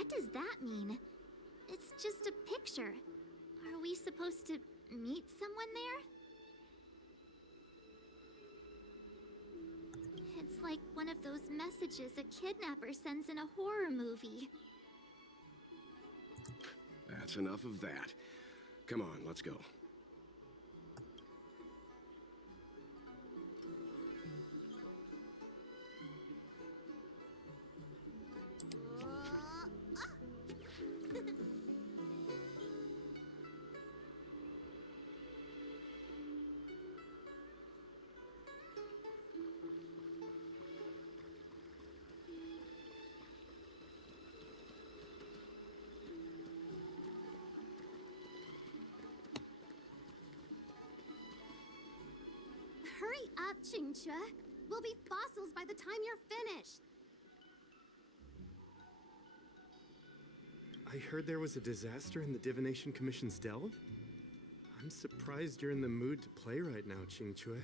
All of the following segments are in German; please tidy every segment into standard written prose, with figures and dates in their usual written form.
What does that mean? It's just a picture. Are we supposed to meet someone there? It's like one of those messages a kidnapper sends in a horror movie. That's enough of that. Come on, let's go. Hurry up, Qingque. We'll be fossils by the time you're finished. I heard there was a disaster in the Divination Commission's delve. I'm surprised you're in the mood to play right now, Qingque.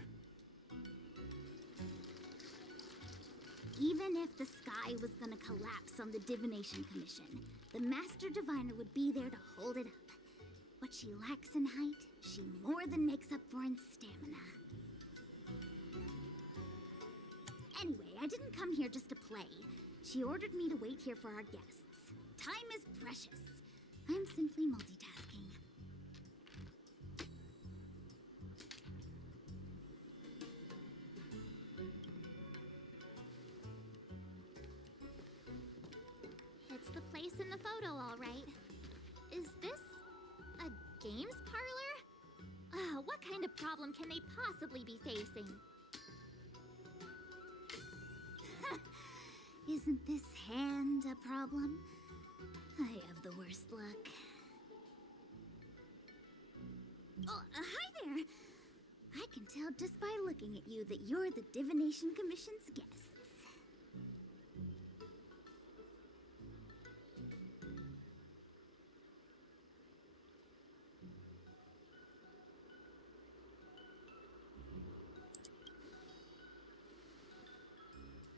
Even if the sky was gonna collapse on the Divination Commission, the Master Diviner would be there to hold it up. What she lacks in height, she more than makes up for in stamina. Anyway, I didn't come here just to play. She ordered me to wait here for our guests. Time is precious. I'm simply multitasking. It's the place in the photo, all right. Is this a games parlor? What kind of problem can they possibly be facing? Isn't this hand a problem? I have the worst luck. Oh, hi there. I can tell just by looking at you that you're the Divination Commission's guests.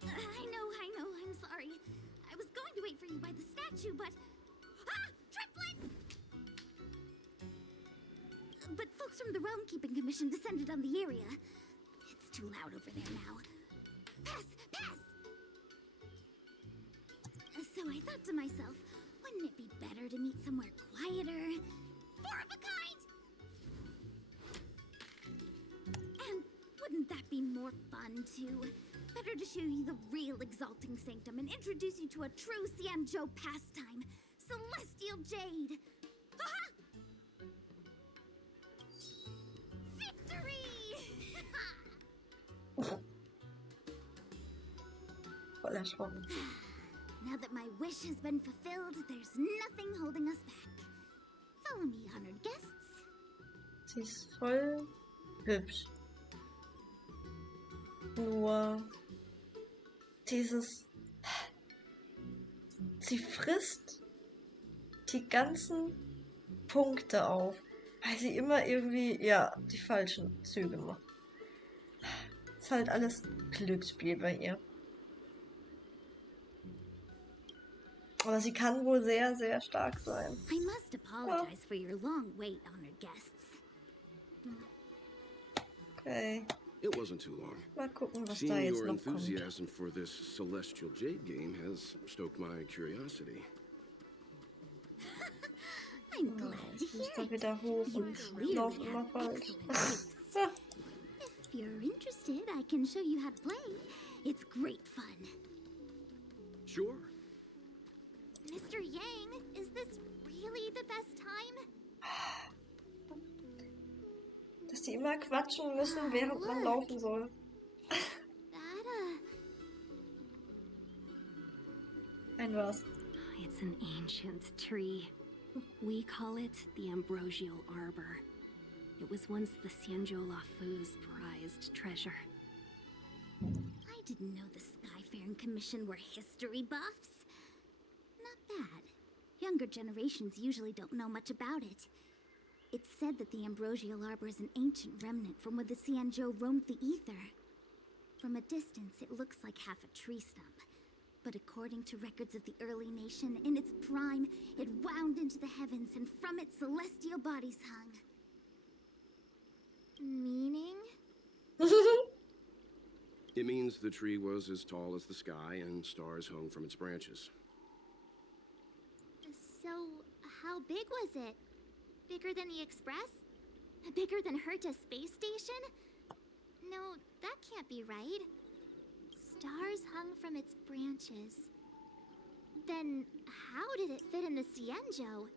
I know, I'm sorry. I was going to wait for you by the statue, but... Ah! Triplet! But folks from the Realm Keeping Commission descended on the area. It's too loud over there now. Pass! Pass! So I thought to myself, wouldn't it be better to meet somewhere quieter? Four of a kind! And wouldn't that be more fun, too? Better to show you the real Exalting Sanctum and introduce you to a true Xianzhou pastime, Celestial Jade. Aha! Victory! Voll erschrocken. Now that my wish has been fulfilled, there's nothing holding us back. Follow me, honored guests. Sie ist voll hübsch. Nur dieses... Sie frisst die ganzen Punkte auf, weil sie immer irgendwie, ja, die falschen Züge macht. Ist halt alles Glücksspiel bei ihr. Aber sie kann wohl sehr, sehr stark sein. I must apologize for your long wait, honored guests. Okay. It wasn't too long. Mal gucken, was da Seeing jetzt your noch kommt. enthusiasm for this Celestial Jade game has stoked my curiosity. I'm glad to Ich muss hear da it. wieder hoch You und clearly laufe immer have falsch. excellent taste. If you're interested, I can show you how to play. It's great fun. Sure. Mr. Yang, is this really the best time? Dass die immer quatschen müssen, während man laufen soll. That, Ein was. It's an ancient tree. We call it the Ambrosial Arbor. It was once the Xianzhou Lafu's prized treasure. I didn't know the Skyfaring Commission were history buffs. Not bad. Younger generations usually don't know much about it. It's said that the Ambrosial Arbor is an ancient remnant from when the Xianzhou roamed the ether. From a distance, it looks like half a tree stump. But according to records of the early nation, in its prime, it wound into the heavens and from it celestial bodies hung. Meaning? It means the tree was as tall as the sky and stars hung from its branches. So, how big was it? Bigger than the Express? Bigger than Herta space station? No, that can't be right. Stars hung from its branches. Then, how did it fit in the Cienjo?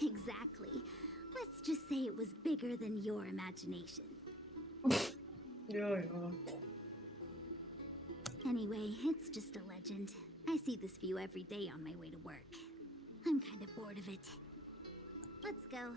Exactly. Let's just say it was bigger than your imagination. Ja. Anyway, it's just a legend. I see this view every day on my way to work. I'm kind of bored of it. Let's go.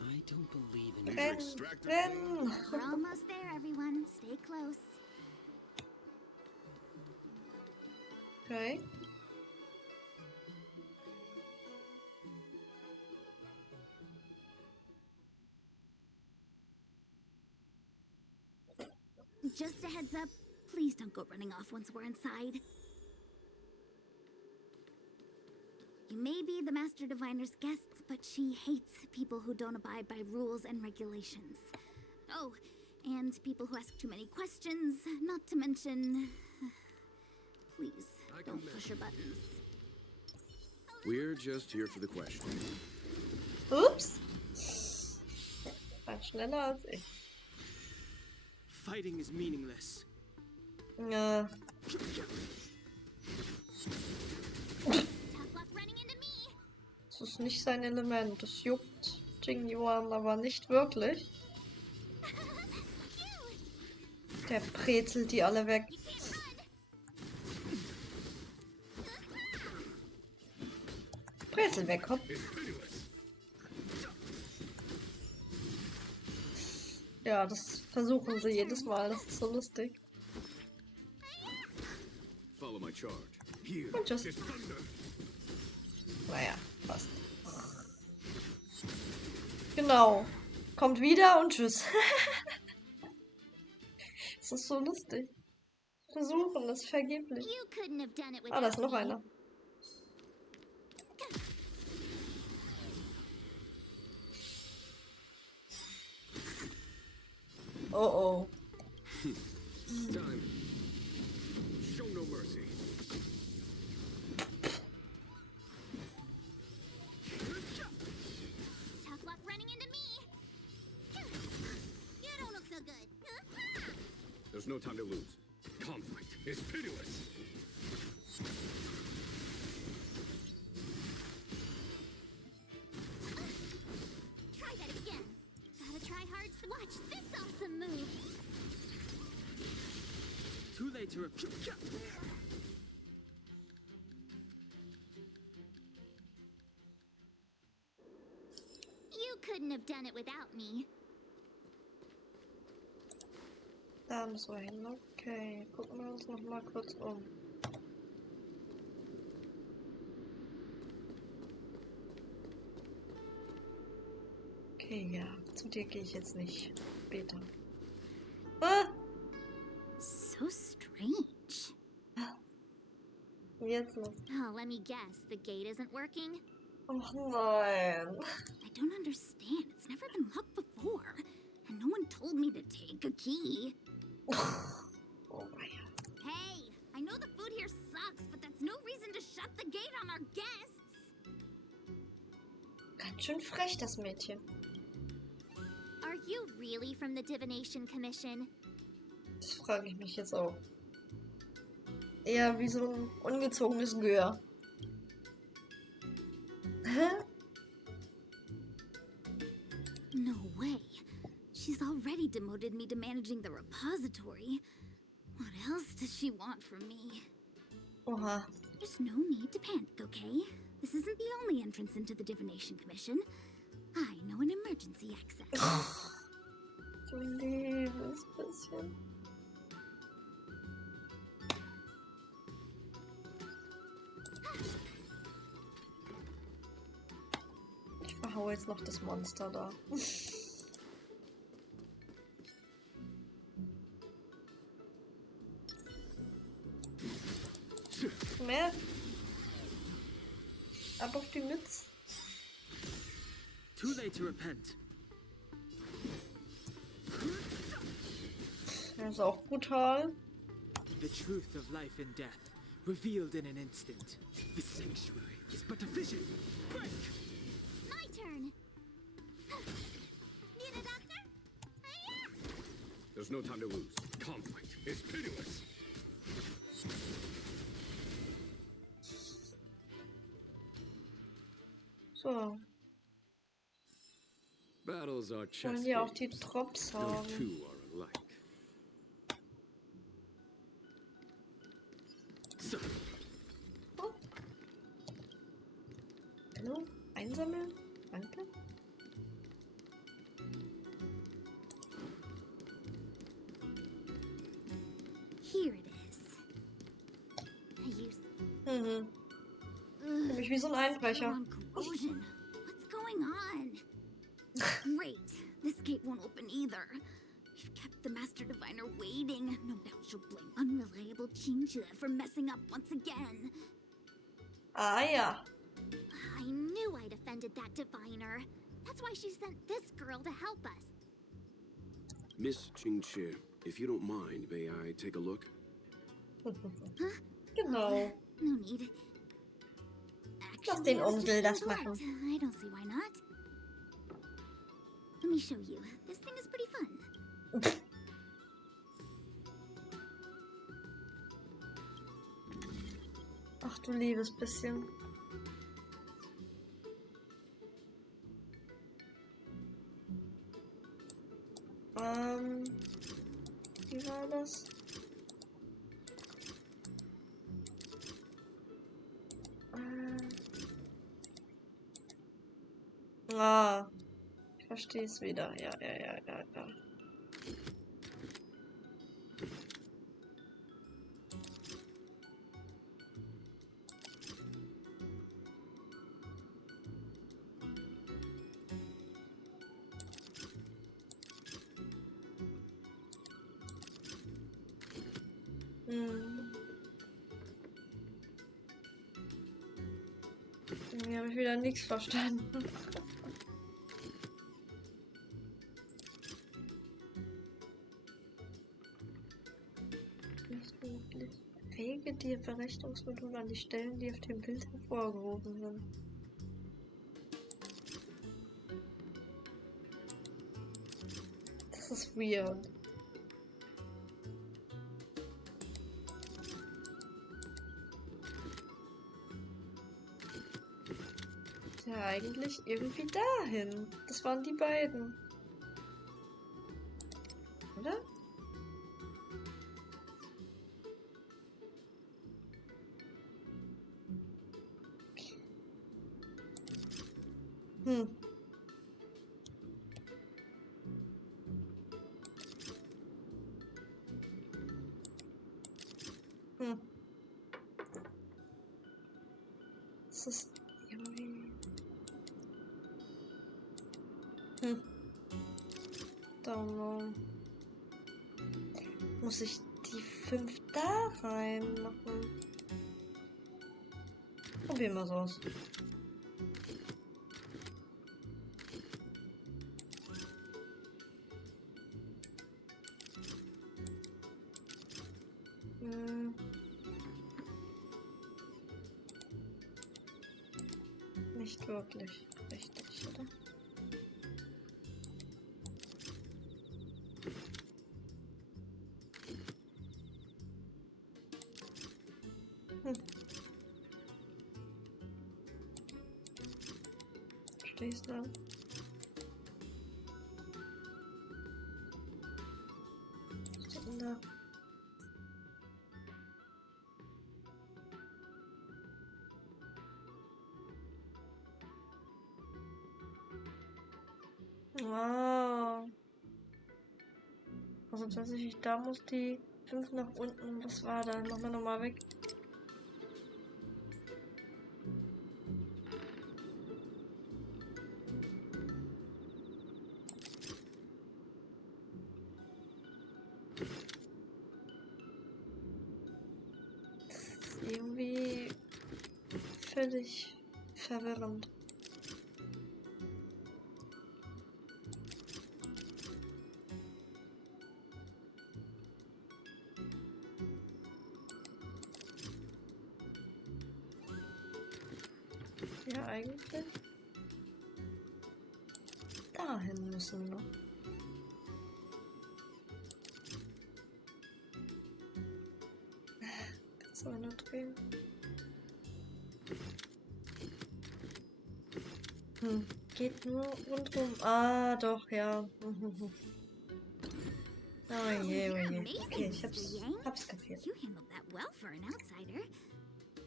I don't believe in Rennen! We're almost there, everyone. Stay close. Okay. Just a heads up, please don't go running off once we're inside. You may be the Master Diviner's guests, but she hates people who don't abide by rules and regulations. Oh, and people who ask too many questions, not to mention... Please, don't push her buttons. We're just here for the question. Ups. War schneller als ich. Fighting is meaningless. Ja. Tough luck running into me. Das ist nicht sein Element. Das juckt Jing Yuan aber nicht wirklich. Der brezelt die alle weg. You can't run. Brezel weg, komm. Ja, das versuchen sie jedes Mal. Das ist so lustig. Follow my charge. Here Und tschüss. is thunder. Naja, fast. Genau. Kommt wieder und tschüss. Das ist so lustig. Versuchen, das ist vergeblich. You couldn't have done it Ah, da ist without noch me. einer. Oh oh. Time. Show no mercy. Tough luck running into me. You don't look so good. There's no time to lose. Conflict is pitiless. Try that again. Gotta try hard. Watch this awesome move. Too late to You couldn't have done it without me. Da müssen wir hin. Okay, gucken wir uns noch mal kurz um. Okay, ja, zu dir gehe ich jetzt nicht. Später. Ah! So strange. Jetzt noch. Oh, let me guess. The gate isn't working? Och nein. I don't understand. It's never been locked before. And no one told me to take a key. Oh mein Gott. Hey, I know the food here sucks, but that's no reason to shut the gate on our guests. Ganz schön frech, das Mädchen. Are you really from the Divination Commission? Das frage ich mich jetzt auch. Eher wie so ein ungezogenes Gör. She's already demoted me to managing the repository. What else does she want from me? Oha. There's no need to panic, okay? This isn't the only entrance into the Divination Commission. I know an emergency exit. Du liebes bisschen. Ich verhaue jetzt noch das Monster da. Mehr. Ab auf die Mütze. Too late to repent. Er ist auch brutal. The truth of life and death, revealed in an instant. The sanctuary is but a vision. Break! My turn! Need a doctor? Hiya! There's no time to lose. Conflict is pitiless. So. Battles are chess Wollen wir auch die games. Drops No haben? two are alike. So, Oh. Hallo? Einsammeln? Danke. Here it is. I use Mhm. Nämlich wie so ein Einbrecher. on corrosion. What's going on? Great. This gate won't open either. You've kept the Master Diviner waiting. No doubt she'll blame unreliable Chincha for messing up once again. Ah ja. I knew I'd offended that Diviner. That's why she sent this girl to help us. Miss Qingxie, if you don't mind, may I take a look? Genau. No need. Lass den I was Onkel just das being machen. polite. I don't see why not. Let me show you. This thing is pretty fun. Ach du liebes bisschen. Wie war das? Ich verstehe es wieder. Ja. Irgendwie habe ich wieder nichts verstanden. Nicht möglich. Rege die Verrechnungsmethode an die Stellen, die auf dem Bild hervorgehoben sind. Das ist weird. Ja, eigentlich irgendwie dahin. Das waren die beiden. Oder? Hm. Das ist irgendwie... Don't know. Muss ich die 5 da reinmachen? Probieren wir es aus. Nicht wirklich richtig, oder? Stehst du? da? Ah. Also tatsächlich, da muss die 5 nach unten. Was war da? Machen wir nochmal weg. Das ist irgendwie völlig verwirrend. Ja, eigentlich dahin müssen wir. Kannst du nur drehen? Geht nur rundherum. Ah, doch, ja. Oh je, oh You're je. amazing, Okay, ich Mr. Yang. hab's kapiert. You handled that well for an outsider.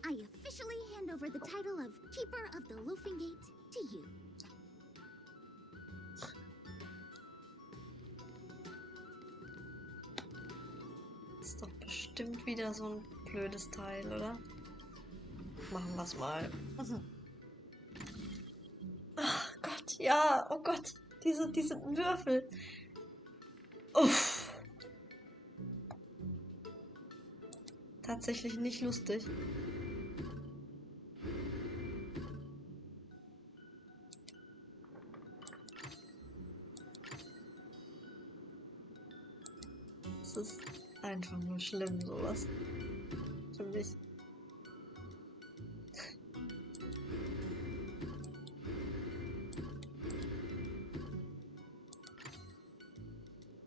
I officially hand over the title of Keeper of the Loafing Gate to you. Ist doch bestimmt wieder so ein blödes Teil, oder? Machen wir's mal. Ach Gott, ja, oh Gott, diese Würfel. Uff. Tatsächlich nicht lustig. Es ist einfach nur schlimm, sowas. Für mich.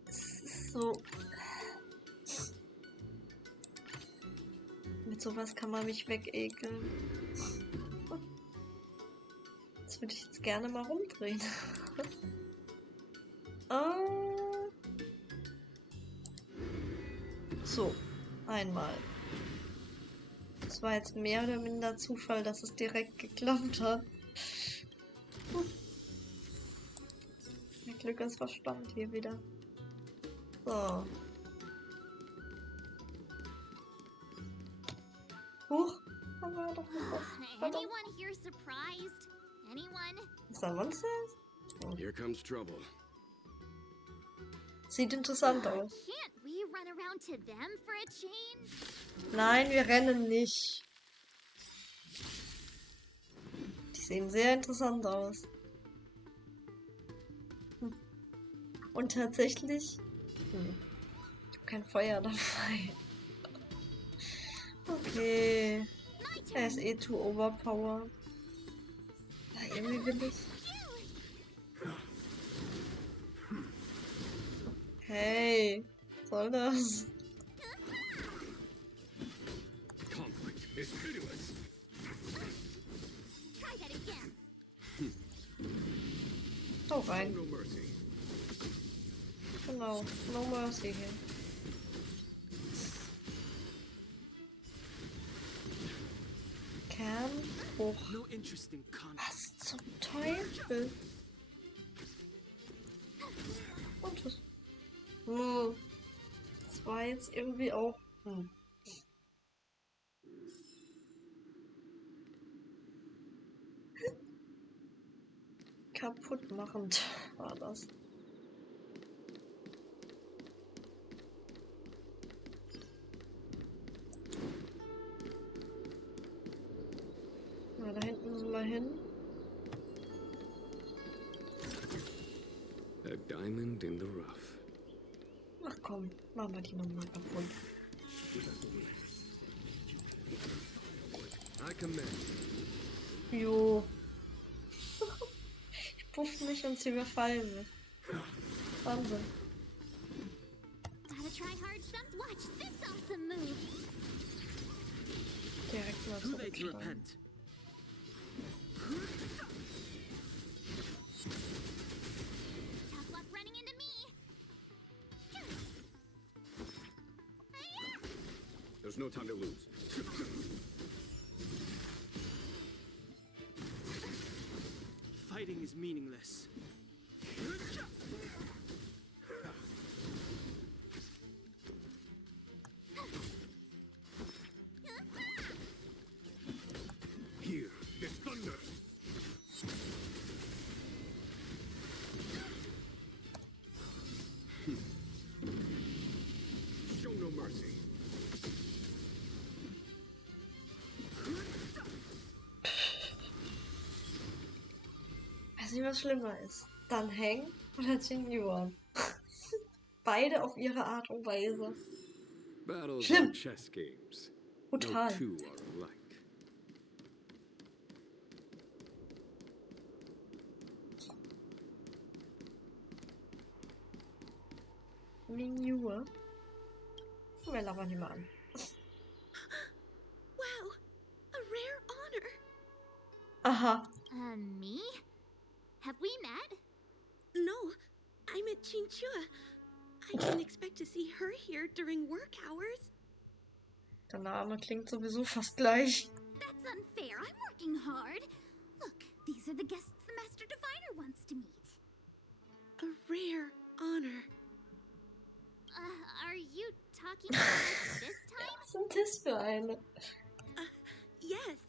Es ist so. Mit sowas kann man mich wegekeln. Das würde ich jetzt gerne mal rumdrehen. So, einmal. Es war jetzt mehr oder minder Zufall, dass es direkt geklappt hat. Mein Glück ist Verstand hier wieder. So. Huch, da war doch noch was. Verdammt. Anyone here surprised? Anyone? Ist da ein Monster? Here comes trouble. Sieht interessant aus. Can't we run around to them for a change? Nein, wir rennen nicht. Die sehen sehr interessant aus. Und tatsächlich... Ich habe kein Feuer dabei. Okay. Er ist eh too overpowered. Ja, irgendwie will ich... Hey, was soll das? Conflict is pitiless. Try that again. Hau rein. No mercy. Genau, no mercy hier. Kern hoch. No interest in conflict. Was zum Teufel? Und das... Das war jetzt irgendwie auch... Kaputtmachend war das. Na, da hinten müssen wir hin. A diamond in the rough. Ach komm, machen wir die nochmal kaputt. I command. Jo. Ich puff mich und sie überfallen mich. Wahnsinn. Gotta try hard some. Watch this awesome move. Direkt mal Too late to zurückschlagen. repent. Tough luck running into me. There's no time to lose. Fighting is meaningless. Here, there's thunder. Show no mercy. Weiß nicht, was schlimmer ist. Dann Heng oder Jinjuan. Beide auf ihre Art und Weise. Battles Schlimm. are chess games. Brutal. No two are alike. Minjua. Wir labern ihn mal an. Wow, a rare honor. Aha. Me? Have we met? No, I met Chinchua. I didn't expect to see her here during work hours. Der Name klingt sowieso fast gleich. That's unfair. I'm working hard. Look, these are the guests the Master Diviner wants to meet. A rare honor. Are you talking about us this time? Was ist denn das für eine? Yes,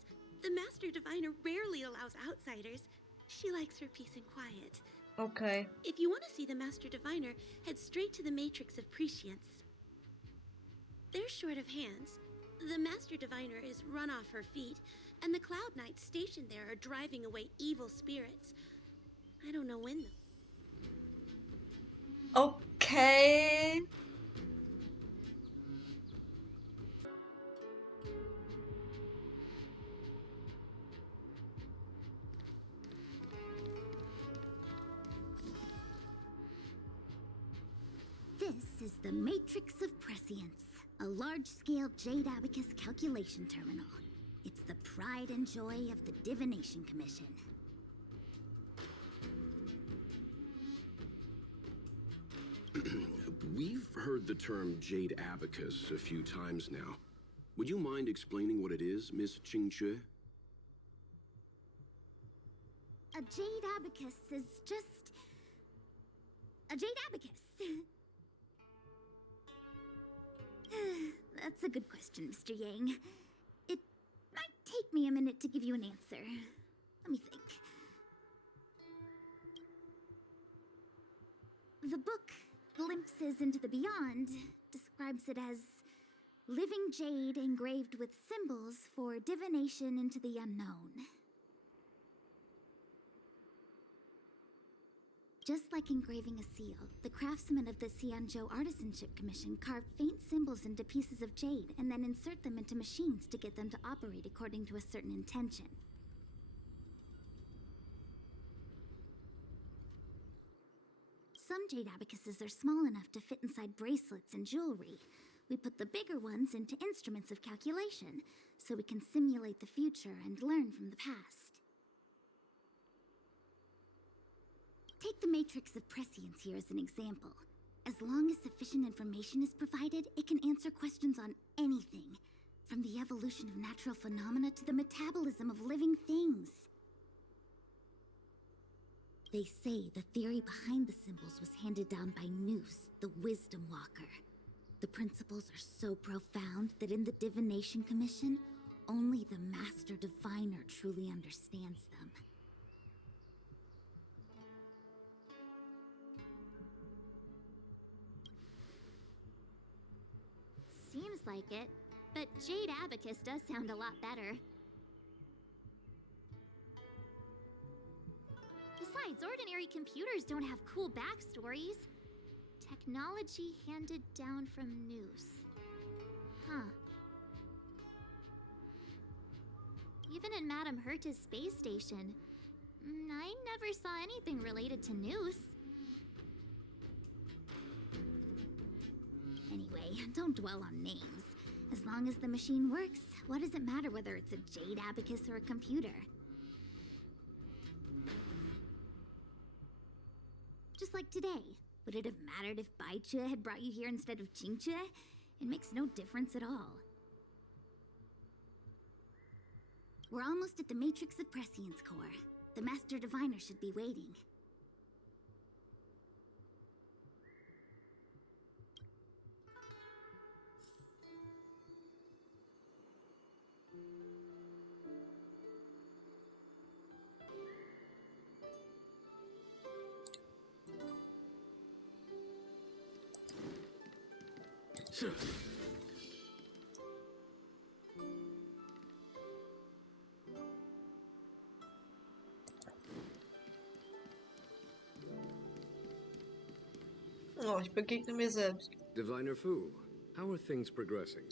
the Master Diviner rarely allows outsiders. She likes her peace and quiet. Okay. If you want to see the Master Diviner, head straight to the Matrix of Prescience. They're short of hands. The Master Diviner is run off her feet, and the Cloud Knights stationed there are driving away evil spirits. I don't know when, though. Okay. This is the Matrix of Prescience, a large-scale Jade Abacus calculation terminal. It's the pride and joy of the Divination Commission. We've heard the term Jade Abacus a few times now. Would you mind explaining what it is, Miss Qingxue? A Jade Abacus is just... a Jade Abacus. That's a good question, Mr. Yang. It might take me a minute to give you an answer. Let me think. The book, Glimpses into the Beyond, describes it as living jade engraved with symbols for divination into the unknown. Just like engraving a seal, the craftsmen of the Xianzhou Artisanship Commission carve faint symbols into pieces of jade and then insert them into machines to get them to operate according to a certain intention. Some jade abacuses are small enough to fit inside bracelets and jewelry. We put the bigger ones into instruments of calculation, so we can simulate the future and learn from the past. Take the Matrix of Prescience here as an example. As long as sufficient information is provided, it can answer questions on anything, from the evolution of natural phenomena to the metabolism of living things. They say the theory behind the symbols was handed down by Noose, the Wisdom Walker. The principles are so profound that in the Divination Commission, only the Master Diviner truly understands them. Seems like it, but Jade Abacus does sound a lot better. Besides, ordinary computers don't have cool backstories. Technology handed down from Noose. Huh. Even in Madame Herta's space station, I never saw anything related to Noose. Anyway, don't dwell on names. As long as the machine works, what does it matter whether it's a Jade Abacus or a computer? Just like today. Would it have mattered if Baichue had brought you here instead of Qingchue? It makes no difference at all. We're almost at the Matrix of Prescience core. The Master Diviner should be waiting. Oh, ich begegne mir selbst. Diviner Fu, how are things progressing?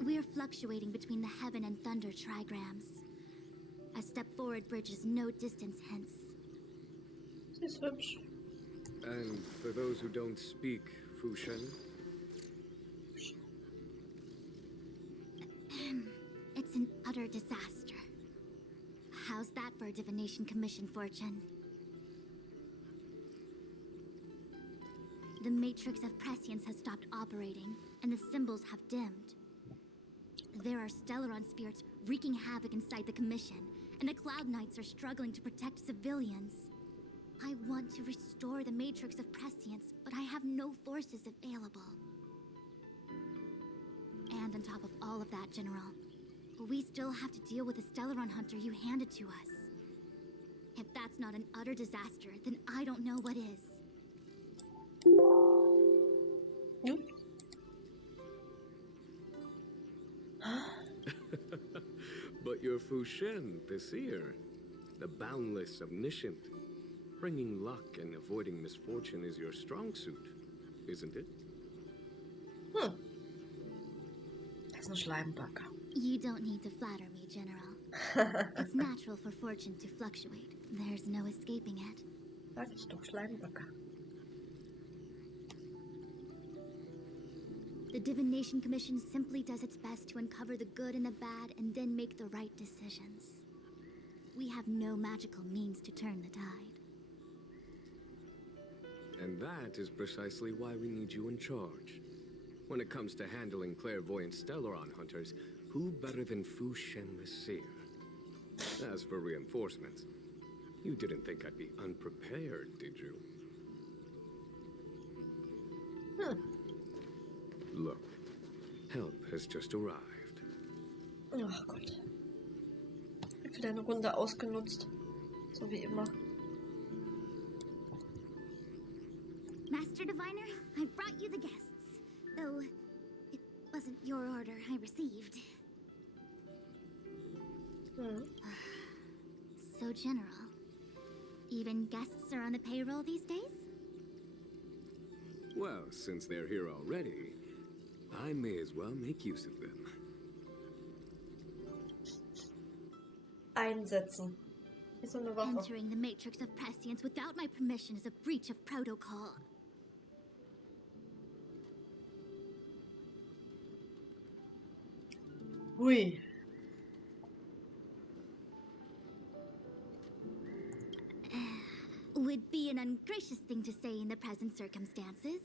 We're fluctuating between the heaven and thunder trigrams. A step forward bridges no distance hence. Sie ist hübsch. And for those who don't speak Fu Shen? It's an utter disaster. How's that for a divination commission fortune? The matrix of prescience has stopped operating, and the symbols have dimmed. There are Stellaron spirits wreaking havoc inside the commission, and the Cloud Knights are struggling to protect civilians. I want to restore the matrix of prescience, but I have no forces available. And on top of all of that, General, we still have to deal with the Stellaron hunter you handed to us. If that's not an utter disaster, then I don't know what is. Nope. But you're Fu Shen, the seer, the boundless, omniscient. Bringing luck and avoiding misfortune is your strong suit, isn't it? Das ist ein Schleimbacke. You don't need to flatter me, General. It's natural for fortune to fluctuate. There's no escaping it. Sag ich doch, Schleimbacke. The Divination Commission simply does its best to uncover the good and the bad and then make the right decisions. We have no magical means to turn the tide. And that is precisely why we need you in charge. When it comes to handling clairvoyant Stellaron hunters, who better than Fu Shen the Seer? As for reinforcements, you didn't think I'd be unprepared, did you? Look, help has just arrived. Oh Gott. Wird wieder eine Runde ausgenutzt. So wie immer. Master Diviner, I brought you the guests. Though, it wasn't your order I received. So, General, even guests are on the payroll these days? Well, since they're here already, I may as well make use of them. Einsetzen. Wie so eine Waffe. Entering the matrix of prescience without my permission is a breach of protocol. Hui. Would be an ungracious thing to say in the present circumstances.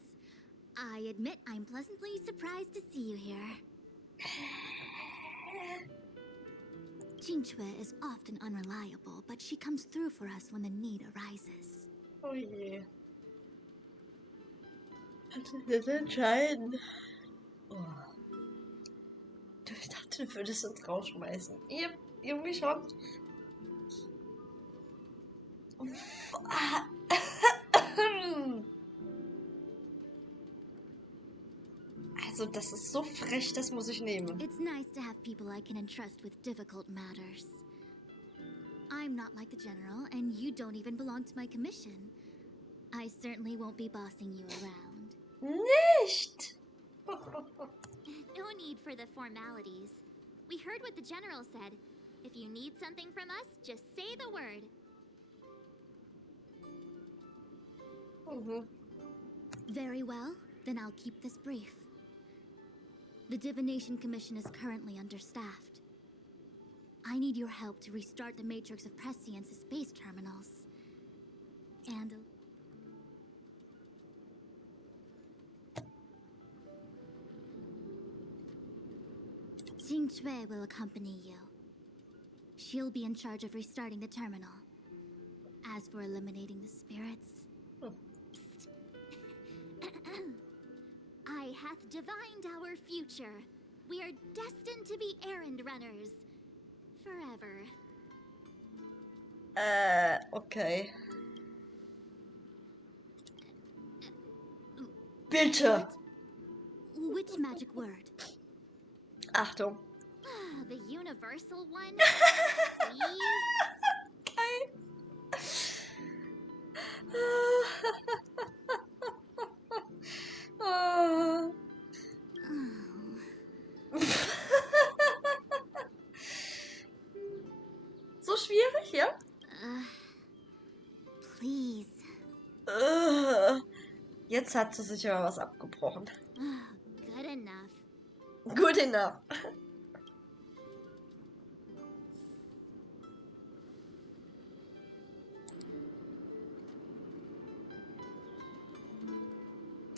I admit I'm pleasantly surprised to see you here. Jinchue is often unreliable, but she comes through for us when the need arises. Oh je. Kannst du das entscheiden? Oh. Ich dachte, du würdest uns rausschmeißen. Irgendwie schon. Also, das ist so frech, das muss ich nehmen. It's nice to have people I can entrust with difficult matters. I'm not like the General, and you don't even belong to my commission. I certainly won't be bossing you around. Nicht! No need for the formalities. We heard what the General said. If you need something from us, just say the word. Very well, then I'll keep this brief. The Divination Commission is currently understaffed. I need your help to restart the Matrix of Prescience's space terminals. And... Xingchui will accompany you. She'll be in charge of restarting the terminal. As for eliminating the spirits... Psst. I hath divined our future. We are destined to be errand runners. Forever. Okay. Bitte. Which magic word? Achtung. The universal one? Geil. Oh. So schwierig, ja? Please. Jetzt hat sie sich aber was abgebrochen. Good enough. Good enough.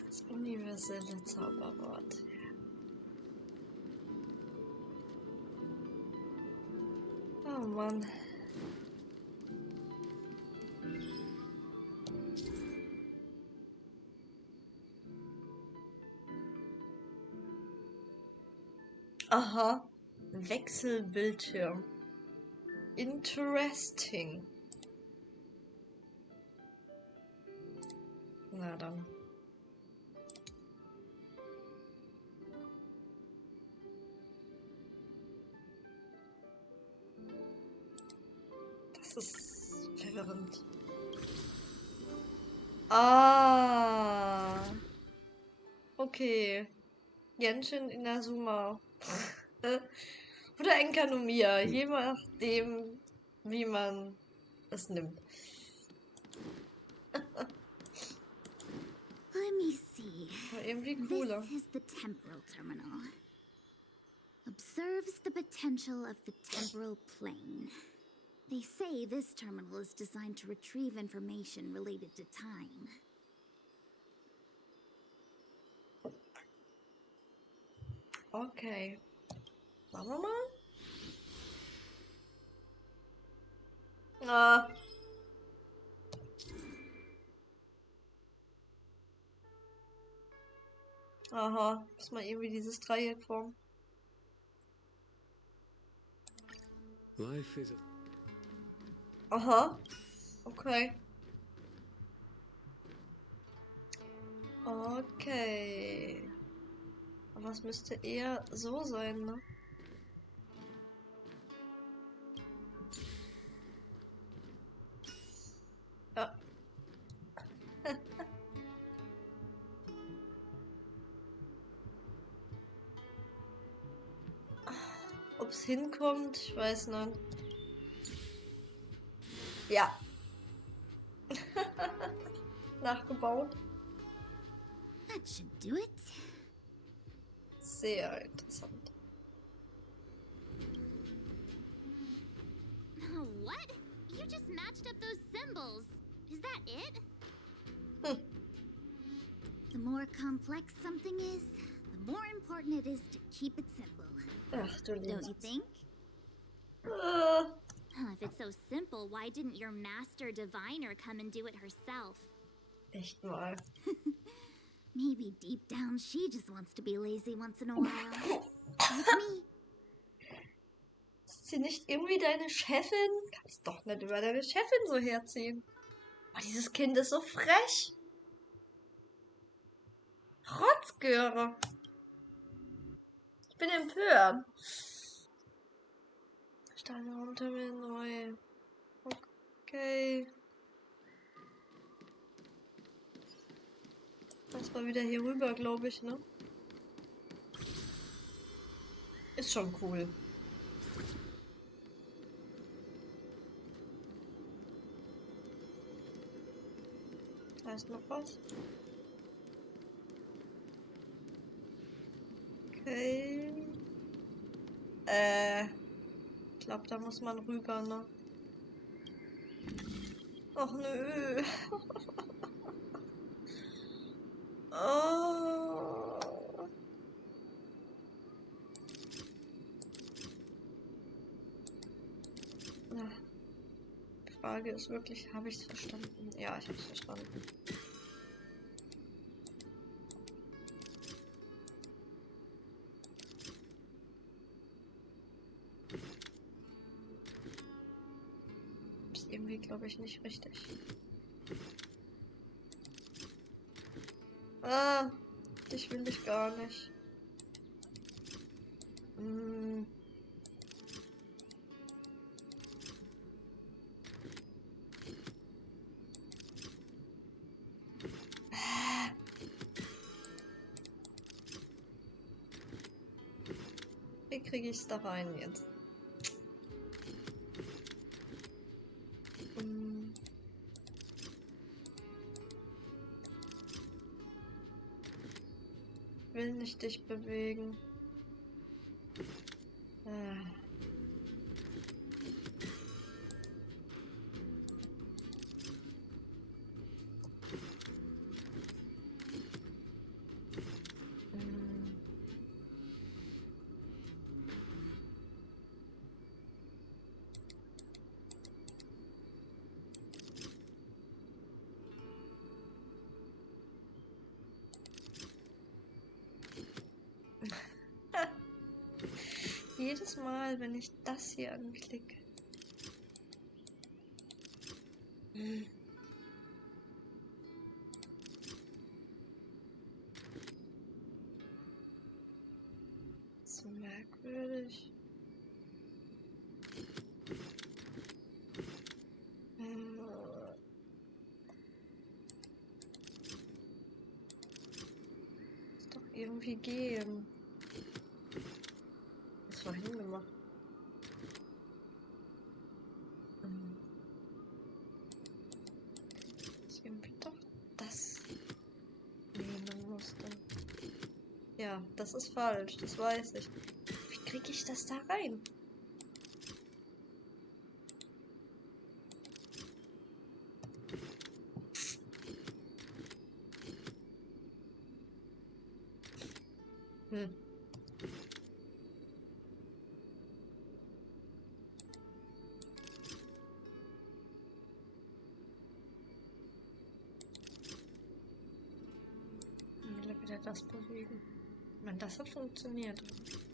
Das universelle Zauberwort. Oh Mann. Aha. Wechselbildschirm. Interesting. Na dann. Das ist verwirrend. Ah. Okay. Genshin Inazuma. Oder Enkanomiya, je nachdem, wie man es nimmt. Let me see. Aber irgendwie cooler. This is the temporal terminal. Observes the potential of the temporal plane. They say this terminal is designed to retrieve information related to time. Okay. Machen wir mal. Ah. Aha. Muss mal irgendwie dieses Dreieck formen. Life is a... Aha. Okay. Okay. Aber es müsste eher so sein, ne? Ja. Ob es hinkommt, ich weiß nicht. Ja. Nachgebaut. That should do it. Sehr interessant. What? You just matched up those symbols. Is that it? The more complex something is, the more important it is to keep it simple. Ach du Don't you Liebes. think? If it's so simple, why didn't your master diviner come and do it herself? Echt mal. Maybe deep down she just wants to be lazy once in a while. Like me. Ist sie nicht irgendwie deine Chefin? Kannst doch nicht über deine Chefin so herziehen. Oh, dieses Kind ist so frech. Rotzgöre. Ich bin empört. Steine runter mir neu. Okay. Das war wieder hier rüber, glaube ich, ne? Ist schon cool. Da ist noch was. Okay. Ich glaube, da muss man rüber, ne? Ach nö. Oh. Frage ist wirklich, habe ich es verstanden? Ja, ich habe es verstanden. Ist irgendwie, glaube ich, nicht richtig. Ah, dich will ich gar nicht. Hm. Wie kriege ich es da rein jetzt? Hm. Will nicht dich bewegen. Jedes Mal, wenn ich das hier anklicke. So merkwürdig. Muss doch irgendwie gehen. Was war hingemacht? Ich irgendwie doch das nehmen musste. Ja, das ist falsch, das weiß ich. Wie kriege ich das da rein? Wieder das bewegen. Wenn das hat funktioniert,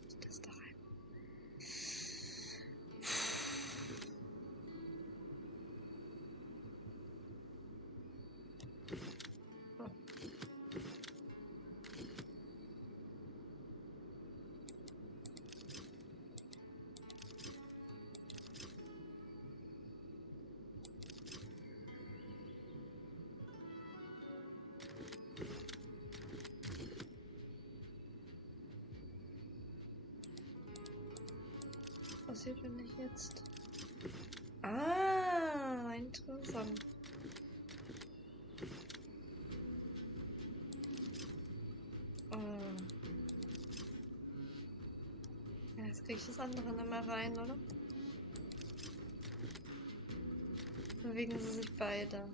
ist das da rein. Oh. Was passiert, wenn ich jetzt... Ah, interessant. Ja, jetzt kriege ich das andere nicht mehr rein, oder? Bewegen sie sich beide.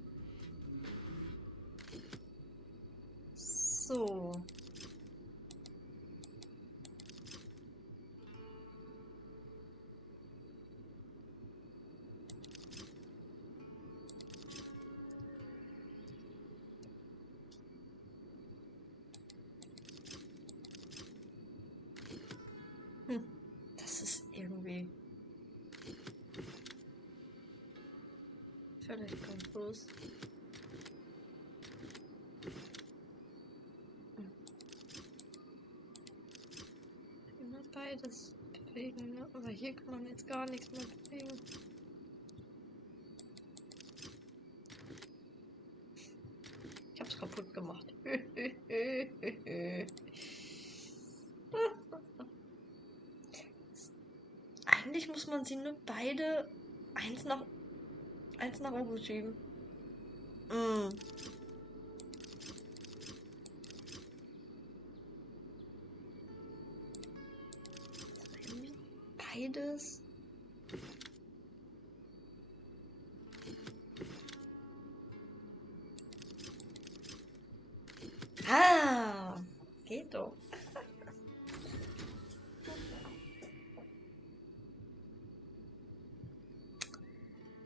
So. Das ist irgendwie völlig konfus. Immer beides bewegen, ne? Aber hier kann man jetzt gar nichts mehr bewegen. Ich hab's kaputt gemacht. Eigentlich muss man sie nur beide eins nach oben schieben. Beides. Ah, geht doch.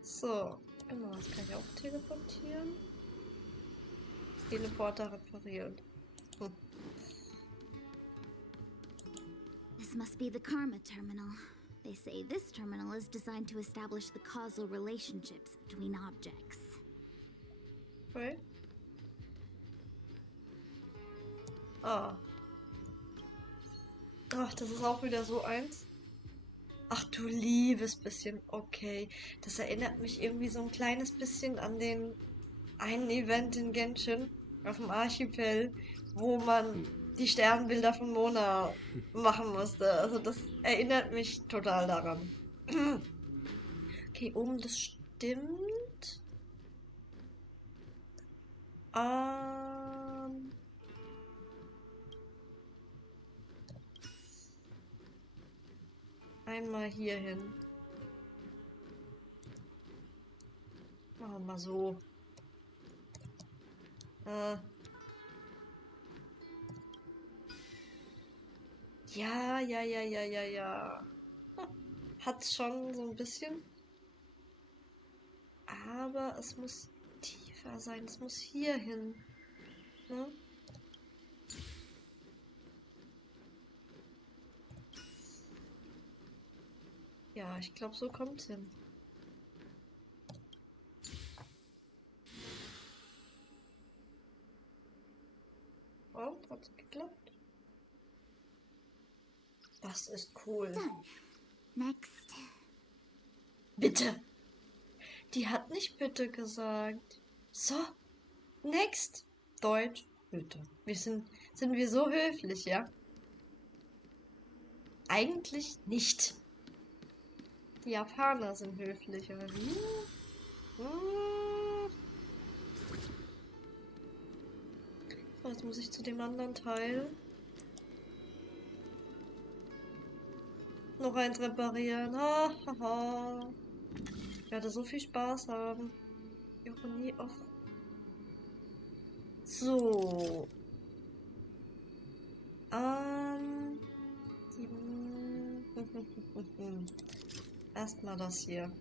So, genau. Das kann ich auch teleportieren. Teleporter reparieren. Hm. This must be the Karma Terminal. They say this terminal is designed to establish the causal relationships between objects. Okay. Ah. Ach, das ist auch wieder so eins. Ach du liebes bisschen. Okay. Das erinnert mich irgendwie so ein kleines bisschen an den einen Event in Genshin auf dem Archipel, wo man die Sternbilder von Mona machen musste. Also das erinnert mich total daran. Okay, oben, das stimmt. Einmal hier hin. Machen wir mal so. Ja. Hat's schon so ein bisschen. Aber es muss tiefer sein. Es muss hier hin. Ne? Ja, ich glaube, so kommt's hin. Und hat's geklappt? Das ist cool. Done. Next. Bitte. Die hat nicht bitte gesagt. So. Next. Deutsch. Bitte. Sind wir so höflich, ja? Eigentlich nicht. Die Japaner sind höflich, oder wie? So, jetzt muss ich zu dem anderen Teil. Noch eins reparieren. Ha. Ich werde so viel Spaß haben. Ironie auf. So. Erstmal das hier.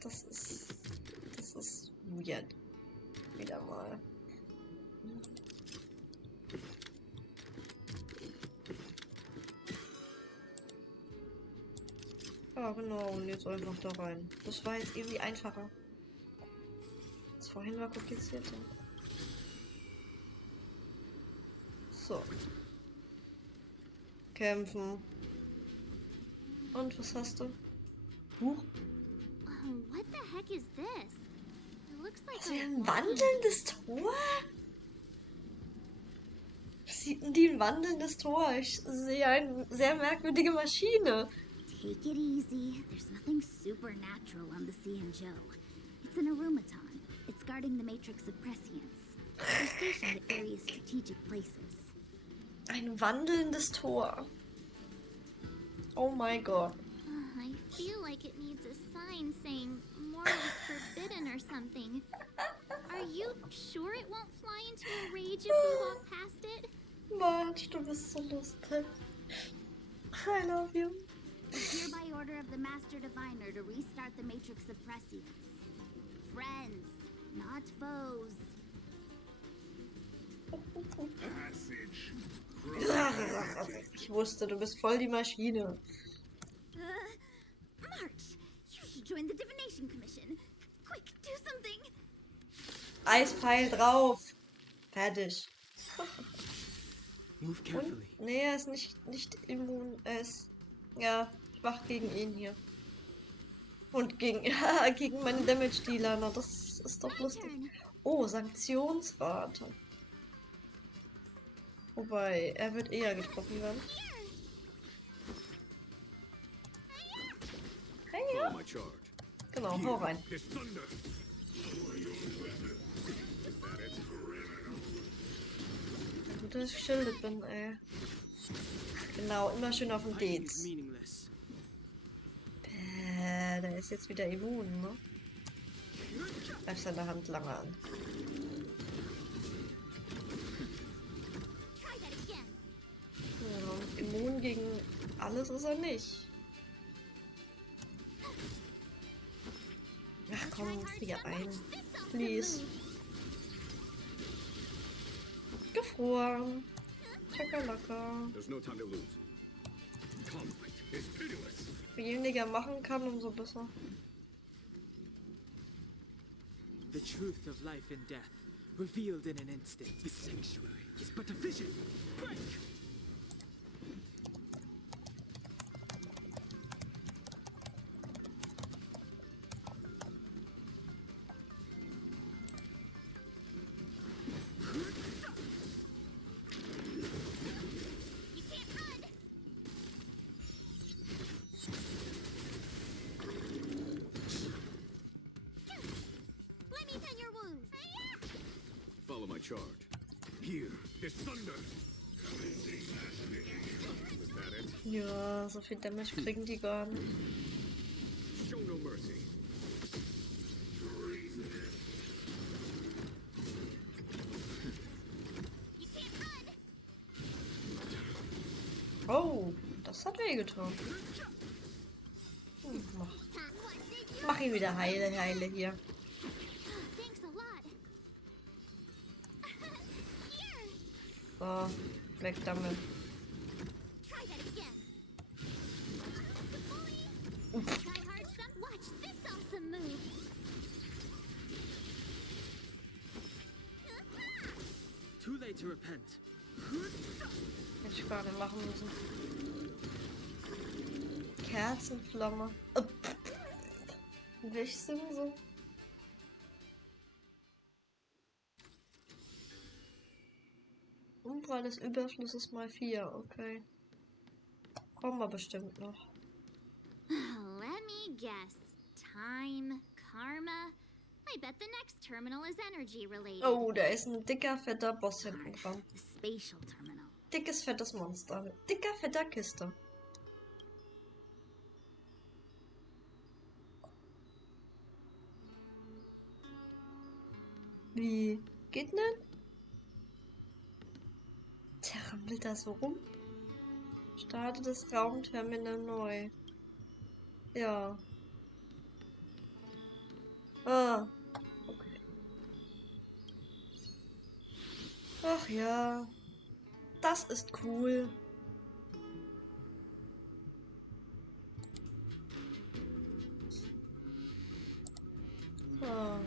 Das ist weird. Wieder mal. Ja, genau, und jetzt einfach da rein. Das war jetzt irgendwie einfacher. Das vorhin war komplizierter. So. Kämpfen. Und was hast du? Huch. What the heck is this? It looks like Ist ein wandelndes Tor? Sieht denn die ein wandelndes Tor? Ich sehe eine sehr merkwürdige Maschine. Take it easy. There's nothing supernatural on the CNJO. It's an Arumaton. It's guarding the matrix of prescience. They're stationed at various strategic places. Ein wandelndes Tor. Oh mein Gott. I feel like it needs a sign saying more is forbidden or something. Are you sure it won't fly into a rage if we walk past it? Marge, du bist so lustig. I love you. Hereby order of the Master Diviner to restart the Matrix of Prescience. Friends, not foes. Ich wusste, du bist voll die Maschine. March, you should join the Divination Commission. Quick, do something. Eispfeil drauf. Fertig. Move carefully. Und, nee, er ist nicht immun. Er ist, ja, schwach gegen ihn hier. Und gegen meine Damage-Dealer. Na, das ist doch lustig. Oh, Sanktionsrate. Wobei, er wird eher getroffen werden. Hey, ja. Genau, hau rein. Gut, dass ich geschildert bin, ey. Genau, immer schön auf dem Dates. Der ist jetzt wieder immun, ne? Greif seine Hand lange an. Ja, immun gegen alles ist er nicht. Ach komm, frier ein. Please. Gefroren. Chakalaka. There's no time to lose. Conflict is pitiless. Je weniger machen kann, umso besser. The truth of life and death, revealed in an instant. The sanctuary is but a vision. Break! You can't run! Let me tend your wounds. Follow my charge. Here, this thunder. Was that it? Ja, so viel Damage kriegen die gar nicht. Show no mercy. You can't run! Oh, das hat wehgetan. Mach ihn wieder heile hier. Thanks a lot. Here! So, weg damit. Try that again. Try hard some. Watch this awesome move. Too late to repent. Hätte ich gar nicht machen müssen. Kerzenflamme. Will ich singen so? Umbral des Überflusses mal 4, okay. Kommen wir bestimmt noch. Let me guess. Time, karma. I bet the next terminal is energy related. Oh, da ist ein dicker, fetter Boss hinten dran. The spatial terminal. Dickes, fettes Monster. Mit dicker, fetter Kiste. Wie? Geht nicht? Der rammelt da so rum. Starte das Raumterminal neu. Ja. Ah. Okay. Ach ja. Das ist cool. Ah.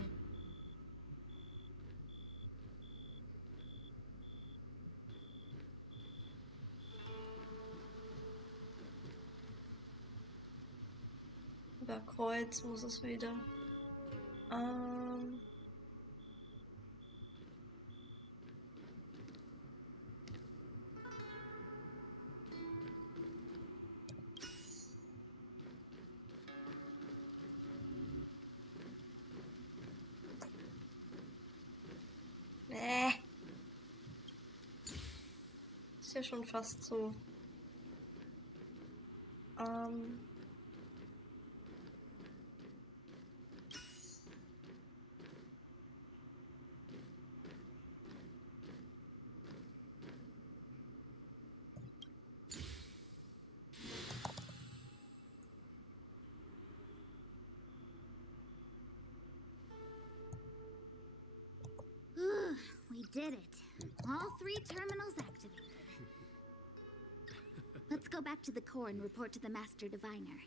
Über Kreuz muss es wieder. Ist ja schon fast so. We did it. All 3 terminals activated. Let's go back to the core and report to the Master Diviner.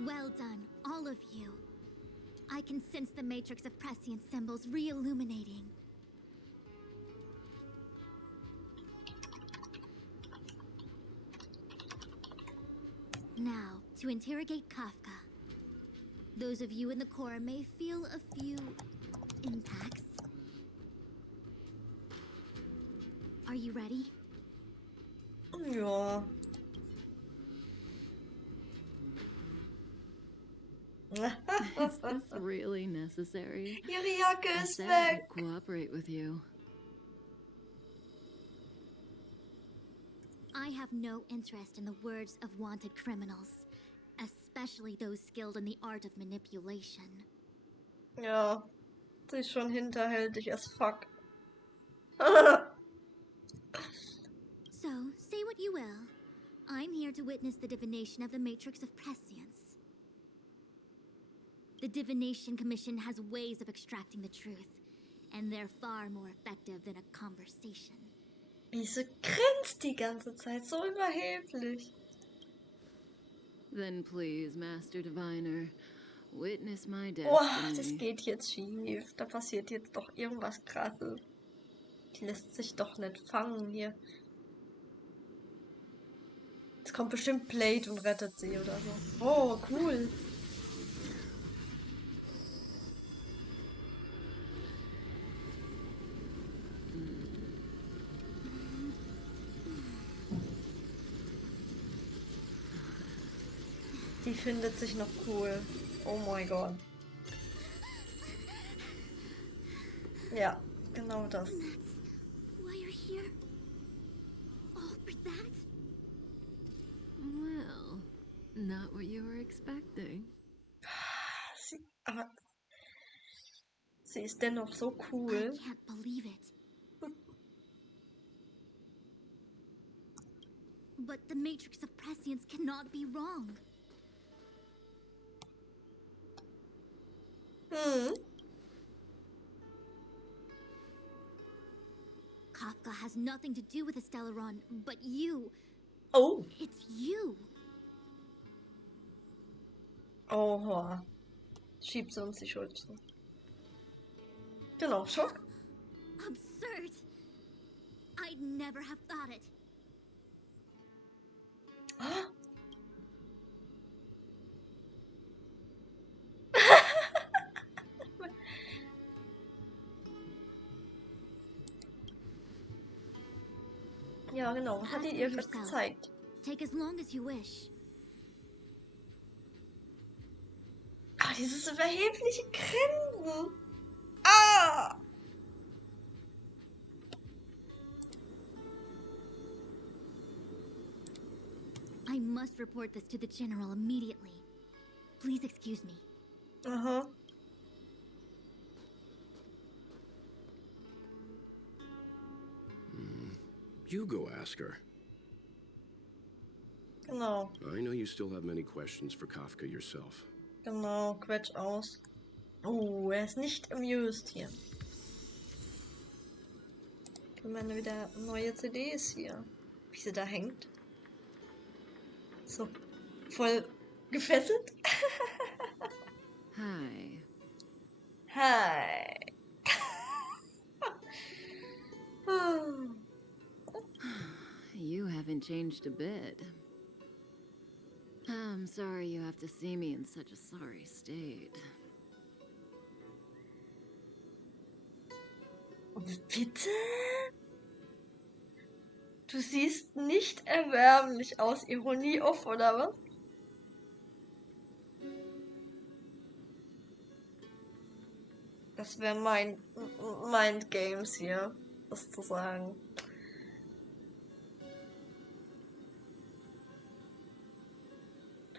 Well done, all of you. I can sense the matrix of prescient symbols re-illuminating. Now, to interrogate Kafka. Those of you in the core may feel a few impacts. Are you ready? Ja. Is this really necessary? Ihre Jacke I ist said weg. I'd cooperate with you. I have no interest in the words of wanted criminals, especially those skilled in the art of manipulation. Ja, sie ist schon hinterhältig as fuck. So, say what you will. I'm here to witness the divination of the Matrix of Prescience. The Divination Commission has ways of extracting the truth, and they're far more effective than a conversation. Wie sie grinst die ganze Zeit, so überheblich. Then please, Master Diviner, witness my Oh, das destiny. geht jetzt schief. Da passiert jetzt doch irgendwas Krasses. Die lässt sich doch nicht fangen hier. Jetzt kommt bestimmt Blade und rettet sie oder so. Oh, cool. Die findet sich noch cool. Oh mein Gott. Ja, genau das. Why you're here? All for that? Well, not what you were expecting. Aber sie ist dennoch so I cool. can't believe it. But the Matrix of Prescience cannot be wrong. Kafka has nothing to do with the Stellaron, but you. Oh. It's you. Oha. Schiebt sie uns die Schuld zu. Genau, Schock. Absurd. I'd never have thought it. Ah. Ja, genau. Was hat die ihr gerade gezeigt? Take as long as you wish. Ah, dieses überhebliche Grinsen. Ah! I must report this to the General immediately. Please excuse me. Aha. You go ask her. Genau, I know you still have many questions for Kafka yourself. genau. Quetsch aus. Oh, er ist nicht amused hier. Ich meine, wieder neue CDs hier. Wie sie da hängt. So voll gefesselt. Hi. Hi. You haven't changed a bit. I'm sorry you have to see me in such a sorry state. Bitte? Du siehst nicht erbärmlich aus. Ironie off, oder was? Das wäre mein Mind Games hier, das zu sagen.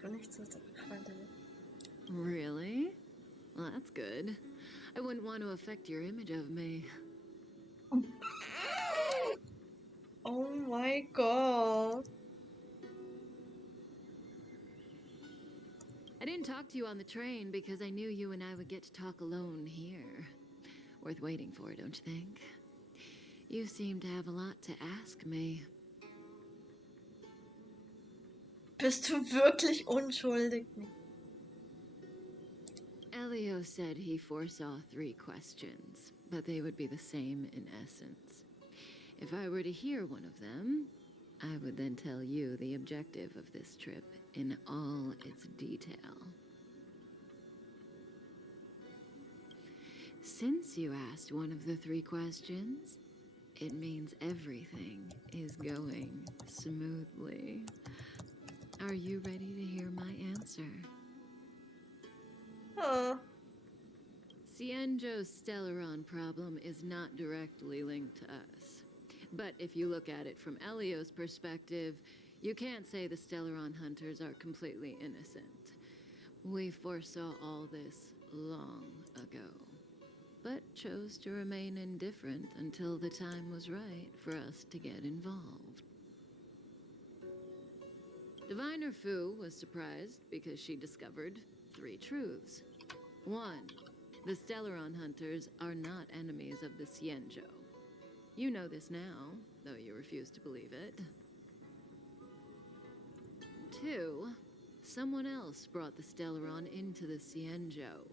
Tu nichts mit der Freundin. Really? Well, that's good. I wouldn't want to affect your image of me. Oh my god. I didn't talk to you on the train because I knew you and I would get to talk alone here. Worth waiting for, don't you think? You seem to have a lot to ask me. Bist du wirklich unschuldig? Elio said he foresaw 3 questions, but they would be the same in essence. If I were to hear one of them, I would then tell you the objective of this trip in all its detail. Since you asked one of the 3 questions, it means everything is going smoothly. Are you ready to hear my answer? Cienjo's Stellaron problem is not directly linked to us. But if you look at it from Elio's perspective, you can't say the Stellaron hunters are completely innocent. We foresaw all this long ago, but chose to remain indifferent until the time was right for us to get involved. Diviner Fu was surprised because she discovered 3 truths. 1. The Stellaron hunters are not enemies of the Cienjo. You know this now, though you refuse to believe it. 2. Someone else brought the Stellaron into the Cienjo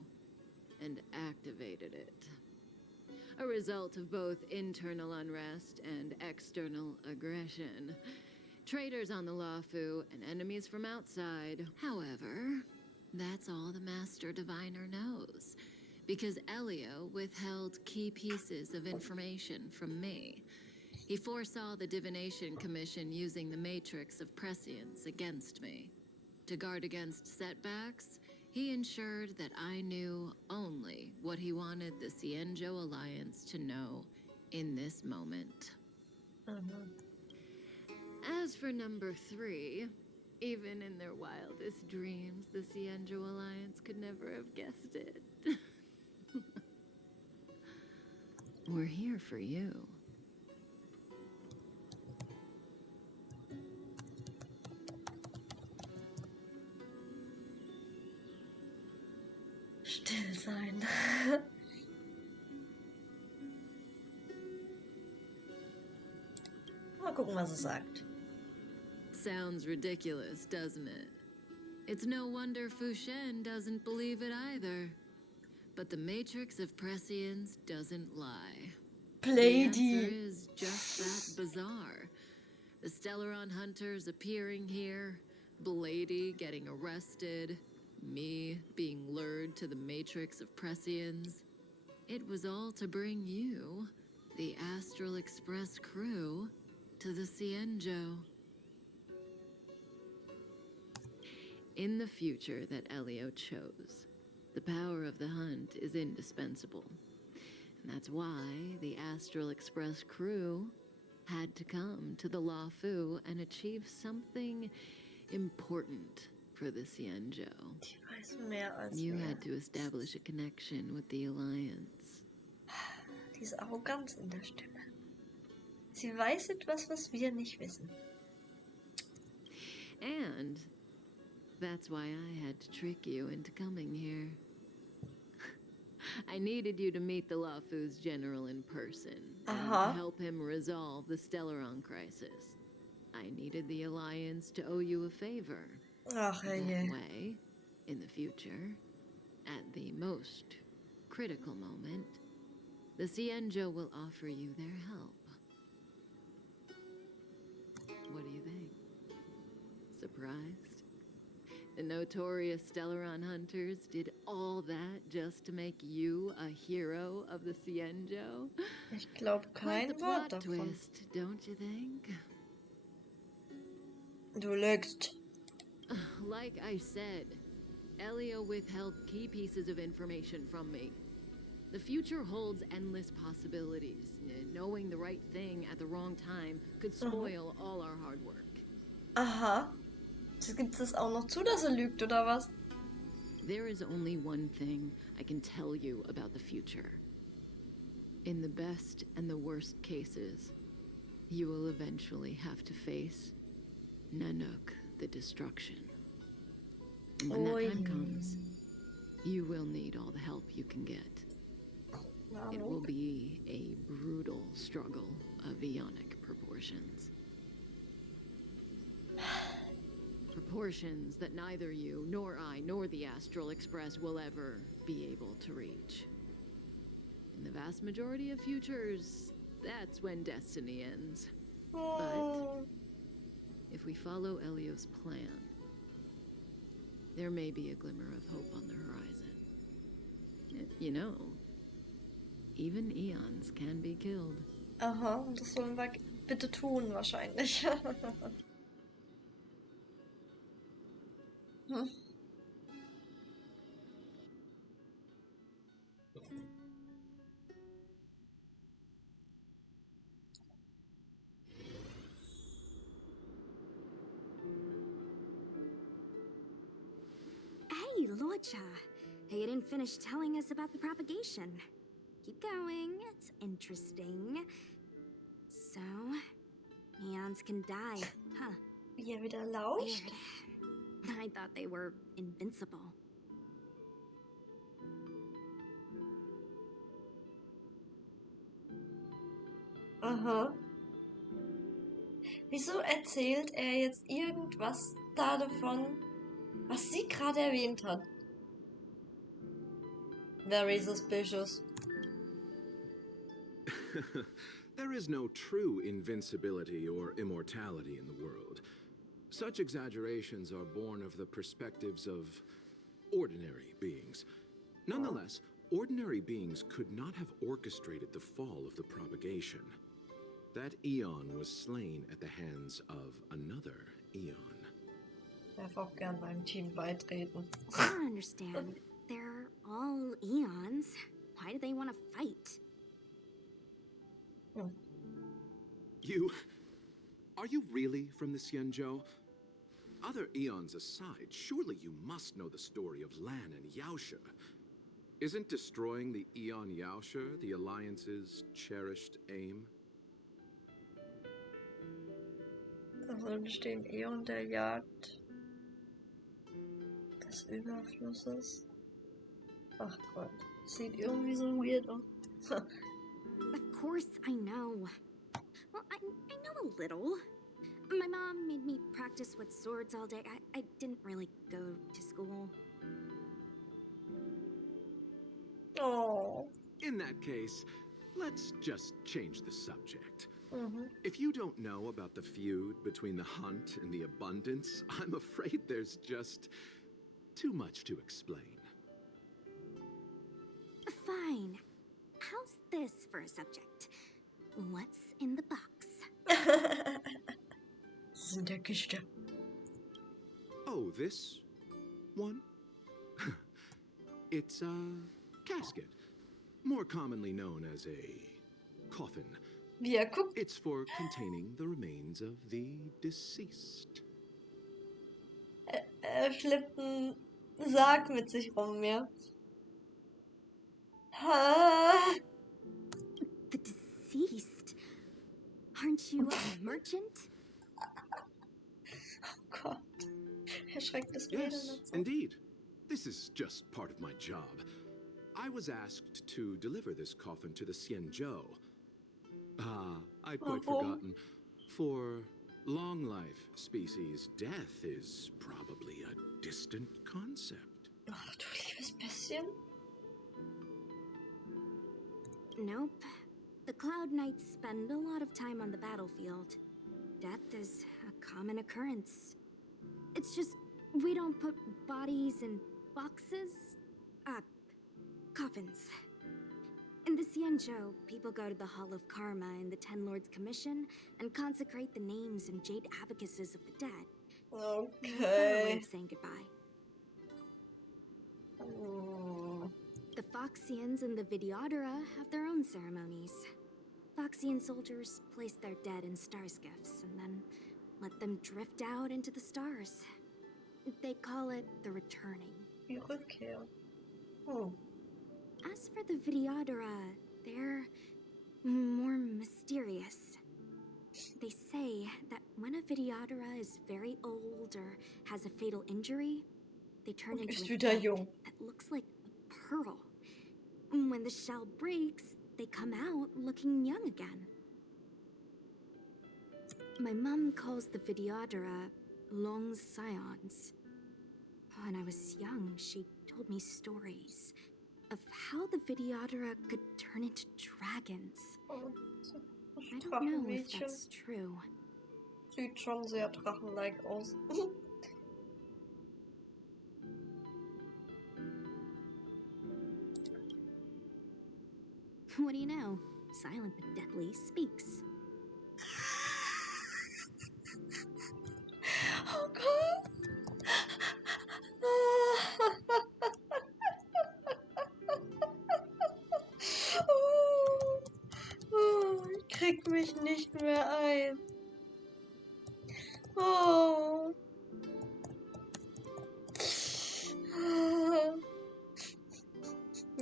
and activated it. A result of both internal unrest and external aggression. Traitors on the Luofu and enemies from outside. However, that's all the Master Diviner knows, because Elio withheld key pieces of information from me. He foresaw the Divination Commission using the Matrix of Prescience against me. To guard against setbacks, he ensured that I knew only what he wanted the Cienjo Alliance to know in this moment. As for number 3, even in their wildest dreams, the Cienjo Alliance could never have guessed it. We're here for you. Still sein. Mal gucken, was sagt. Sounds ridiculous, doesn't it? It's no wonder Fu Shen doesn't believe it either. But the Matrix of Prescience doesn't lie. The answer is just that bizarre. The Stellaron hunters appearing here, Blady getting arrested, me being lured to the Matrix of Prescience. It was all to bring you, the Astral Express crew, to the Cienjo. In the future that Elio chose, the power of the hunt is indispensable. And that's why the Astral Express crew had to come to the Luofu and achieve something important for the Cienjo. Die weiß mehr als You wir. had to establish a connection with the Alliance. Diese Arroganz in der Stimme. Sie weiß etwas, was wir nicht wissen. And that's why I had to trick you into coming here. I needed you to meet the Luofu's general in person and to help him resolve the Stellaron crisis. I needed the Alliance to owe you a favor. Ach, That je. way, in the future, at the most critical moment, the Cienjo will offer you their help. What do you think? Surprised? The notorious Stellaron hunters did all that just to make you a hero of the Cienjo? Ich glaube Quite kein the Wort plot davon. twist, don't you think? Du lügst. Like I said, Elio withheld key pieces of information from me. The future holds endless possibilities. Knowing the right thing at the wrong time could spoil all our hard work. Aha. Gibt es auch noch zu, dass lügt, oder was? There is only one thing I can tell you about the future. In the best and the worst cases, you will eventually have to face Nanook, the destruction. And when that time comes, you will need all the help you can get. It will be a brutal struggle of Ionic proportions. Proportions that neither you, nor I, nor the Astral Express will ever be able to reach. In the vast majority of futures, that's when destiny ends. But if we follow Elio's plan, there may be a glimmer of hope on the horizon. You know, even eons can be killed. Aha, und das sollen wir bitte tun, wahrscheinlich. Lorcha. You didn't finish telling us about the propagation. Keep going, it's interesting. So, eons can die, huh? Wie wieder lauscht. Weird. I thought they were invincible. Aha. Wieso erzählt er jetzt irgendwas da davon, was sie gerade erwähnt hat? Very suspicious. There is no true invincibility or immortality in the world. Such exaggerations are born of the perspectives of ordinary beings. Nonetheless, ordinary beings could not have orchestrated the fall of the propagation. That eon was slain at the hands of another eon. Ich darf auch gern beim Team beitreten. I don't understand. They're all eons. Why do they want to fight? Are you really from the Xianzhou? Other eons aside, surely you must know the story of Lan and Yaoshe. Isn't destroying the Eon Yaoshe the Alliance's cherished aim? Da sollen stehen Eon der Jagd des Überflusses. Ach Gott, sieht irgendwie so weird aus. Of course I know. Well, I know a little. My mom made me practice with swords all day. I didn't really go to school. Oh. In that case, let's just change the subject. Mhm. If you don't know about the feud between the hunt and the abundance, I'm afraid there's just too much to explain. Fine. How's this for a subject? What's in the box? Das ist in der Kiste. Oh, this one? It's a casket, more commonly known as a coffin. Wie guckt. It's for containing the remains of the deceased. Schleppt einen Sarg mit sich rum, ja. Ha. The deceased? Aren't you a merchant? Oh Gott. Erschrecktes Yes, Mädel. indeed. This is just part of my job. I was asked to deliver this coffin to the Xianzhou. I'd quite forgotten. For long life species, death is probably a distant concept. Ach du liebes bisschen. Nope. The Cloud Knights spend a lot of time on the battlefield. Death is a common occurrence. It's just we don't put bodies in boxes. Coffins. In the Xianzhou, people go to the Hall of Karma in the Ten Lords Commission and consecrate the names and jade abacuses of the dead. That's their way Okay. of saying goodbye. Mm. The Foxians and the Videodora have their own ceremonies. Foxian soldiers place their dead in star skiffs and then let them drift out into the stars. They call it the returning. Die Rückkehr. Hm. As for the Videodora, they're more mysterious. They say that when a Videodora is very old or has a fatal injury, they turn Und into ist an wieder egg jung. that looks like a pearl. When the shell breaks, they come out looking young again. My mom calls the Videodora long scions. When I was young, she told me stories of how the Videodora could turn into dragons. Oh, so I don't know if Drachenmädchen. that's true. Sieht schon sehr drachenlike aus. What do you know? Silent but deadly speaks. Oh Gott. Ich krieg mich nicht mehr ein. Oh.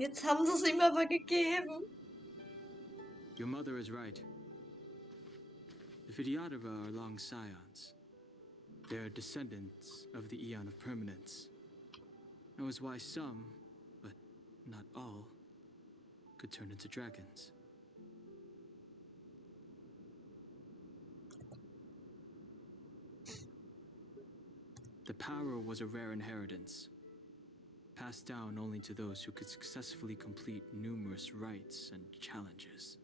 Jetzt haben sie es ihm aber gegeben. Your mother is right. The Vidyadhara are long scions. They are descendants of the Aeon of Permanence. That was why some, but not all, could turn into dragons. The power was a rare inheritance, passed down only to those who could successfully complete numerous rites and challenges.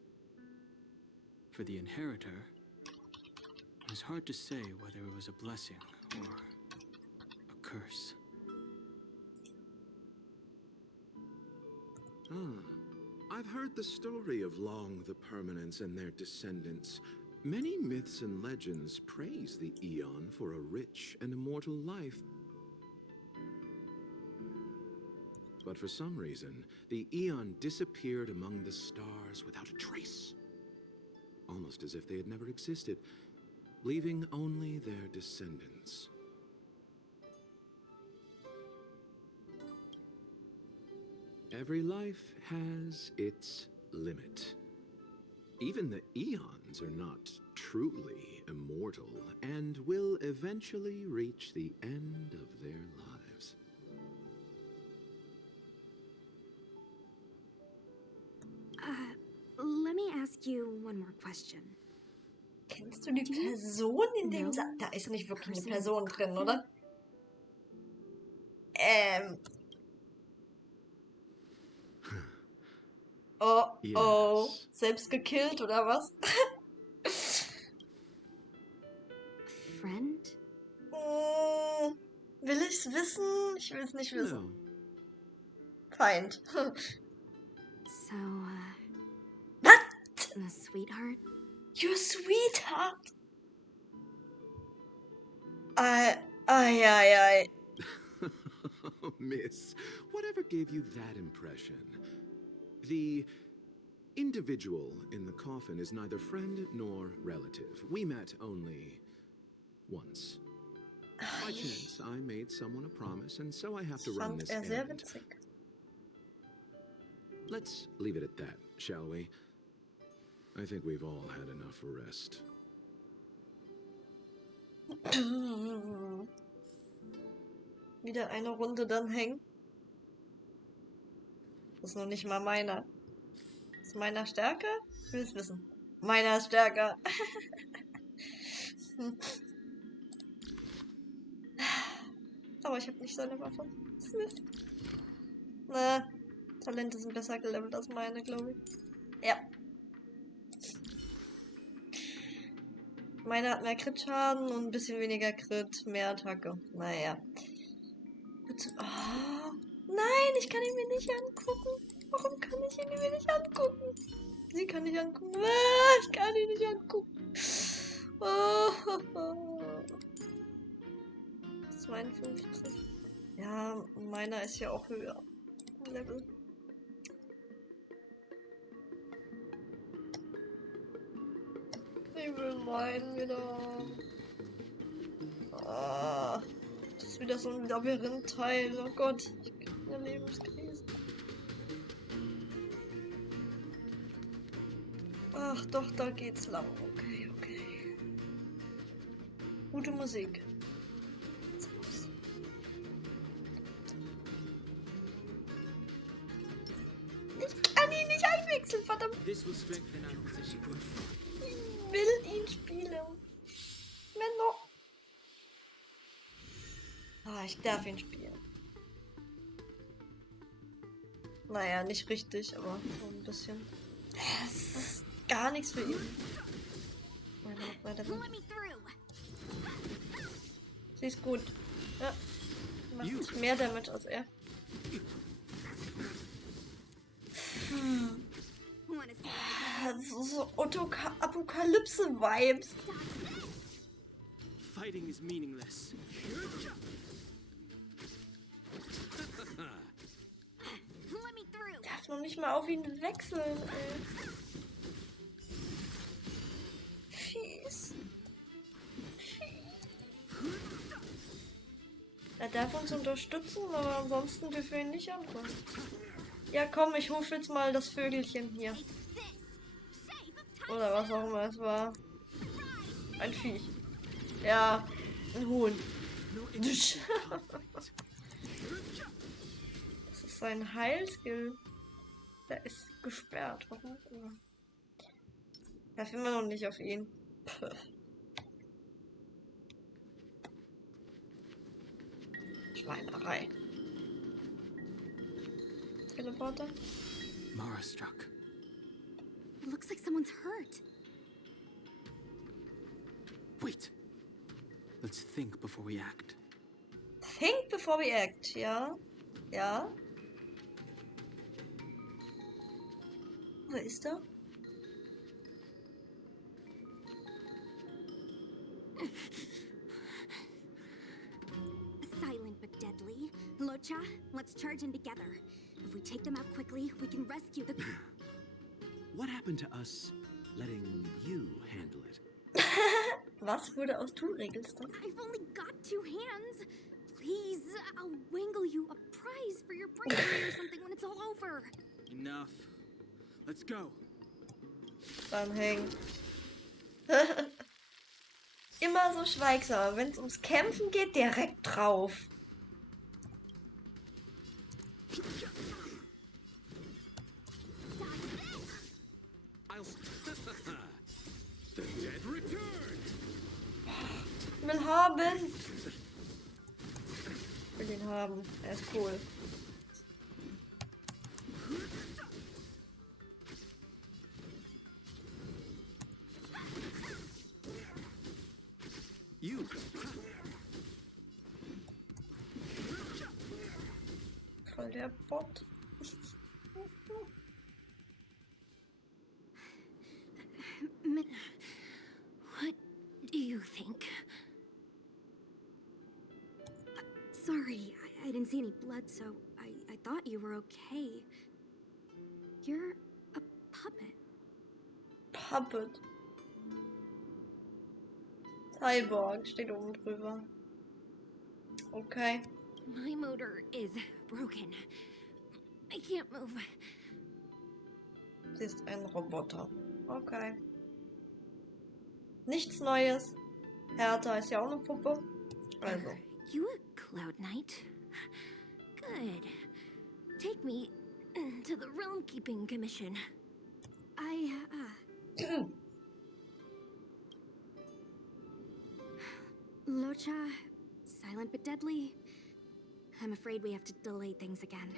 For the inheritor, it was hard to say whether it was a blessing or a curse. I've heard the story of Long the Permanence and their descendants. Many myths and legends praise the Aeon for a rich and immortal life. But for some reason, the Aeon disappeared among the stars without a trace. Almost as if they had never existed, leaving only their descendants. Every life has its limit. Even the Aeons are not truly immortal and will eventually reach the end of their lives. Let me ask you one more question. Kennst du die Person in dem Satz? Da ist nicht wirklich eine Person drin, oder? Oh, oh. Selbst gekillt, oder was? Friend? Will ich's wissen? Ich will's nicht wissen. No. Feind. So, What? a sweetheart? Your sweetheart? Ai. Miss, whatever gave you that impression? The individual in the coffin is neither friend nor relative. We met only once. By chance, I made someone a promise, and so I have to run this Sehr errand. witzig. Let's leave it at that, shall we? I think we've all had enough rest. Wieder eine Runde dann hängen. Das ist noch nicht mal meiner. Ist meiner stärker? Ich will es wissen. Meiner ist stärker. Aber ich habe nicht seine Waffe. Mist. Na, Talente sind besser gelevelt als meine, glaube ich. Ja. Meine hat mehr Crit-Schaden und ein bisschen weniger Crit, mehr Attacke. Naja. Bitte. Oh, nein, ich kann ihn mir nicht angucken. Warum kann ich ihn mir nicht angucken? Sie kann nicht angucken. Ah, ich kann ihn nicht angucken. Oh. 52. Ja, meiner ist ja auch höher. Level. Ich will meinen wieder. Ah, das ist wieder so ein Labyrinth-Teil. Oh Gott, ich krieg eine Lebenskrise. Ach doch, da geht's lang. Okay. Gute Musik. Ich kann ihn nicht einwechseln, verdammt. This will strengthen our position. Ich will ihn spielen. Menno. Ah, ich darf ihn spielen. Naja, nicht richtig, aber so ein bisschen. Das ist gar nichts für ihn. Weiter. Sie ist gut. Ja. Macht mehr Damage als er. So Apokalypse-Vibes. Fighting is meaningless. Ich darf noch nicht mal auf ihn wechseln, ey. Fies. Er darf uns unterstützen, aber ansonsten dürfen wir ihn nicht angucken. Ja, komm, ich rufe jetzt mal das Vögelchen hier. Oder was auch immer es war. Ein Viech. Ja, ein Huhn. Das ist sein Heilskill. Der ist gesperrt. Warum? Treffen wir noch nicht auf ihn. Schweinerei. Teleporter. Mara struck. It looks like someone's hurt. Wait. Let's think before we act. Think before we act, ja. Ja. Wo ist er? Silent but deadly. Locha, let's charge in together. If we take them out quickly, we can rescue the... What happened to us letting you handle it? Was wurde aus Toolregelstern? I've only got 2 hands. Please, I'll wangle you a prize for your bravery or something when it's all over. Enough. Let's go. Dann hängen. Immer so schweigsam. Wenn es ums Kämpfen geht, direkt drauf. The dead return. Will haben. Will ihn haben. Er ist cool. You. Voll der Bot. What do you think? Sorry, I didn't see any blood, so I thought you were okay. You're a puppet. Puppet. Cyborg steht oben drüber. Okay. My motor is broken. I can't move. Sie ist ein Roboter. Okay. Nichts Neues. Hertha ist ja auch eine Puppe. Also. Are you a Cloud Knight? Good. Take me to the Realm Keeping Commission. Locha, silent but deadly. I'm afraid we have to delay things again.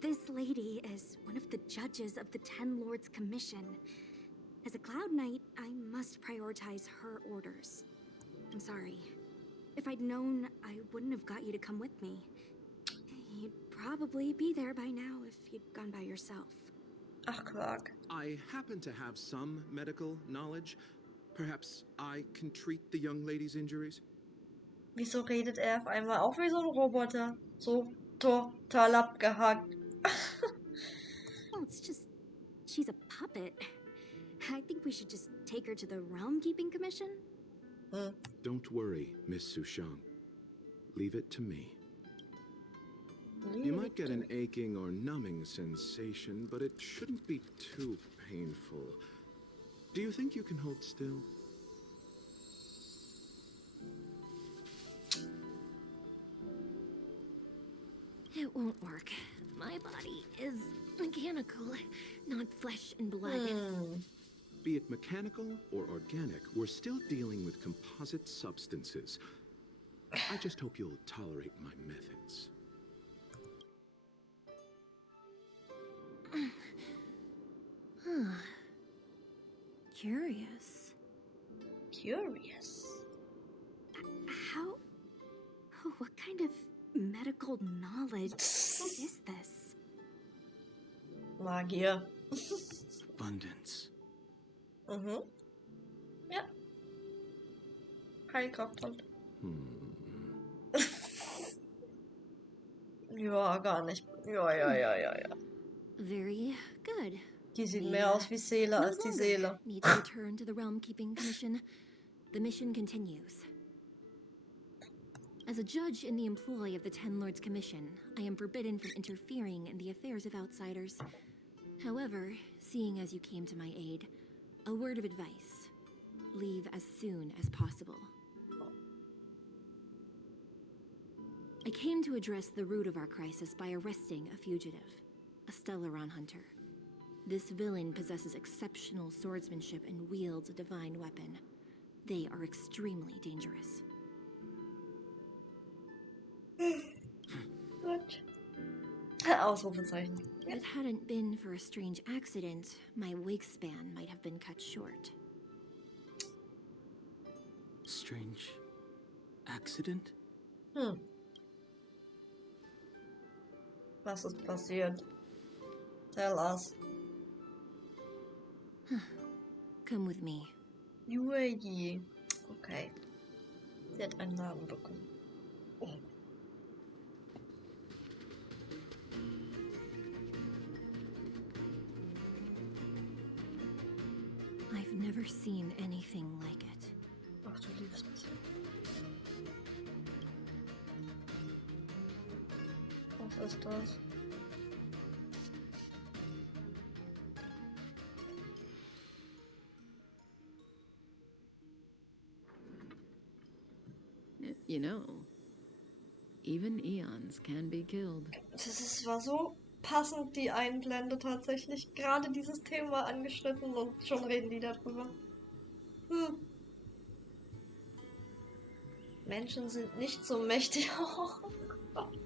This lady is one of the judges of the 10 Lords Commission. As a Cloud Knight, I must prioritize her orders. I'm sorry. If I'd known, I wouldn't have got you to come with me. You'd probably be there by now if you'd gone by yourself. Ach, Quark. I happen to have some medical knowledge. Perhaps I can treat the young lady's injuries? Wieso redet er auf einmal auch wie so ein Roboter? So total abgehackt. Well, it's just... she's a puppet. I think we should just take her to the Realm Keeping Commission. Don't worry, Miss Sushang. Leave it to me. You might get an aching or numbing sensation, but it shouldn't be too painful. Do you think you can hold still? It won't work. My body is mechanical, not flesh and blood. Be it mechanical or organic, we're still dealing with composite substances. I just hope you'll tolerate my methods. Curious. Curious. How... oh, what kind of medical knowledge is this? Magier. Abundance. Ja. Heilkraft halt. Ja, gar nicht. Ja. Very good. Die sieht mehr aus wie Seele als die Seele. Need to return to the Realm Keeping Commission. The mission continues. As a judge in the employ of the Ten Lords Commission, I am forbidden from interfering in the affairs of outsiders. However, seeing as you came to my aid, a word of advice. Leave as soon as possible. I came to address the root of our crisis by arresting a fugitive, a Stellaron hunter. This villain possesses exceptional swordsmanship and wields a divine weapon. They are extremely dangerous. Gut. Ausrufezeichen. If it hadn't been for a strange accident, my wingspan might have been cut short. Strange accident? Was ist passiert? Tell us. Come with me. UAE. Okay. Sie hat einen Namen bekommen. Oh. I've never seen anything like it. Ach du liebes bisschen. Was ist das? You know, even Eons can be killed. War so passend, die Einblende tatsächlich. Gerade dieses Thema angeschnitten und schon reden die darüber. Menschen sind nicht so mächtig. Oh Gott.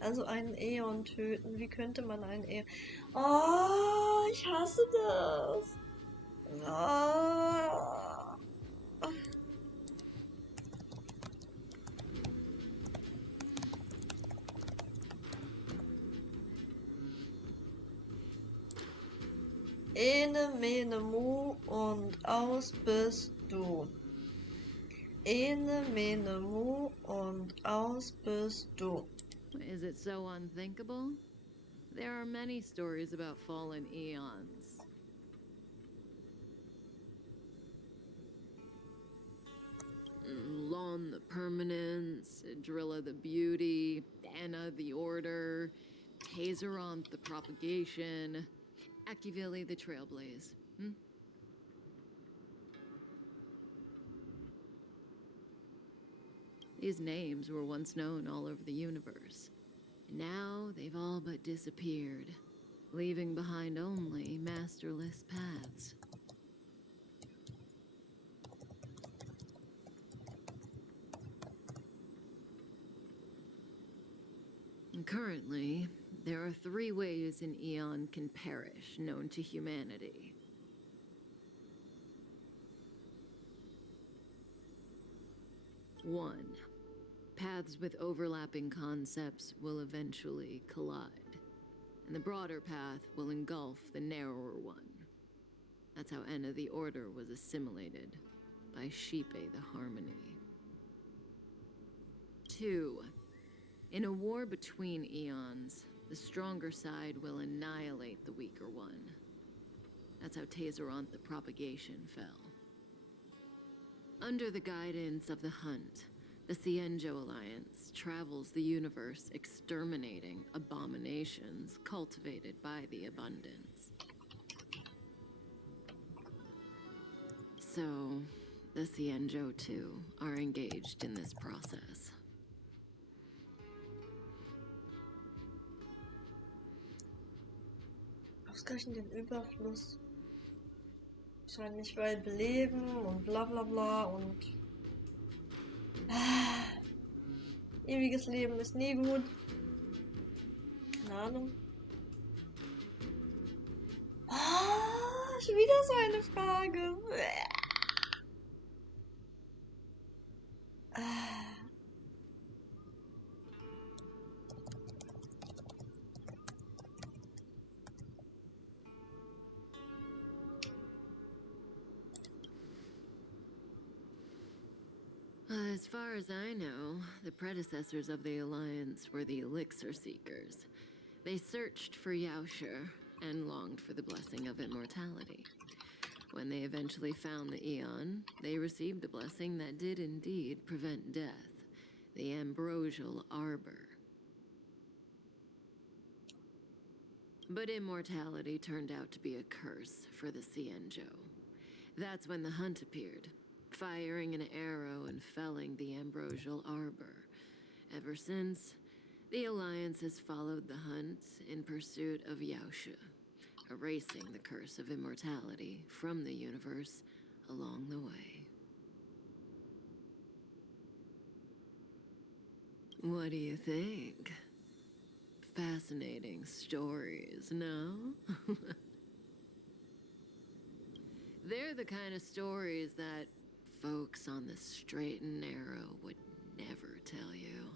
Also einen Äon töten. Wie könnte man einen Äon... Oh, ich hasse das. Oh. Ene, mene, mu und aus bist du. Ene, mene, mu und aus bist du. Is it so unthinkable? There are many stories about fallen eons. Lon the Permanence, Drilla the Beauty, Anna the Order, Tazeronth the Propagation, Akivili the Trailblaze. These names were once known all over the universe. Now they've all but disappeared, leaving behind only masterless paths. And currently, there are 3 ways an eon can perish known to humanity. One, paths with overlapping concepts will eventually collide, and the broader path will engulf the narrower one. That's how Enna the Order was assimilated by Sheepe the Harmony. 2, in a war between eons, the stronger side will annihilate the weaker one. That's how Tazeronth the Propagation fell. Under the guidance of the Hunt, the Cienjo Alliance travels the universe exterminating abominations cultivated by the Abundance. So, the Cienjo too are engaged in this process. Ausgleichen den Überfluss. Wahrscheinlich weil beleben und bla bla bla und... Ewiges Leben ist nie gut. Keine Ahnung. Schon wieder so eine Frage. As far as I know, the predecessors of the Alliance were the Elixir Seekers. They searched for Yaoshi and longed for the blessing of immortality. When they eventually found the Eon, they received a blessing that did indeed prevent death, the ambrosial arbor. But immortality turned out to be a curse for the Cienjo. That's when the hunt appeared, firing an arrow and felling the ambrosial arbor. Ever since, the Alliance has followed the hunt in pursuit of Yaoshe, erasing the curse of immortality from the universe along the way. What do you think? Fascinating stories, no? They're the kind of stories that folks on the straight and narrow would never tell you.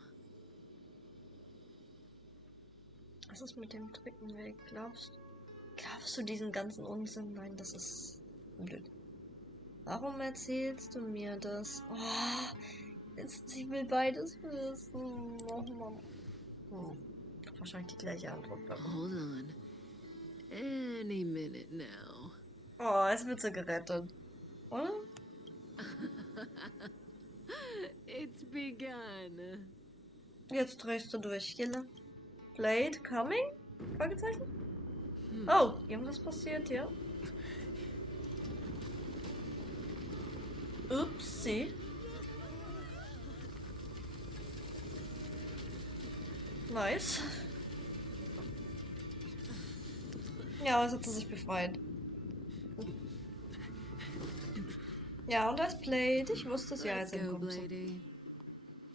Was ist mit dem dritten Weg? Glaubst du diesen ganzen Unsinn? Nein, das ist blöd. Warum erzählst du mir das? Oh, sie will beides wissen. Oh Mann. Wahrscheinlich die gleiche Antwort. Hold on. Any minute now. Oh, es wird sie gerettet. Oder? It's begun. Jetzt drehst du durch, Jille. Blade coming? Fragezeichen? Oh, irgendwas passiert hier. Upsi. Nice. Ja, jetzt hat sie sich befreit. Ja, und da ist Blade. Ich wusste es ja, als er kommt. Blady.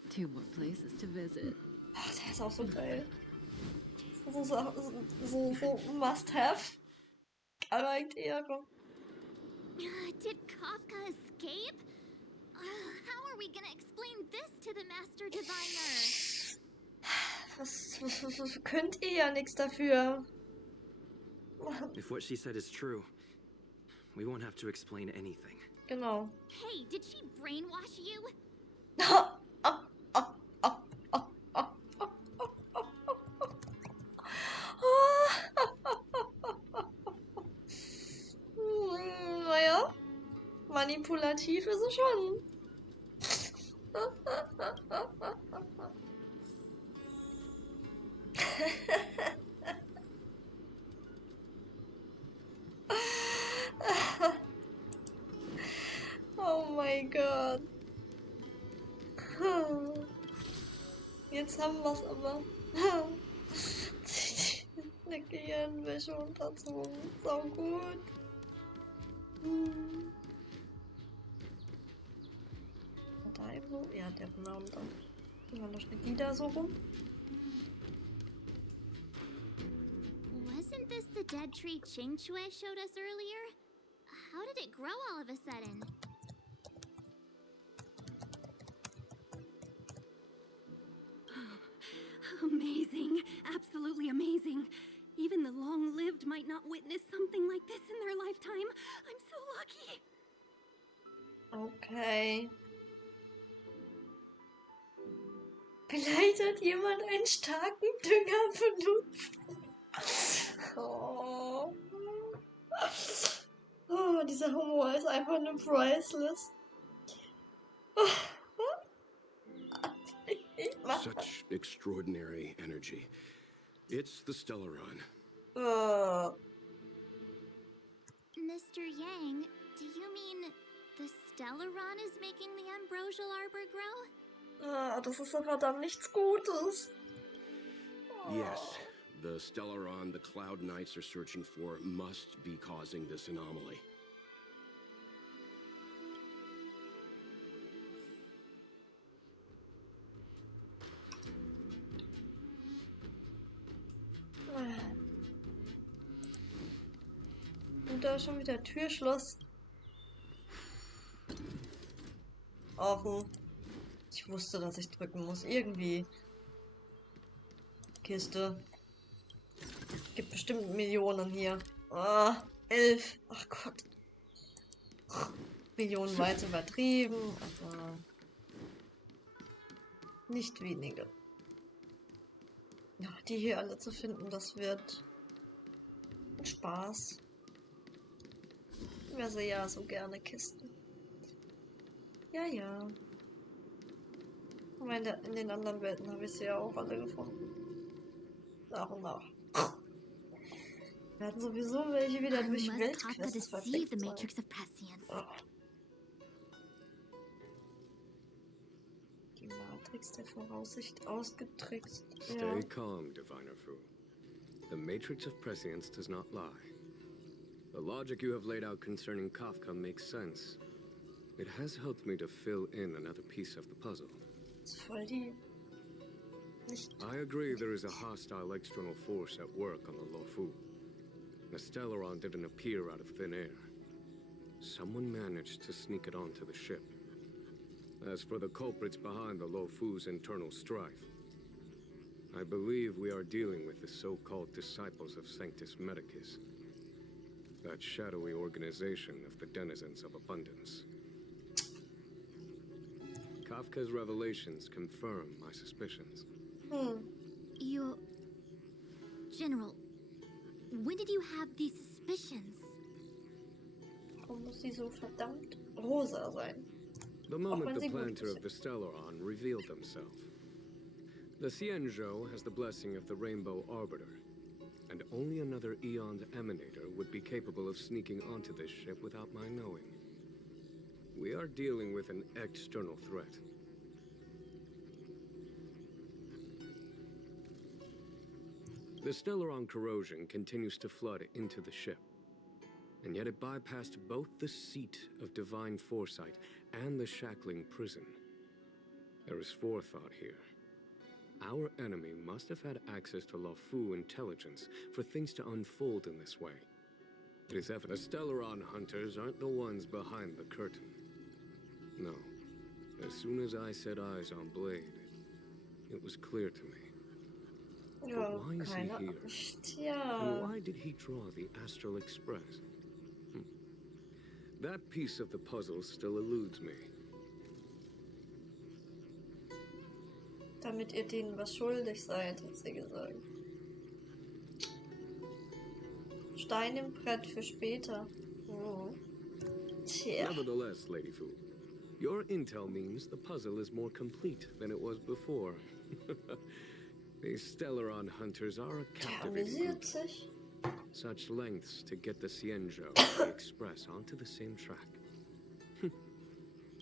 2 more places to visit. Ach, der ist auch so geil. So must-have Charaktere. Did Kafka escape? How are we gonna explain this to the Master Diviner? Was könnt ihr ja nichts dafür. If what she said is true, we won't have to explain anything. Genau. Hey, did she brainwash you? Naja, manipulativ ist es schon. Oh mein Gott. Jetzt haben wir es aber. Eine Gehirnwäsche unterzogen. So gut. Und da irgendwo? Ja, der genau da. Ja, da steht die da so rum. Wasn't this the dead tree Qingxue showed us earlier? How did it grow all of a sudden? Amazing. Absolutely amazing. Even the long-lived might not witness something like this in their lifetime. I'm so lucky. Okay. Vielleicht hat jemand einen starken Dünger benutzt. Oh. Oh, dieser Humor ist einfach nur priceless. Such extraordinary energy. It's the Stellaron. Mr. Yang, do you mean the Stellaron is making the ambrosial arbor grow? Das ist so verdammt nichts Gutes. Yes, the Stellaron the Cloud Knights are searching for must be causing this anomaly. Und da ist schon wieder Türschloss offen. Ich wusste, dass ich drücken muss. Irgendwie. Kiste. Gibt bestimmt Millionen hier. 11. Ach Gott. Millionen weit übertrieben, aber nicht wenige. Ja, die hier alle zu finden, das wird ein Spaß. Ich esse ja so gerne Kisten. Ja, ja. Ich meine, in den anderen Welten habe ich sie ja auch alle gefunden. Nach und nach. Wir hatten sowieso welche wieder durch Unless Kafka Weltquests deceived the verfickt matrix sein. of prescience. Oh. Die Matrix der Voraussicht ausgetrickst. Stay Ja. calm, Diviner Fu. The matrix of prescience does not lie. The logic you have laid out concerning Kafka makes sense. It has helped me to fill in another piece of the puzzle. Das ist voll die. Nicht. I agree there is a hostile external force at work on the Luofu. The Stellaron didn't appear out of thin air. Someone managed to sneak it onto the ship. As for the culprits behind the Luofu's internal strife, I believe we are dealing with the so-called disciples of Sanctus Medicus. That shadowy organization of the denizens of abundance. Kafka's revelations confirm my suspicions. You... General, when did you have these suspicions? Warum muss sie so verdammt rosa sein? The wenn moment the sie gut planter ist. of the Stellaron revealed himself. The Xianzhou has the blessing of the Rainbow Arbiter, and only another Eon's Emanator would be capable of sneaking onto this ship without my knowing. We are dealing with an external threat. The Stellaron corrosion continues to flood into the ship, and yet it bypassed both the seat of divine foresight and the shackling prison. There is forethought here. Our enemy must have had access to Luofu intelligence for things to unfold in this way. It is evident the Stellaron hunters aren't the ones behind the curtain. No. As soon as I set eyes on Blade, it was clear to me. Ja, But why is he keine here? Angst. And Ja. why did he draw the Astral Express? That piece of the puzzle still eludes me. Damit ihr denen was schuldig seid, hat sie gesagt. Stein im Brett für später. Oh. Tja. Nevertheless, Lady Fu, your intel means the puzzle is more complete than it was before. These Stellaron hunters are a Der captivating group. amüsiert sich. Such lengths to get the Xianzhou and the Express onto the same track.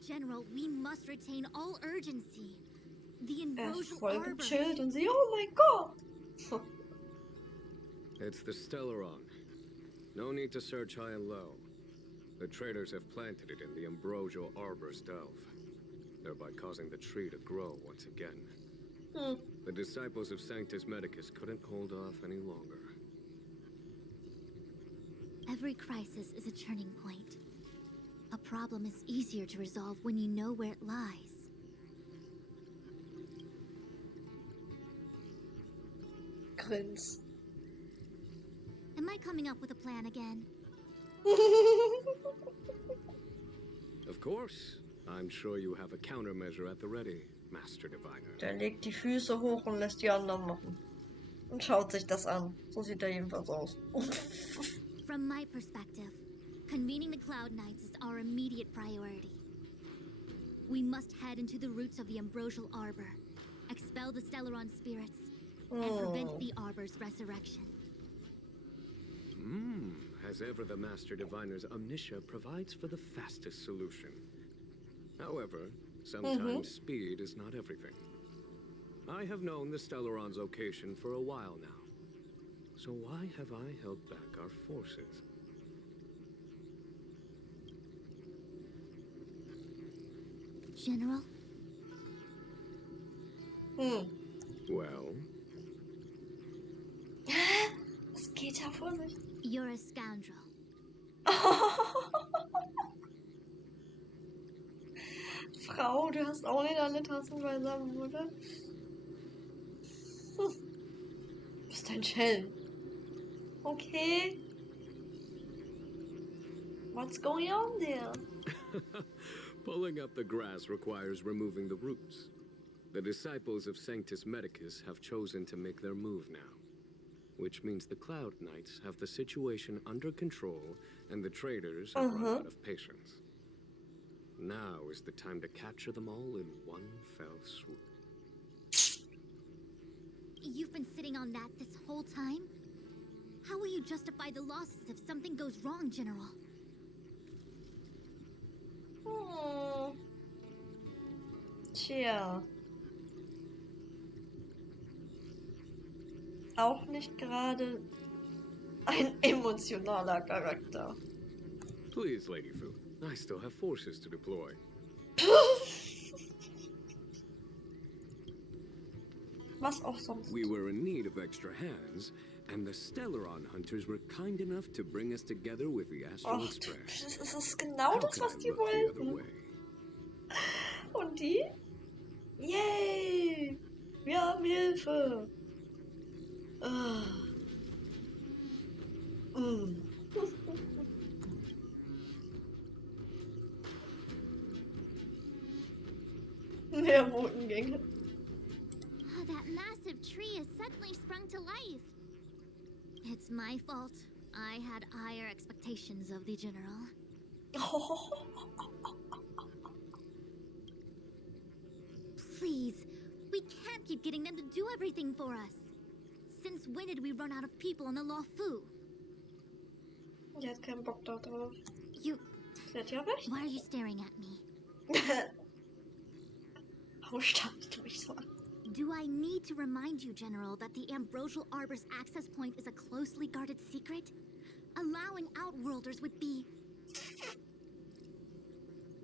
General, we must retain all urgency. The Er ist Ambrosial voll Arbor. gechillt und sie, oh mein Gott. It's the Stellaron. No need to search high and low. The traders have planted it in the Ambrosial Arbor's delve, thereby causing the tree to grow once again. The disciples of Sanctus Medicus couldn't hold off any longer. Every crisis is a turning point. A problem is easier to resolve when you know where it lies. Grins. Am I coming up with a plan again? Of course. I'm sure you have a countermeasure at the ready, Master Diviner. Der legt die Füße hoch und lässt die anderen machen. Und schaut sich das an. So sieht er jedenfalls aus. From my perspective, convening the Cloud Knights is our immediate priority. We must head into the roots of the Ambrosial Arbor, expel the Stellaron spirits, and prevent the Arbor's resurrection. As ever, the Master Diviner's omniscia provides for the fastest solution. However, sometimes speed is not everything. I have known the Stellaron's location for a while now. So why have I held back our forces? General? Well, Was geht da vor sich? You're a scoundrel. Frau, du hast auch nicht alle Tassen beisammen, oder? Du bist ein Schelm. Okay. What's going on there? pulling up the grass requires removing the roots. The disciples of Sanctus Medicus have chosen to make their move now, which means the Cloud Knights have the situation under control and the traders have run out of patience. Now is the time to capture them all in one fell swoop. You've been sitting on that this whole time? How will you justify the losses if something goes wrong, General? Tja. Auch nicht gerade ein emotionaler Charakter. Please, Lady Fu. I still have forces to deploy. Was auch sonst. We were in need of extra hands, and the Stellaron hunters were kind enough to bring us together with the Astral Och, Express. das ist genau How das, can was I die look the other wollten. way? Und die? Yay! Wir haben Hilfe! Ah. Mehr Motengänge. Oh, that massive tree has suddenly sprung to life. It's my fault. I had higher expectations of the General. Please, we can't keep getting them to do everything for us. Since when did we run out of people on the Law Fu? Die hat keinen Bock da drauf. You... Sie hat ja recht. Why are you staring at me? Warum starrst du mich so an? Do I need to remind you, General, that the Ambrosial Arbor's access point is a closely guarded secret? Allowing Outworlders would be...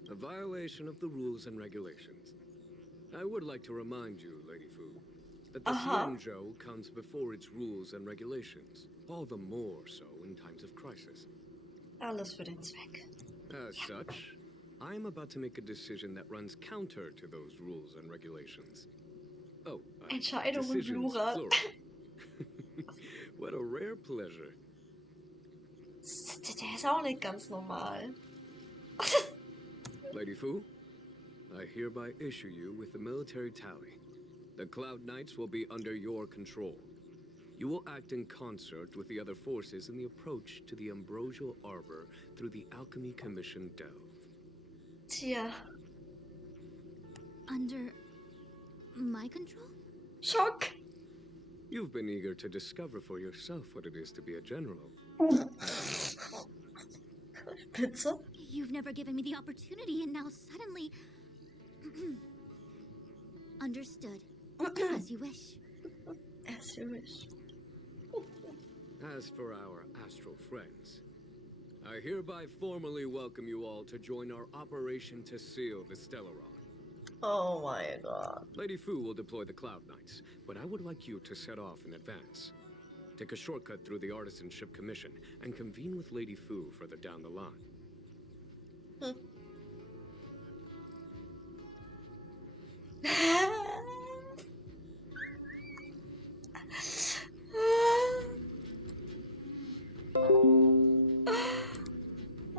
A violation of the rules and regulations. I would like to remind you, Lady Fu, that the Xianzhou comes before its rules and regulations, all the more so in times of crisis. Alles für den Zweck. As such, I'm about to make a decision that runs counter to those rules and regulations. Oh, Entscheidungen decisions, Plural. plural. What a rare pleasure. Der ist auch nicht ganz normal. Lady Fu, I hereby issue you with the military tally. The Cloud Knights will be under your control. You will act in concert with the other forces in the approach to the Ambrosial Arbor through the Alchemy Commission Delve. Tja. Under... my control? Schock. You've been eager to discover for yourself what it is to be a general. Pizza? You've never given me the opportunity, and now suddenly... Understood. As you wish. As you wish. As for our astral friends, I hereby formally welcome you all to join our operation to seal the Stellaron. Oh my god. Lady Fu will deploy the Cloud Knights, but I would like you to set off in advance. Take a shortcut through the Artisanship Commission and convene with Lady Fu further down the line.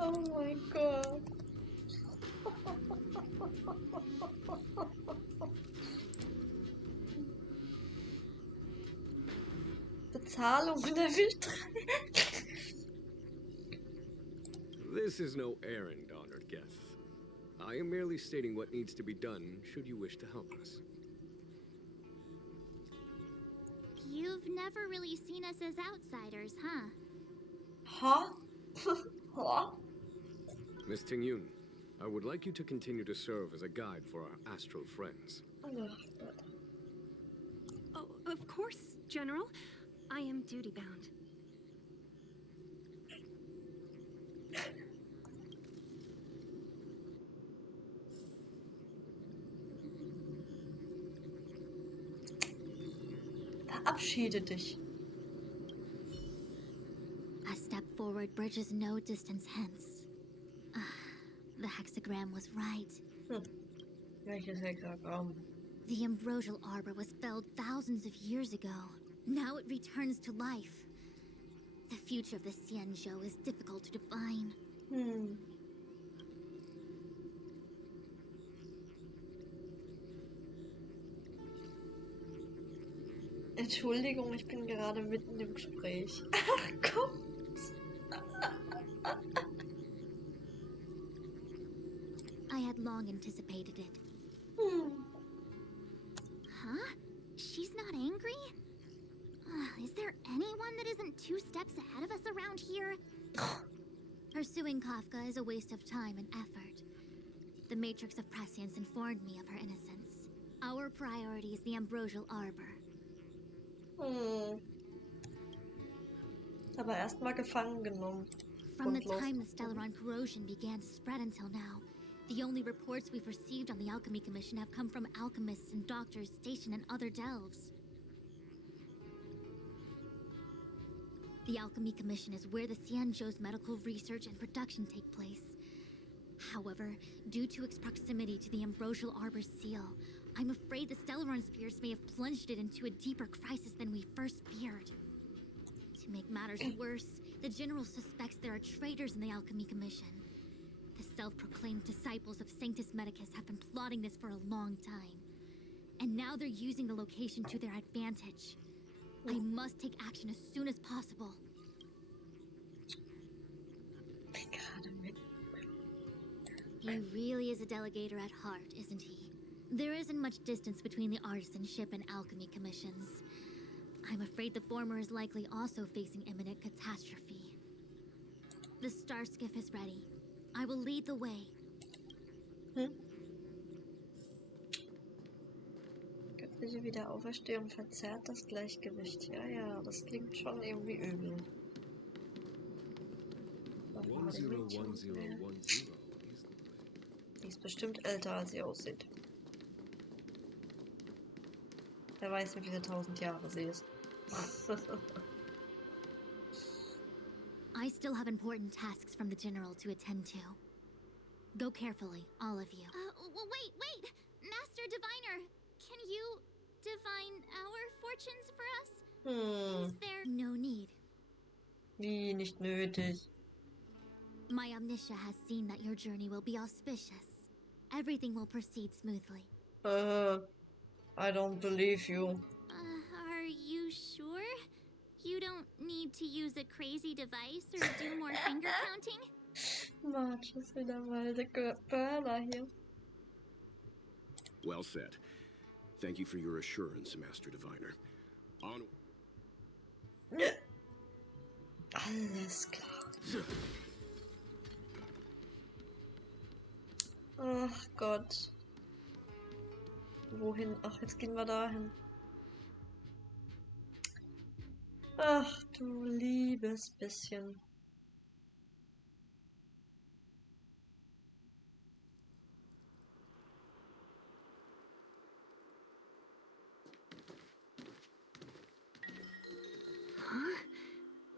Oh my god. Bezahlung Level 3. This is no errand, honored guest. I am merely stating what needs to be done should you wish to help us. You've never really seen us as outsiders, huh? Huh? Huh? Miss Tingyun, I would like you to continue to serve as a guide for our astral friends. Oh, of course, General. I am duty-bound. Verabschiede dich. A step forward bridges no distance hence. The hexagram was right. Welches Hexagramm? The Ambrosial Arbor was felled thousands of years ago. Now it returns to life. The future of the Xianzhou is difficult to define. Entschuldigung, ich bin gerade mitten im Gespräch. Ach, komm. I had long anticipated it. Huh? She's not angry? 2 steps ahead of us around here? Pursuing Kafka is a waste of time and effort. The Matrix of Prescience informed me of her innocence. Our priority is the Ambrosial Arbor. Aber erstmal gefangen genommen. From the Grundlos. time the Stellaron corrosion began to spread until now, the only reports we've received on the Alchemy Commission have come from alchemists and doctors stationed in other delves. The Alchemy Commission is where the Xianzhou's medical research and production take place. However, due to its proximity to the Ambrosial Arbor's seal, I'm afraid the Stellaron spears may have plunged it into a deeper crisis than we first feared. To make matters worse, the General suspects there are traitors in the Alchemy Commission. The self-proclaimed disciples of Sanctus Medicus have been plotting this for a long time. And now they're using the location to their advantage. I must take action as soon as possible. He really is a delegator at heart, isn't he? There isn't much distance between the artisanship and alchemy commissions. I'm afraid the former is likely also facing imminent catastrophe. The star skiff is ready. I will lead the way. Göttliche Wiederauferstehung verzerrt das Gleichgewicht. Ja, ja, das klingt schon irgendwie übel. 101010 Die ist bestimmt älter, als sie aussieht. Wer weiß, wie viele 1000 Jahre sie ist. I still have important tasks from the General to attend to. Go carefully, all of you. Wait! Master Diviner! Can you divine our fortunes for us? Is there no need? Wie nicht nötig. My Omniscia has seen that your journey will be auspicious. Everything will proceed smoothly. I don't believe you. Are you sure? You don't need to use a crazy device or do more finger counting? Marge ist wieder mal der Burner hier. Well said. Thank you for your assurance, Master Diviner. On. Alles klar. Ach Gott. Wohin? Ach, jetzt gehen wir dahin. Ach du liebes bisschen.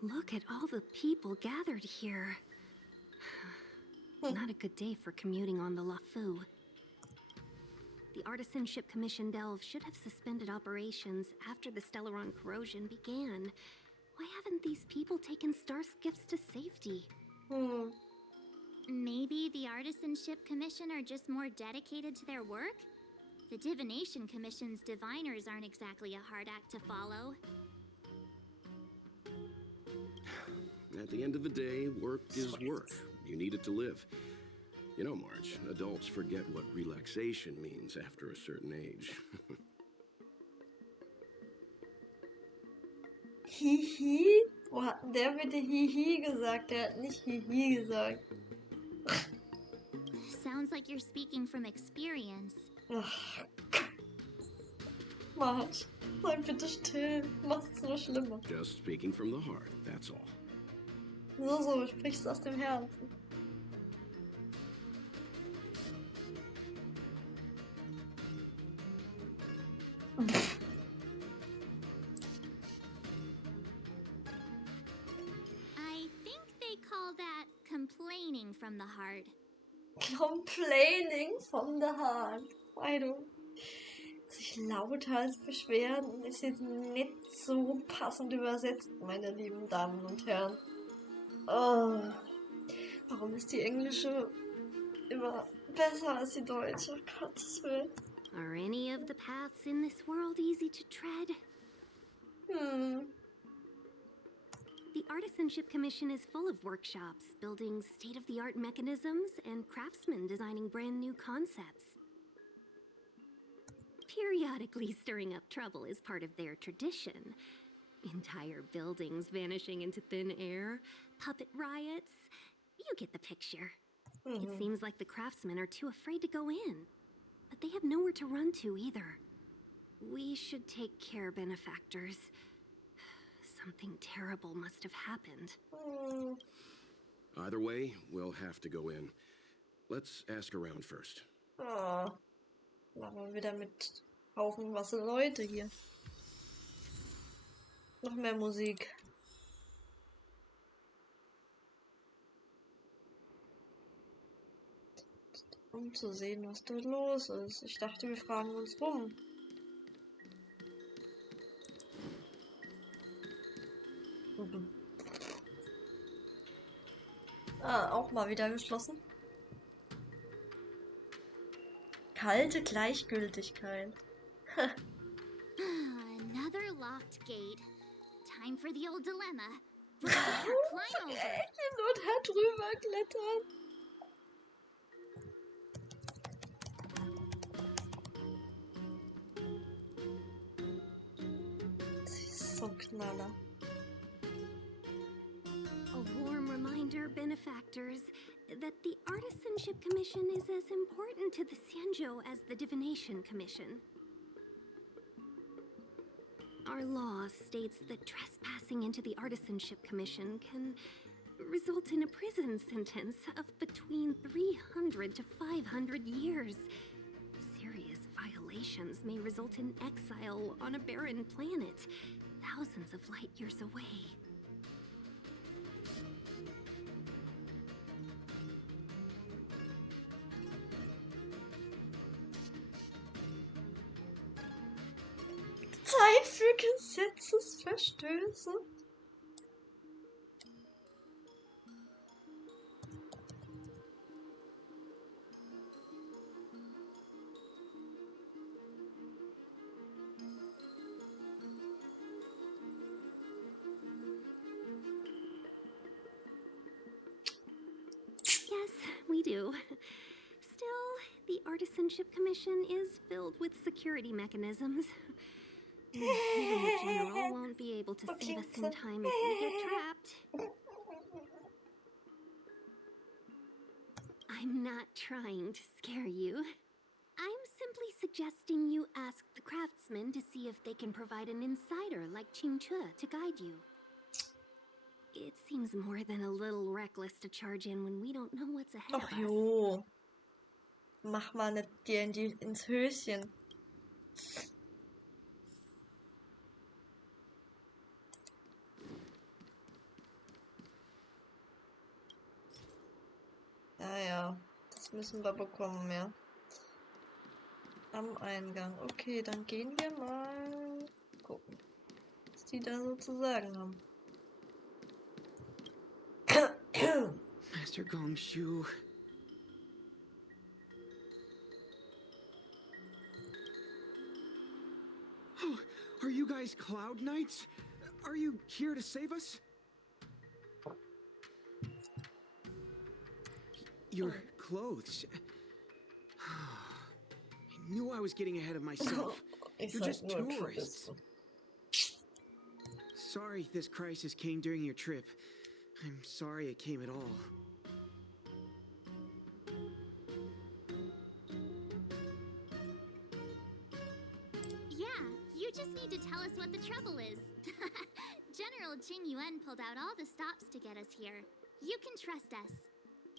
Look at all the people gathered here. Not a good day for commuting on the LaFu. The Artisanship Commission Delve should have suspended operations after the Stellaron corrosion began. Why haven't these people taken star skiffs to safety? Maybe the Artisanship Commission are just more dedicated to their work? The Divination Commission's diviners aren't exactly a hard act to follow. At the end of the day, work is work. You need it to live. You know, Marge, adults forget what relaxation means after a certain age. Hihi? Wo hat denn der bitte Hihi gesagt? Der hat nicht Hihi gesagt. Sounds like you're speaking from experience. Ach. Marge, sei bitte still. Mach's es nur schlimmer. Just speaking from the heart, that's all. So, sprichst aus dem Herzen. I think they call that complaining from the heart. Complaining from the heart. I don't. Sich lauter als beschweren ist jetzt nicht so passend übersetzt, meine lieben Damen und Herren. Oh, warum ist die englische immer besser als die deutsche? Gottes Willen. Are any of the paths in this world easy to tread? The Artisanship Commission is full of workshops, building state-of-the-art mechanisms, and craftsmen designing brand new concepts. Periodically stirring up trouble is part of their tradition. Entire buildings vanishing into thin air, puppet riots. You get the picture. It seems like the craftsmen are too afraid to go in. But they have nowhere to run to either. We should take care, benefactors. Something terrible must have happened. Either way, we'll have to go in. Let's ask around first. Oh, machen wir wieder mit haufenweise Leute hier. Noch mehr Musik. Um zu sehen, was dort los ist. Ich dachte, wir fragen uns rum. Ah, auch mal wieder geschlossen. Kalte Gleichgültigkeit. Another locked gate. Time for the old dilemma. Forget or climb over. Und drüber klettern. Sie ist so knaller. A warm reminder, benefactors, that the Artisanship Commission is as important to the Xianzhou as the Divination Commission. Our law states that trespassing into the Artisanship Commission can result in a prison sentence of between 300 to 500 years. Serious violations may result in exile on a barren planet, thousands of light years away. Zeit für Gesetzesverstöße. Yes, we do. Still, the Artisanship Commission is filled with security mechanisms. Even the General won't be able to save us in time if we get trapped. I'm not trying to scare you. I'm simply suggesting you ask the craftsmen to see if they can provide an insider like Qingque to guide you. It seems more than a little reckless to charge in when we don't know what's ahead of Ach us. jo. Mach mal nicht dir ins Höschen. Naja, das müssen wir bekommen, ja. Am Eingang. Okay, dann gehen wir mal gucken, was die da so zu sagen haben. Master Gongshu. Oh, are you guys Cloud Knights? Are you here to save us? Your clothes. I knew I was getting ahead of myself. You're just tourists. Sorry this crisis came during your trip. I'm sorry it came at all. Yeah, you just need to tell us what the trouble is. General Jing Yuan pulled out all the stops to get us here. You can trust us.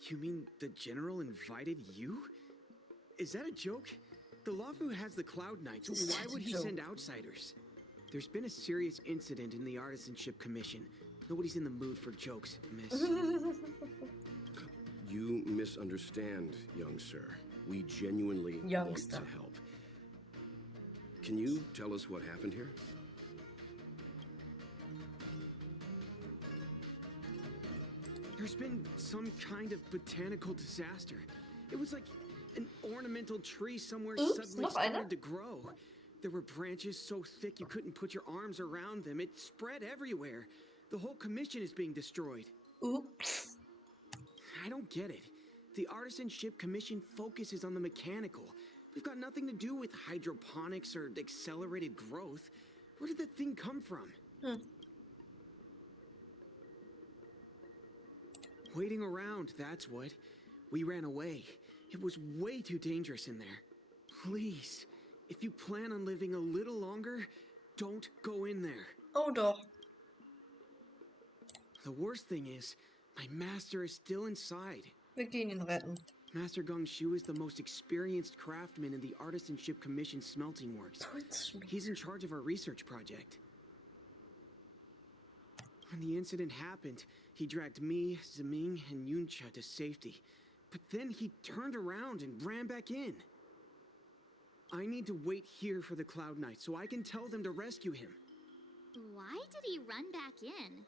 You mean the General invited you? Is that a joke? The Luofu has the Cloud Knights. Why would he send outsiders? There's been a serious incident in the Artisanship Commission. Nobody's in the mood for jokes, miss. You misunderstand, young sir. We genuinely want to help. Can you tell us what happened here? There's been some kind of botanical disaster. It was like an ornamental tree somewhere suddenly started to grow. There were branches so thick you couldn't put your arms around them. It spread everywhere. The whole commission is being destroyed. Oops. I don't get it. The Artisanship Commission focuses on the mechanical. We've got nothing to do with hydroponics or accelerated growth. Where did that thing come from? Waiting around, that's what. We ran away. It was way too dangerous in there. Please, if you plan on living a little longer, don't go in there. Oh doch. The worst thing is, my master is still inside. Wir gehen ihn retten. Master Gong Shu is the most experienced craftsman in the Artisanship Commission smelting works. He's in charge of our research project. When the incident happened, he dragged me, Zeming, and Yuncha to safety. But then he turned around and ran back in. I need to wait here for the Cloud Knight so I can tell them to rescue him. Why did he run back in?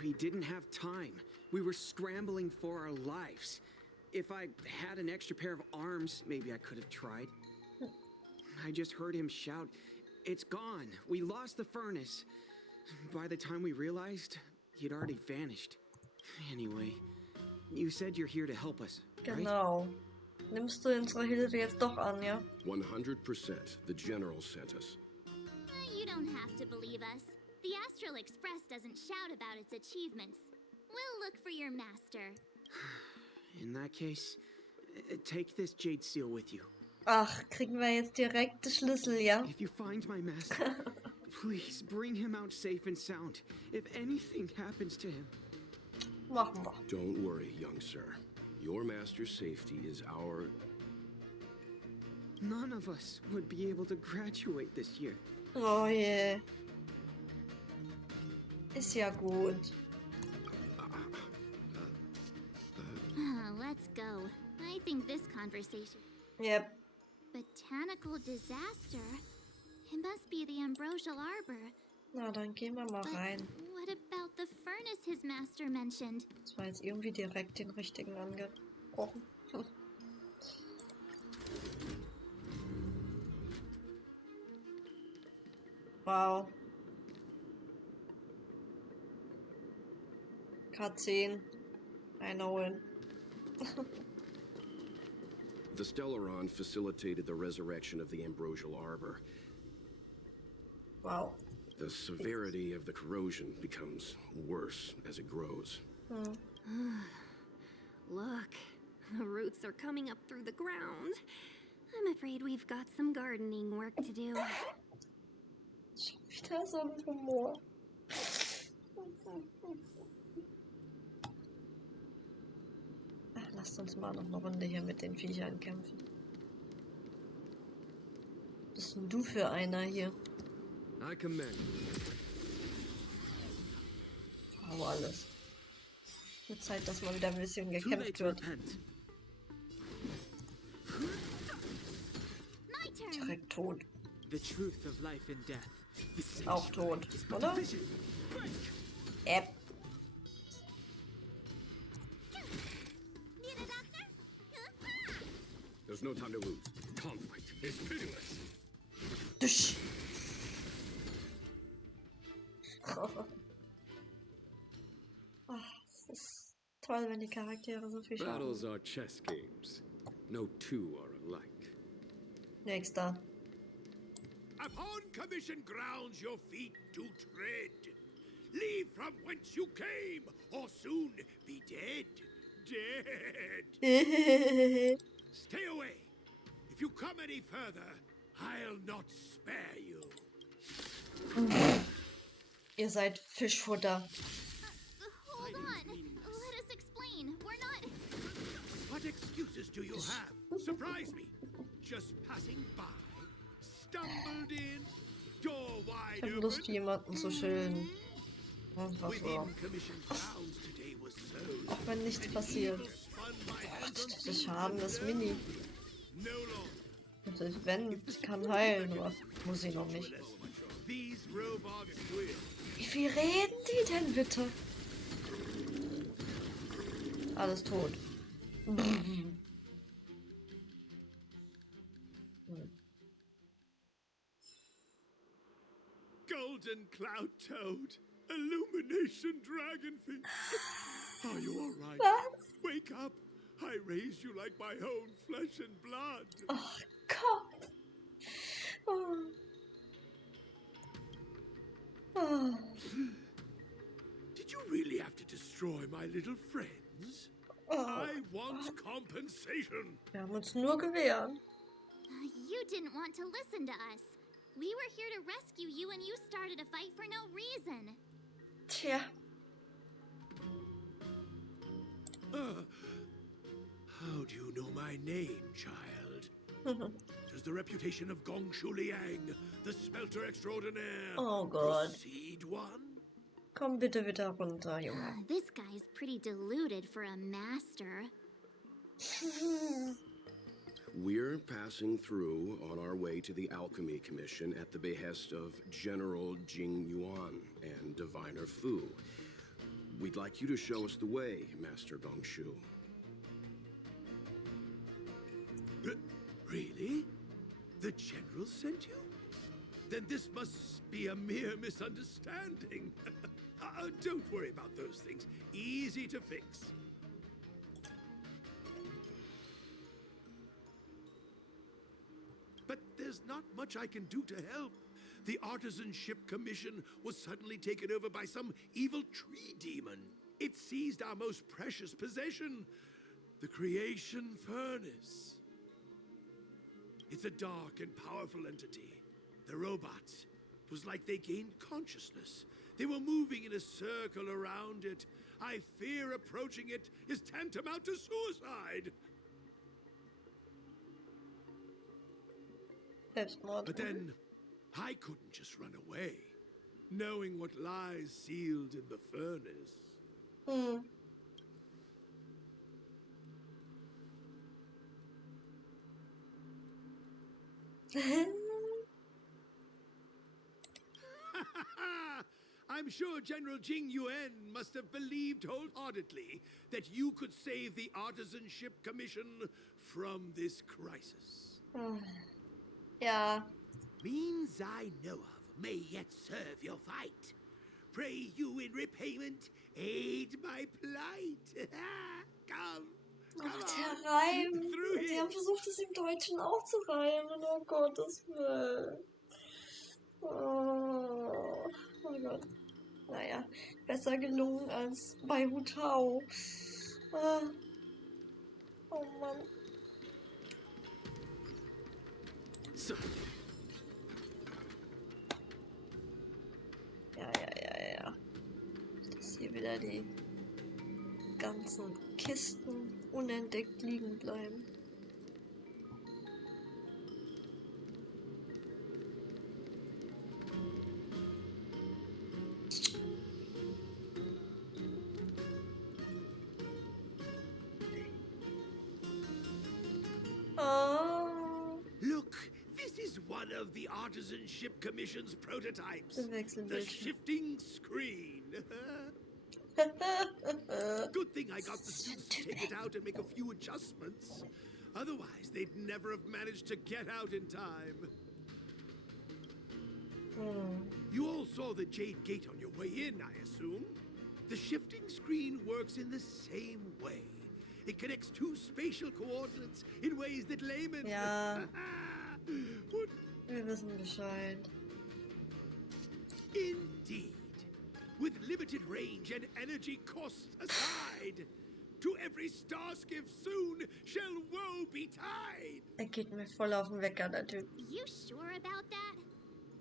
We didn't have time. We were scrambling for our lives. If I had an extra pair of arms, maybe I could have tried. I just heard him shout, "It's gone! We lost the furnace!" By the time we realized, he'd already vanished. Anyway, you said you're here to help us, right? Genau. Nimmst du unsere Hilfe jetzt doch an, ja? 100%. The General sent us. You don't have to believe us. The Astral Express doesn't shout about its achievements. We'll look for your master. In that case, take this jade seal with you. Ach, kriegen wir jetzt direkt den Schlüssel, ja? If you find my master, please bring him out safe and sound. If anything happens to him. Machen wir. Don't worry, young sir. Your master's safety is our... None of us would be able to graduate this year. Oh je. Ist ja gut. Let's go. I think this conversation... Yep. Botanical disaster? It must be the ambrosial arbor. Na, dann gehen wir mal rein. What about the furnace his master mentioned? Das war jetzt irgendwie direkt den richtigen angebrochen. Wow. Cutscene. Einholen. The Stellaron facilitated the resurrection of the ambrosial arbor. Wow. The severity of the corrosion becomes worse as it grows. Look, the roots are coming up through the ground. I'm afraid we've got some gardening work to do. Wieder so ein Humor. Ach, lasst uns mal noch eine Runde hier mit den Viechern kämpfen. Was bist denn du für einer hier? I commend. Hau alles. Wird Zeit, dass mal wieder ein bisschen Too late gekämpft to wird. repent. My turn! Direkt tot. The truth of life and death. Auch tot, oder? Yep. Need a doctor? There's no time to lose. Conflict is pitiless. Dusch. Es ist toll, wenn die Charaktere so viel schaffen. Battles are chess games. No two are alike. Nächster. Upon commission grounds your feet do tread. Leave from whence you came, or soon be dead. Dead. Stay away. If you come any further, I'll not spare you. Ihr seid Fischfutter. Hold on. Let us explain. We're not... What excuses do you have? Surprise me. Just passing by. Stumbled in. Door Ich wide hab open. Lust, jemanden zu schillen. Einfach so. Within commission grounds today was so. Auch wenn nichts passiert. Spun my hand on Das Schaden ist mini. no longer. Also wenn, ich kann heilen, aber muss ich noch nicht. These Robog queer. Wie viel reden die denn bitte? Alles tot. Golden cloud toad. Illumination dragonfish. Are you alright? Was? Wake up. I raised you like my own flesh and blood. Oh Gott. Oh. Oh. Did you really have to destroy my little friends? Oh. I want compensation. Wir haben uns nur gewehrt. You didn't want to listen to us. We were here to rescue you and you started a fight for no reason. Tja. How do you know my name, child? Does the reputation of Gongshu Liang, the smelter extraordinaire, Oh Gott. precede one? Komm bitte wieder runter, Junge. This guy's pretty deluded for a master. We're passing through on our way to the Alchemy Commission at the behest of General Jing Yuan and Diviner Fu. We'd like you to show us the way, Master Gongshu. Really? The General sent you? Then this must be a mere misunderstanding. Don't worry about those things. Easy to fix. But there's not much I can do to help. The Artisanship Commission was suddenly taken over by some evil tree demon. It seized our most precious possession, the creation furnace. It's a dark and powerful entity. The robots, it was like they gained consciousness. They were moving in a circle around it. I fear approaching it is tantamount to suicide. Selbstmord. But then, I couldn't just run away, knowing what lies sealed in the furnace. Hm. I'm sure General Jing Yuan must have believed wholeheartedly that you could save the Artisanship Commission from this crisis. Ja. Means I know of may yet serve your fight. Pray you in repayment aid my plight. Come. Ach, der Reim. Sie haben versucht, es im Deutschen auch zu reimen. Oh Gottes Willen. Oh Gott. Naja, besser gelungen als bei Hutao. Oh Mann. So. Ja. Dass hier wieder die ganzen Kisten unentdeckt liegen bleiben. Look, this is one of the Artisanship Commission's prototypes. The shifting screen. Good thing I got the students to take it out and make a few adjustments. Otherwise, they'd never have managed to get out in time. You all saw the Jade Gate on your way in, I assume? The shifting screen works in the same way. It connects two spatial coordinates in ways that laymen... Ja. Wir wissen Bescheid. Indeed. With limited range and energy costs aside, to every star skiff soon shall woe betide. Geht mir voll auf den Wecker, der Typ. You sure about that?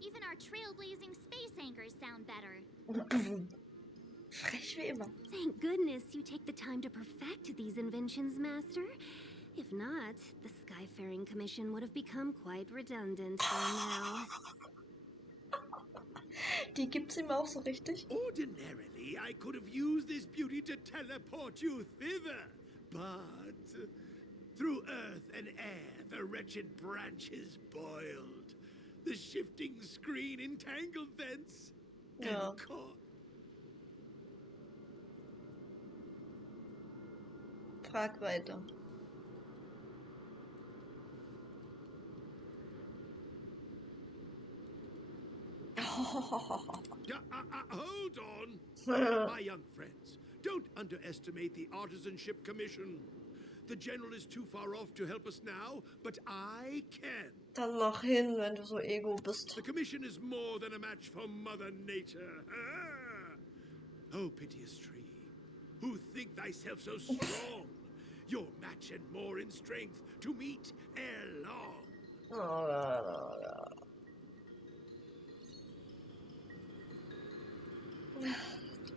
Even our trailblazing space anchors sound better. Frech wie immer. Thank goodness you take the time to perfect these inventions, Master. If not, the Skyfaring Commission would have become quite redundant by now. Die gibt's ihm auch so richtig. Ordinarily, I could have used this beauty to teleport you thither, but through earth and air, the wretched branches boiled. The shifting screen entangled thence and caught. Frag weiter. Hold on! My young friends, don't underestimate the Artisanship Commission. The general is too far off to help us now, but I can. Dann mach hin, wenn du so ego bist. The commission is more than a match for Mother Nature. Oh, piteous tree, who think thyself so strong, your match and more in strength to meet ere long.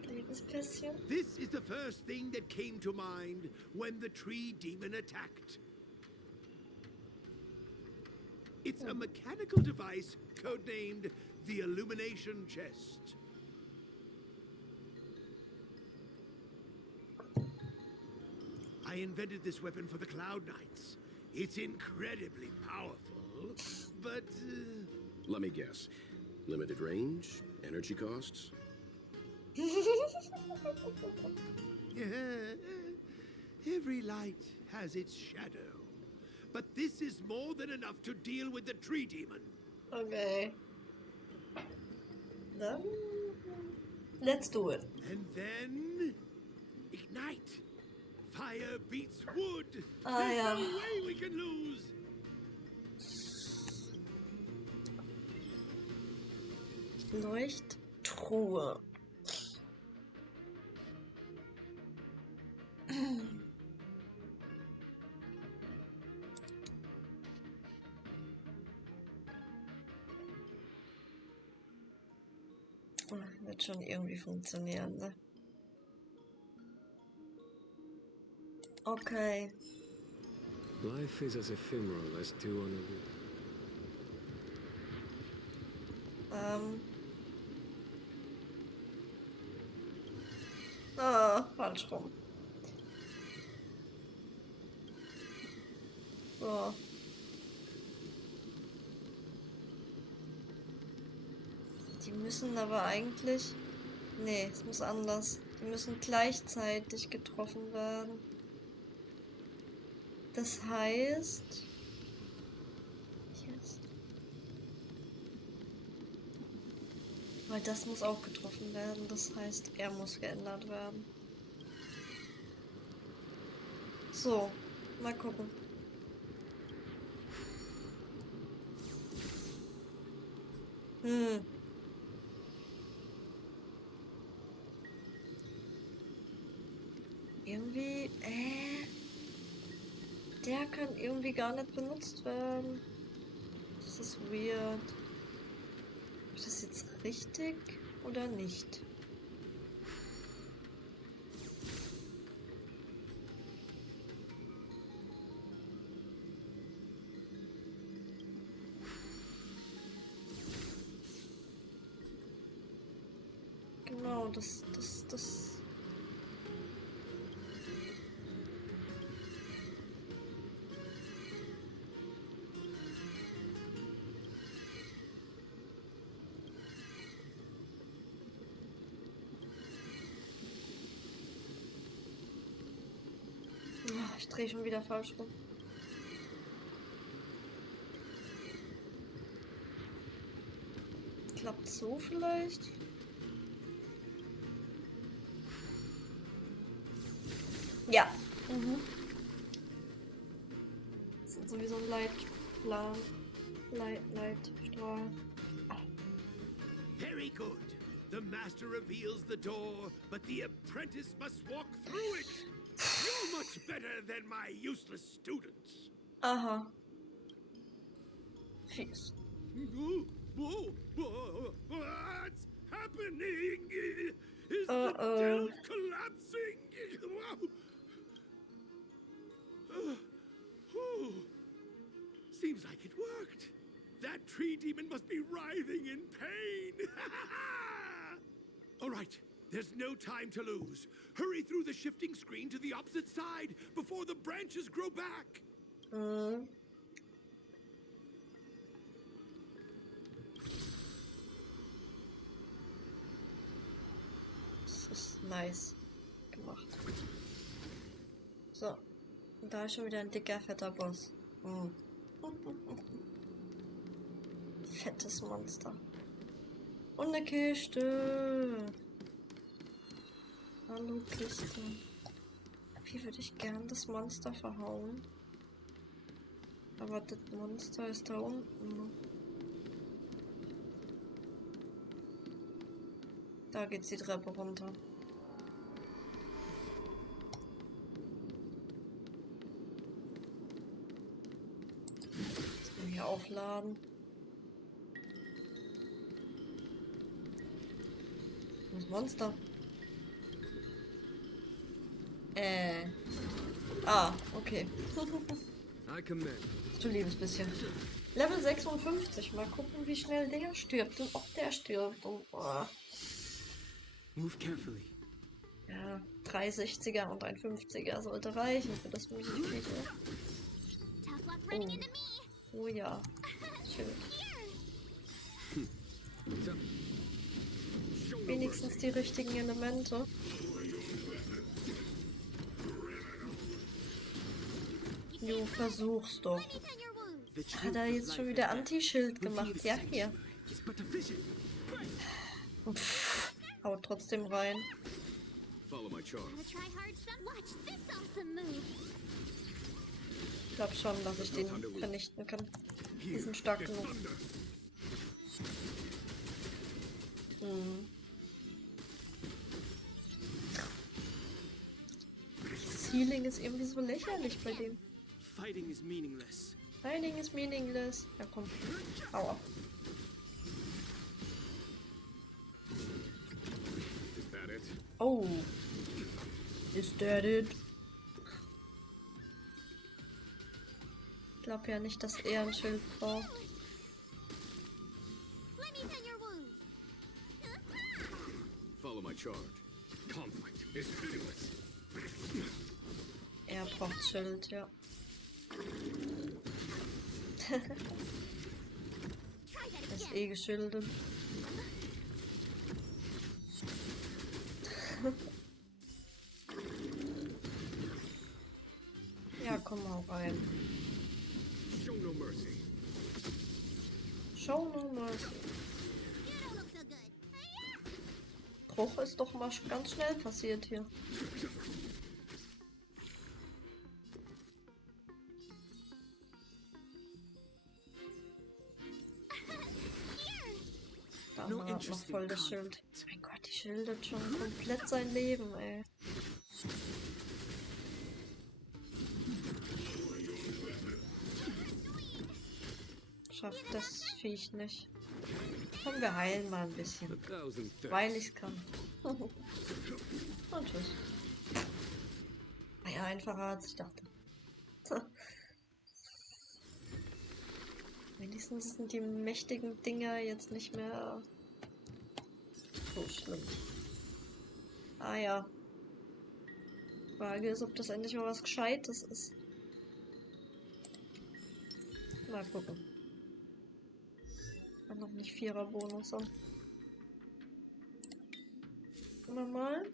Lebensplätzchen. This is the first thing that came to mind when the tree demon attacked. It's a mechanical device codenamed the Illumination Chest. I invented this weapon for the Cloud Knights. It's incredibly powerful, but... Let me guess. Limited range? Energy costs? Every light has its shadow. But this is more than enough to deal with the tree demon. Okay. Then... let's do it. And then... ignite. Fire beats wood. Ah, There's ja. no way we can lose. Leuchttruhe. Wird schon irgendwie funktionieren, ne? Okay. Life is as ephemeral as dew on a leaf. Falsch rum. So. Die müssen aber eigentlich... Nee, es muss anders. Die müssen gleichzeitig getroffen werden. Das heißt... Yes. Weil das muss auch getroffen werden. Das heißt, er muss geändert werden. So, mal gucken. Irgendwie, der kann irgendwie gar nicht benutzt werden. Das ist weird. Ist das jetzt richtig oder nicht? Genau, das. Ich drehe schon wieder falsch rum. Klappt so vielleicht? Ja. Das ist sowieso ein Leitplan. Leitstrahl. Very good. The master reveals the door, but the apprentice must walk through it. You're much better than my useless students. Aha. Fies. What's happening? Is the delve collapsing? Seems like it worked. That tree demon must be writhing in pain. All right, there's no time to lose. Hurry through the shifting screen to the opposite side before the branches grow back. Das ist nice gemacht. So. Und da ist schon wieder ein dicker, fetter Boss. Fettes Monster. Und eine Kiste. Hallo Kiste. Irgendwie würde ich gern das Monster verhauen. Aber das Monster ist da unten. Da geht's die Treppe runter. Jetzt mal hier aufladen. Das Monster. Okay. Du liebes bisschen. Level 56. Mal gucken, wie schnell der stirbt und ob der stirbt. Und, Move carefully. ja, 3 60er und ein 50er sollte reichen für das Musikvideo. Oh ja. Schön. Wenigstens die richtigen Elemente. Du versuch's doch. Hat er jetzt schon wieder Anti-Schild gemacht? Ja, hier. Pff, haut trotzdem rein. Ich glaube schon, dass ich den vernichten kann. Die sind stark genug. Das Healing ist irgendwie so lächerlich bei dem. Fighting is meaningless. Fighting is meaningless. Ja komm, hau ab. Oh. Is that it? Ich glaube ja nicht, dass er ein Schild braucht. Follow my charge. Conflict is pitiless. Er braucht Schild, ja. Er ist eh geschildert. Ja, komm mal rein. Show no mercy. Show no mercy. Bruch ist doch mal ganz schnell passiert hier. Da no hat noch voll das Schild. Mein Gott, die schildert schon komplett sein Leben, ey. Schafft das Viech nicht. Komm, wir heilen mal ein bisschen. Weil ich's kann. Und tschüss. Naja, einfacher als ich dachte. Wenigstens sind die mächtigen Dinger jetzt nicht mehr so schlimm. Ah ja. Frage ist, ob das endlich mal was Gescheites ist. Mal gucken. Kann noch nicht 4er Bonus haben. Mal.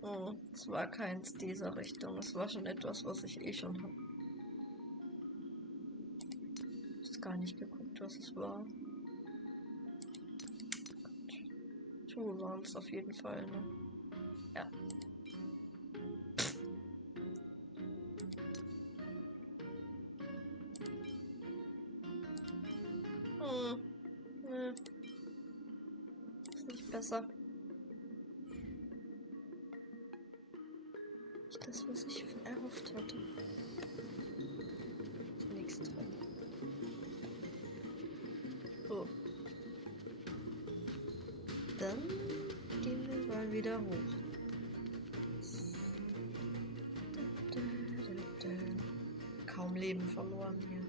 Oh, es war keins dieser Richtung. Es war schon etwas, was ich eh schon habe. Ich habe gar nicht geguckt, was es war. Schuhe waren es auf jeden Fall, ne? Ja. Ne. Ist nicht besser. Nicht das, was ich erhofft hatte. Ist nichts drin. So. Dann gehen wir mal wieder hoch. Kaum Leben verloren hier.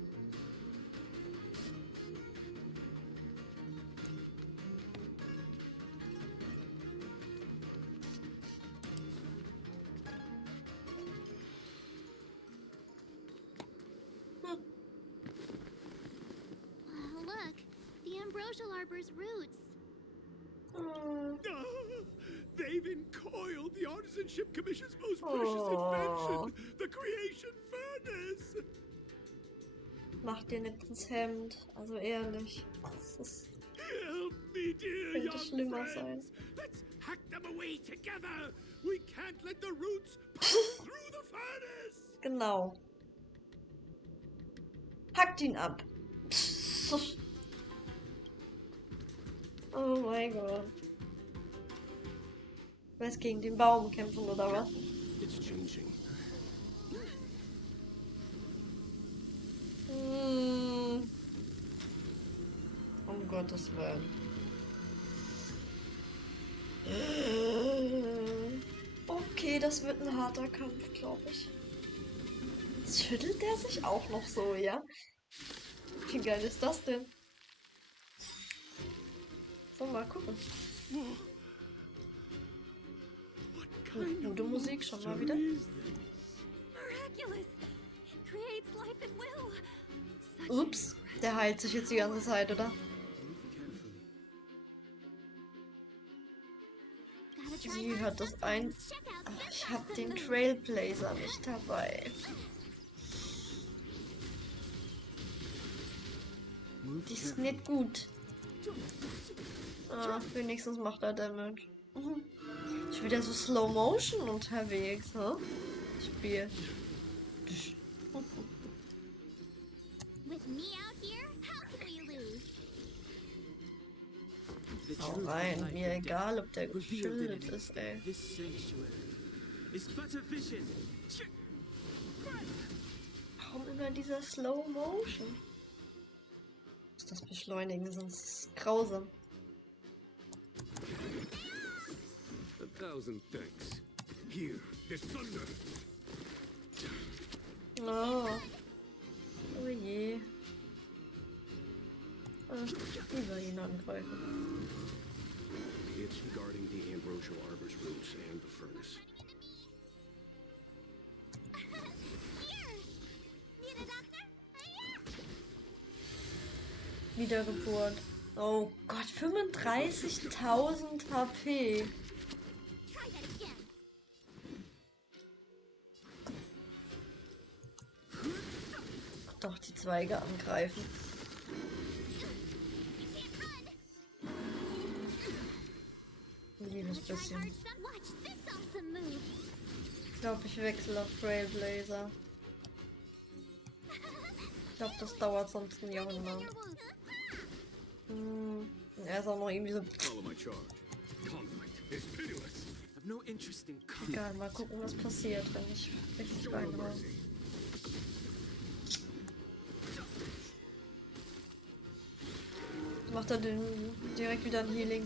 Harbor's roots. They've encoiled the Artisanship Commission's most precious invention, the creation furnace. Mach dir nicht ins Hemd, also ehrlich. Das ist, Help me, dear könnte young schlimmer friends. sein. Let's hack them away together. We can't let the roots pass through the furnace! Genau. Hackt ihn ab. Oh mein Gott. Was gegen den Baum kämpfen oder was? It's changing. Um Gottes Willen. Okay, das wird ein harter Kampf, glaube ich. Jetzt schüttelt der sich auch noch so, ja? Wie geil ist das denn? So, mal gucken. Gute Musik schon mal wieder. Miraculous! It creates life at will. Ups, der heilt sich jetzt die ganze Zeit, oder? Sie hört das ein. Ach, ich hab den Trailblazer nicht dabei. Die ist nicht gut. Ah, wenigstens macht er Damage. Ich wieder so Slow Motion unterwegs, ne? Spiel. With me out here, how can we lose? Hau rein, mir egal, ob der geschildert ist, ey. Warum immer dieser Slow Motion? Muss das beschleunigen, sonst grausam. 1,000 thanks. Here, there's thunder. Oh. Oh je. Lieber ihn angreifen. It's guarding the ambrosial arbor's roots and the furnace. Wiedergeburt. Oh Gott, 35.000 HP. Doch die Zweige angreifen. Liebes bisschen. Ich glaube, ich wechsle auf Trailblazer. Ich glaube, das dauert sonst ein Jahrhundert. Er ist auch noch irgendwie so. Egal, mal gucken, was passiert, wenn ich richtig reinhaue. Macht er den direkt wieder ein Healing?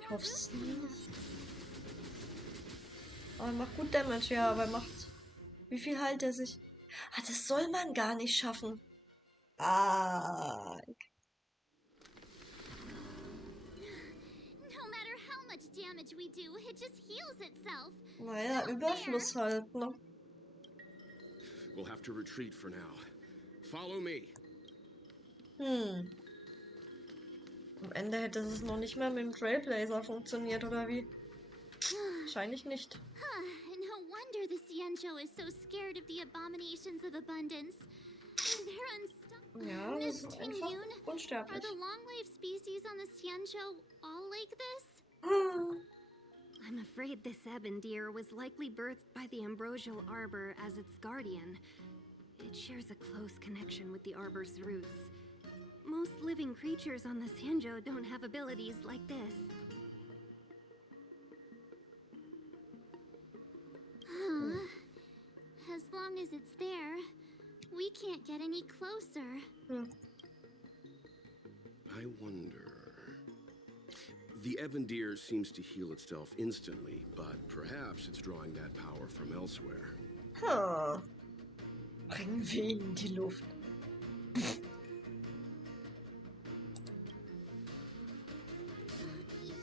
Ich hoffe es nicht. Aber er macht gut Damage, ja, aber er macht. Wie viel heilt er sich? Ah, das soll man gar nicht schaffen. Ah. Naja, Überfluss halt, ne? We'll have to retreat for now. Follow me. Am Ende hätte es noch nicht mehr mit dem Trailblazer funktioniert, oder wie? Wahrscheinlich nicht. No wonder the Xianzhou is so scared of the abominations of abundance. They're Ja, das ist einfach Are unsterblich. the long-lived species on the Xianzhou all like this? I'm afraid this ebon deer was likely birthed by the ambrosial arbor as its guardian. It shares a close connection with the arbor's roots. Most living creatures on the Xianzhou don't have abilities like this. As long as it's there, we can't get any closer. I wonder. The Ebon Deer seems to heal itself instantly, but perhaps it's drawing that power from elsewhere. Bringen wir ihn in die Luft.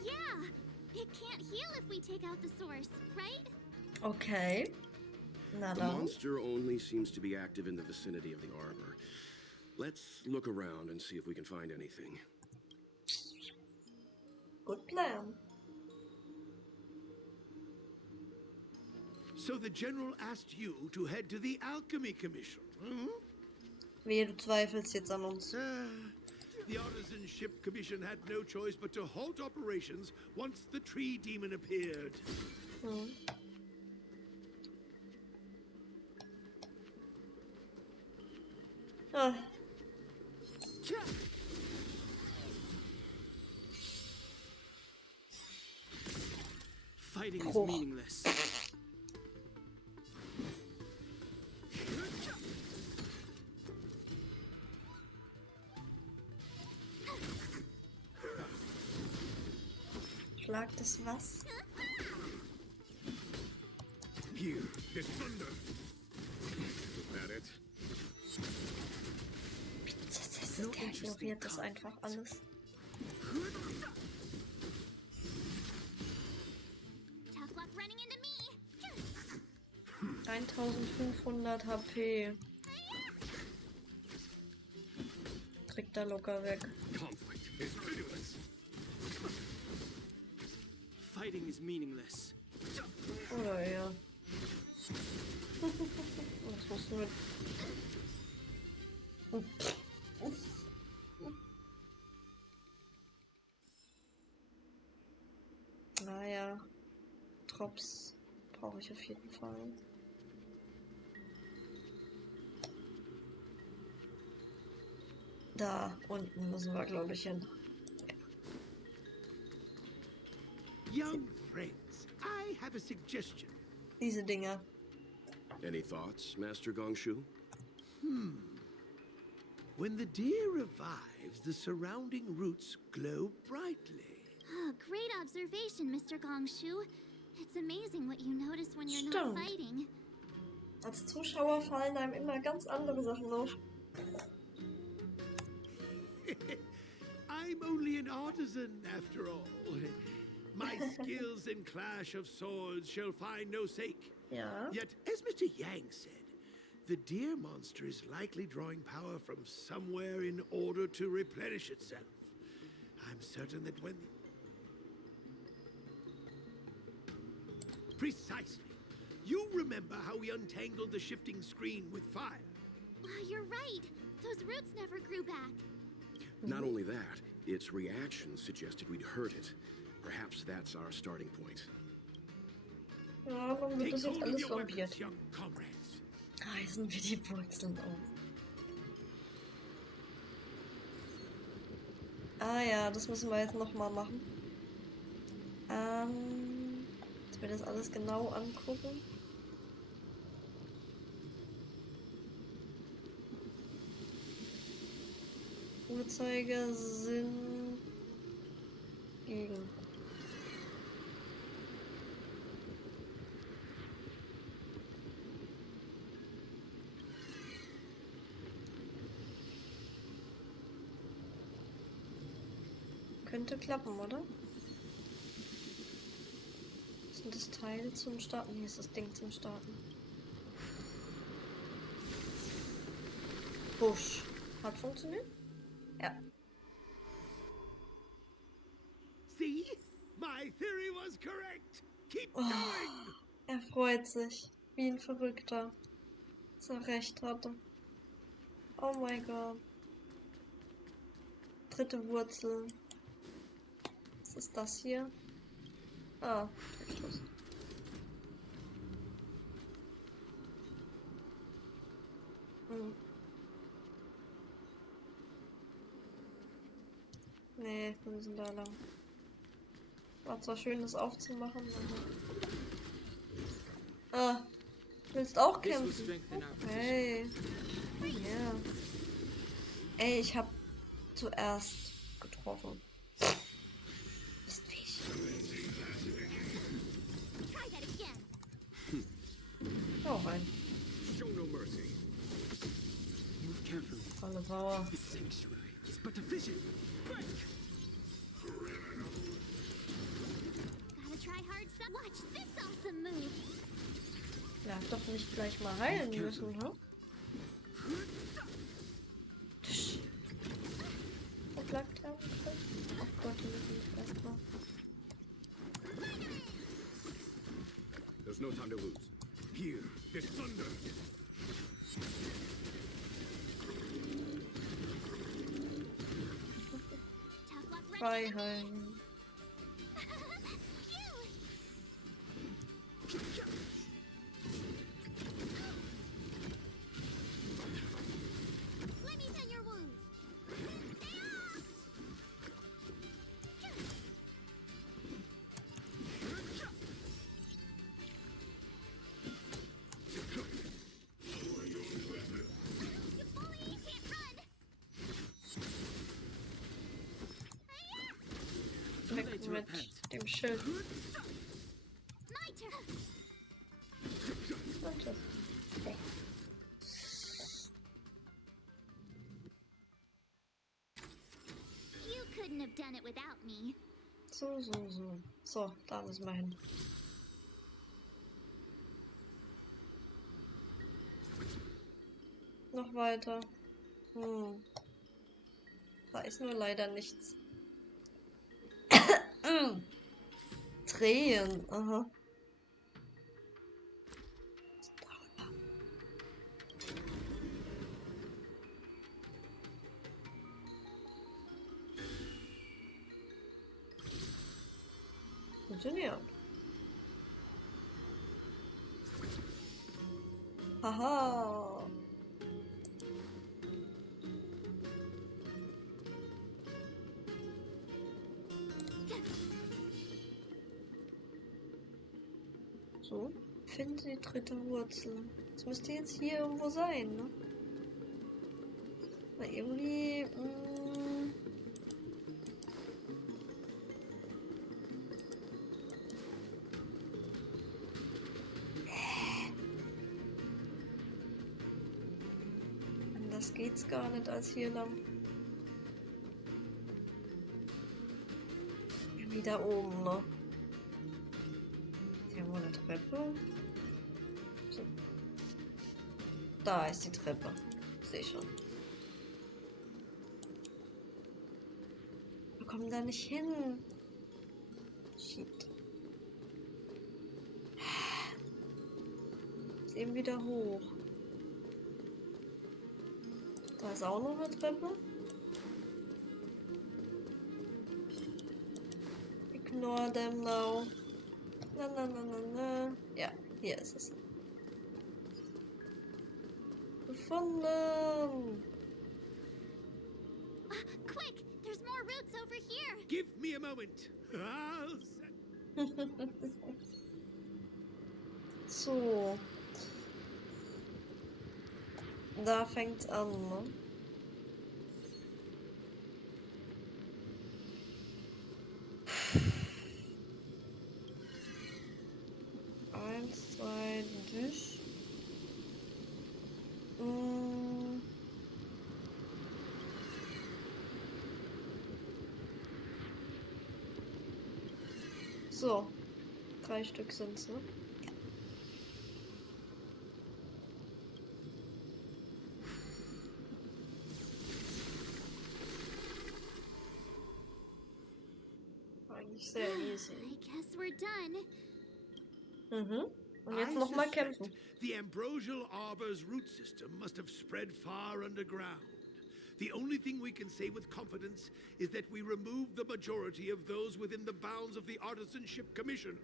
Yeah, it can't heal if we take out the source, right? Okay. Na The dann. monster only seems to be active in the vicinity of the arbor. Let's look around and see if we can find anything. Good plan. So the General asked you to head to the Alchemy Commission, hmm? Wehe, du zweifelst jetzt an uns. The Artisan Ship Commission had no choice but to halt operations once the tree demon appeared. Hm. Ah. Fighting is Oh. meaningless. Schlag das was? Here, there's thunder. Is that it? Der ignoriert das einfach alles. Tough luck running into me. 1500 HP. Kriegt er locker weg. Conflict is pitiless. Fighting is meaningless. Oder ja. Was musst du mit... Naja, Drops brauche ich auf jeden Fall. Da unten müssen wir, glaube ich, hin. Young friends, I have a suggestion. Diese Dinger. Any thoughts, Master Gongshu? When the deer revives, the surrounding roots glow brightly. Oh, great observation, Mr. Gongshu. It's amazing what you notice when you're not Stimmt. fighting. Als Zuschauer fallen einem immer ganz andere Sachen auf. I'm only an artisan, after all. My skills in clash of swords shall find no sake. Ja. Yet, as Mr. Yang said, the deer monster is likely drawing power from somewhere in order to replenish itself. I'm certain that when... Precisely. You remember how we untangled the shifting screen with fire? You're right. Those roots never grew back. Not only that, its reaction suggested we'd hurt it. Perhaps that's our starting point. Ja, dann wird Take das jetzt hold of alles your vampiriert. weapons, young comrades. Reißen wir die Wurzeln auf. Ah ja, das müssen wir jetzt nochmal machen. Dass wir das alles genau angucken. Uhrzeigersinn gegen. Könnte klappen, oder? Ist denn das Teil zum Starten? Hier ist das Ding zum Starten. Push. Hat funktioniert? Ja. See? My theory was correct. Keep Oh. going. Er freut sich. Wie ein Verrückter. Dass er recht hatte. Oh mein Gott. Dritte Wurzel. Was ist das hier? Ah, Textus. Nee, wir müssen da lang. War zwar schön, das aufzumachen, aber... Ah, willst auch This will kämpfen? strengthen our position. Hey. Ja. Ey, ich hab zuerst getroffen. Mistviech. Try that again. Hau rein. Show no mercy. Move carefully. Volle Power. This sanctuary is but a vision. Break! Gotta try hard some. Watch this awesome move. Ja, hab doch nicht gleich mal heilen müssen, ne? Wo bleibt er? Oh Gott, wir müssen nicht erstmal. There's no time to lose. Here, there's thunder. Tough luck running into me. Frei heilen. mit dem Schild. My turn. Und das. Okay. You couldn't have done it without me. So. So, da müssen wir hin. Noch weiter. Da ist nur leider nichts. Drehen. Aha. Funktioniert. Haha. So, finde die dritte Wurzel. Das müsste jetzt hier irgendwo sein, ne? Aber irgendwie. Anders geht's gar nicht als hier lang. Irgendwie da oben, ne? Hier haben wir eine Treppe. So. Da ist die Treppe. Sehe schon. Wir kommen da nicht hin. Shit. Ist eben wieder hoch. Da ist auch noch eine Treppe. Ignore them now. Na. Ja, hier ist es. Gefunden! Quick! There's more roots over here! Give me a moment. So. Da fängt's an, ne? Eins, zwei, durch. So. 3 Stück sind's, ne? Ja. Eigentlich sehr easy. I guess we're done. Und jetzt nochmal kämpfen. The ambrosial arbor's root system must have spread far underground. The only thing we can say with confidence is that we removed the majority of those within the bounds of the Artisanship Commission.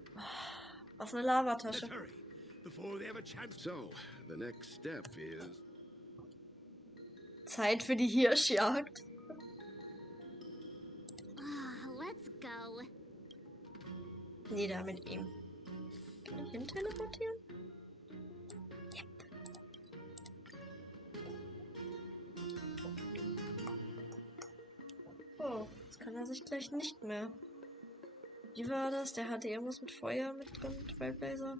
Was eine Lavatasche. Let's hurry, before they have a chance. So, the next step is... Zeit für die Hirschjagd. Let's go. Nieder mit ihm. Kann ich hin teleportieren? Yep. Oh, jetzt kann er sich gleich nicht mehr. Wie war das? Der hatte irgendwas mit Feuer mit drin, Trailblazer.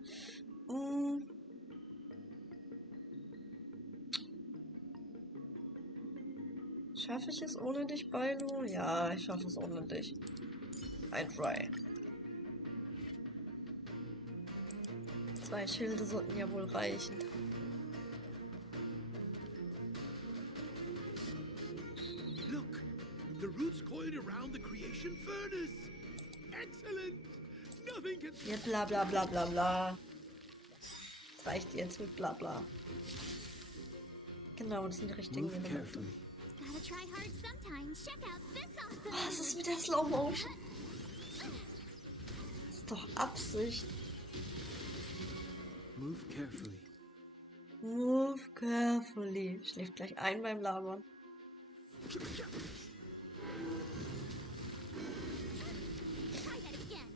Schaffe ich es ohne dich, Bailu? Ja, ich schaffe es ohne dich. I try. 2 Schilde sollten ja wohl reichen. Look, the roots coiled around the creation furnace. Excellent. Nothing can... Ja, bla bla bla bla bla. Das reicht jetzt mit bla bla. Genau, das sind die richtigen Elemente. Gotta try hard sometimes. Check out this awesome. Oh, das ist wieder Slow Motion. Das ist doch Absicht. Move carefully. Move carefully. Schläft gleich ein beim Labern.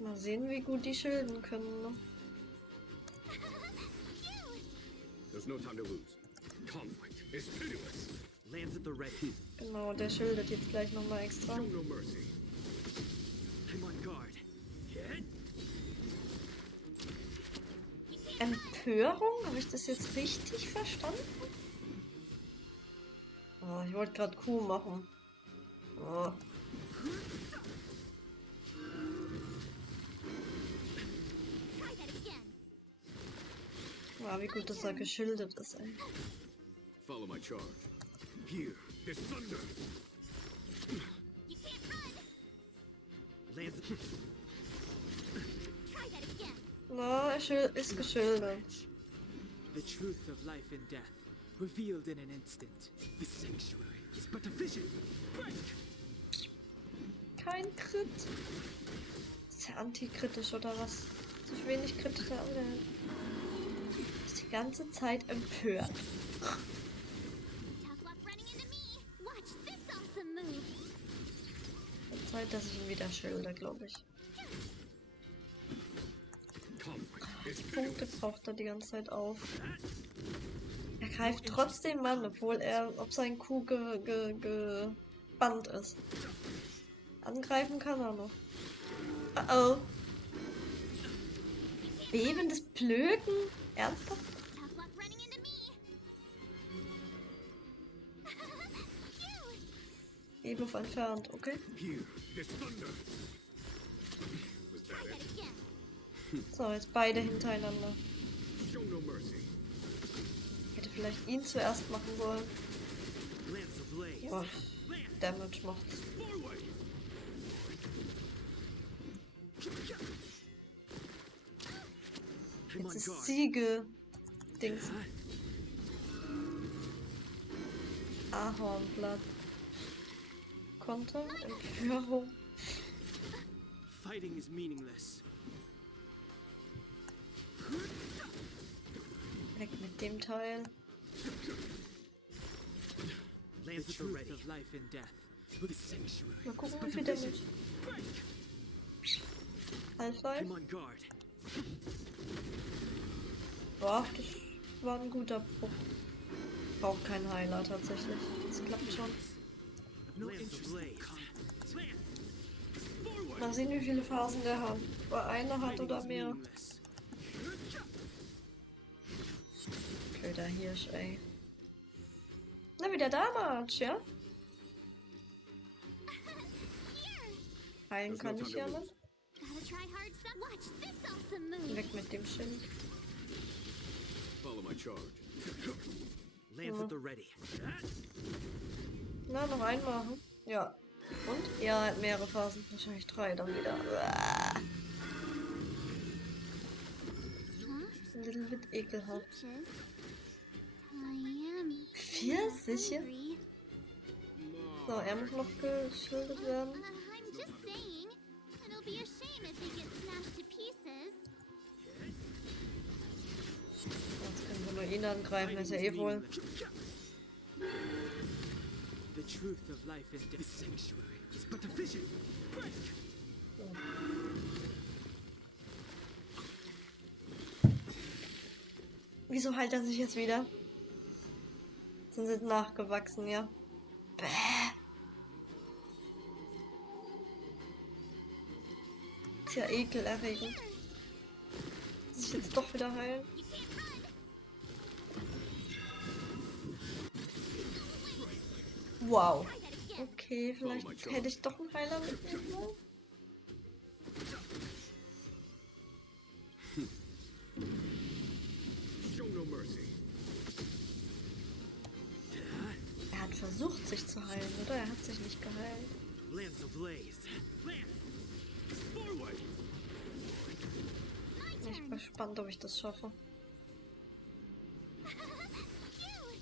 Mal sehen, wie gut die Schilden können. Ne? There's no time to lose. Conflict is pitiless. Lands at the red heat. Genau, der schildet jetzt gleich nochmal extra. Show no mercy. I'm on guard. Empörung? Habe ich das jetzt richtig verstanden? Oh, ich wollte gerade Kuh machen. Oh. Wow, wie gut, dass er geschildert ist, ey. Follow my charge. Here, there's thunder. You can't run. Lands. Try that again. Na, er ist geschildert. The truth of life and death, revealed in an instant. The sanctuary is but a vision. Kein Crit. Ist ja antikritisch oder was? Zu wenig kritisch da ist die ganze Zeit empört. Tough luck running into me. Watch this awesome move. Wird Zeit, dass ich ihn wieder schilder, glaube ich. Punkte braucht er die ganze Zeit auf. Er greift trotzdem an, obwohl er, ob sein Kuh gebannt ist. Angreifen kann er noch. Oh. Bebendes Plögen? Ernsthaft? Tough luck running into me. Ebenhof entfernt, okay. Here, there's thunder. Was that Try that it? again. So, jetzt beide hintereinander. Show no mercy. Ich hätte vielleicht ihn zuerst machen sollen. Lance ablaze. Boah, Damage macht's. Forward. Jetzt ist Siege-Dings. Ahornblatt. Konter, Empörung. Fighting is meaningless. Weg mit dem Teil. The Lance at the truth ready. of life and death. The sanctuary Mal is gucken, but wie a viel Damage. vision. Half-Life. I'm on guard. Boah, das war ein guter Bruch. Braucht keinen Heiler tatsächlich. Das klappt schon. No Lance interest in ablaze. conflict. Forward. Mal sehen, wie viele Phasen der hat. Ob er eine hat Fighting oder is mehr. meaningless. Blöder Hirsch, ey. Na, wieder Damage, ja? Heilen kann ich ja nicht. Gotta try hard some. Watch this awesome move. Weg mit dem Schild. Follow my charge. Lance at the ready. Na, noch einmal. Hm? Ja. Und? Ja, halt mehrere Phasen. Wahrscheinlich 3 dann wieder. Uah. Ein little bit ekelhaft. Peaches. I am Pfirsiche? hungry. So, er muss noch geschildert werden. I'm just saying. It'll be a shame if they get smashed to pieces. Jetzt können wir nur ihn angreifen, ist ja eh wohl. The truth of life and death. The sanctuary is but a vision. Wieso heilt er sich jetzt wieder? Sind sie nachgewachsen, ja? Bäh. Ist ja ekelerregend. Sich jetzt doch wieder heilen. Wow. Okay, vielleicht hätte ich doch einen Heiler mitnehmen sollen. Show no mercy. Er hat versucht, sich zu heilen, oder? Er hat sich nicht geheilt. Lance ablaze. Forward. Ich bin gespannt, ob ich das schaffe.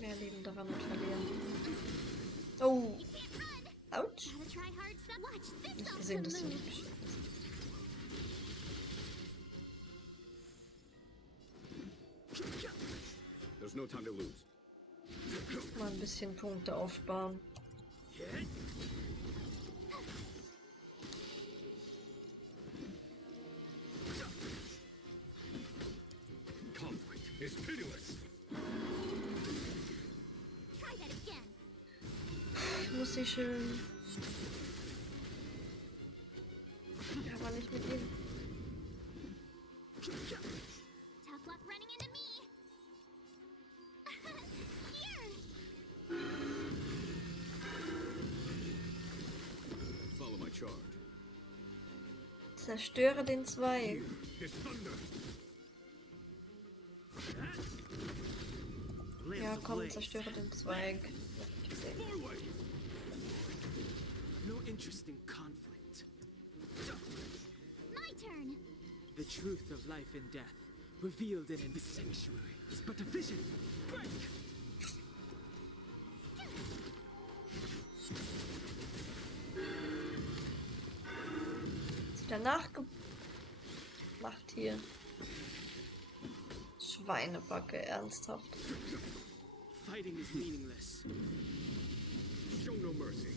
Mehr Leben daran und verlieren. Oh. Autsch. Gotta try hard some. Watch this Nicht awesome gesehen, dass sie move. nicht geschafft There's no time to lose. ist. Mal ein bisschen Punkte aufsparen. Conflict is pitiless. Try that again. Ich muss sie schön. Ja, aber nicht mit ihm. Tough luck running into me. charge. Zerstöre den Zweig. His thunder. Ja, komm, zerstöre den Zweig. No interest in conflict. My turn. The truth of life and death, revealed in the sanctuary, is but a vision. Break! Ist danach gemacht hier. Schweinebacke, ernsthaft. Fighting is meaningless. Show no mercy.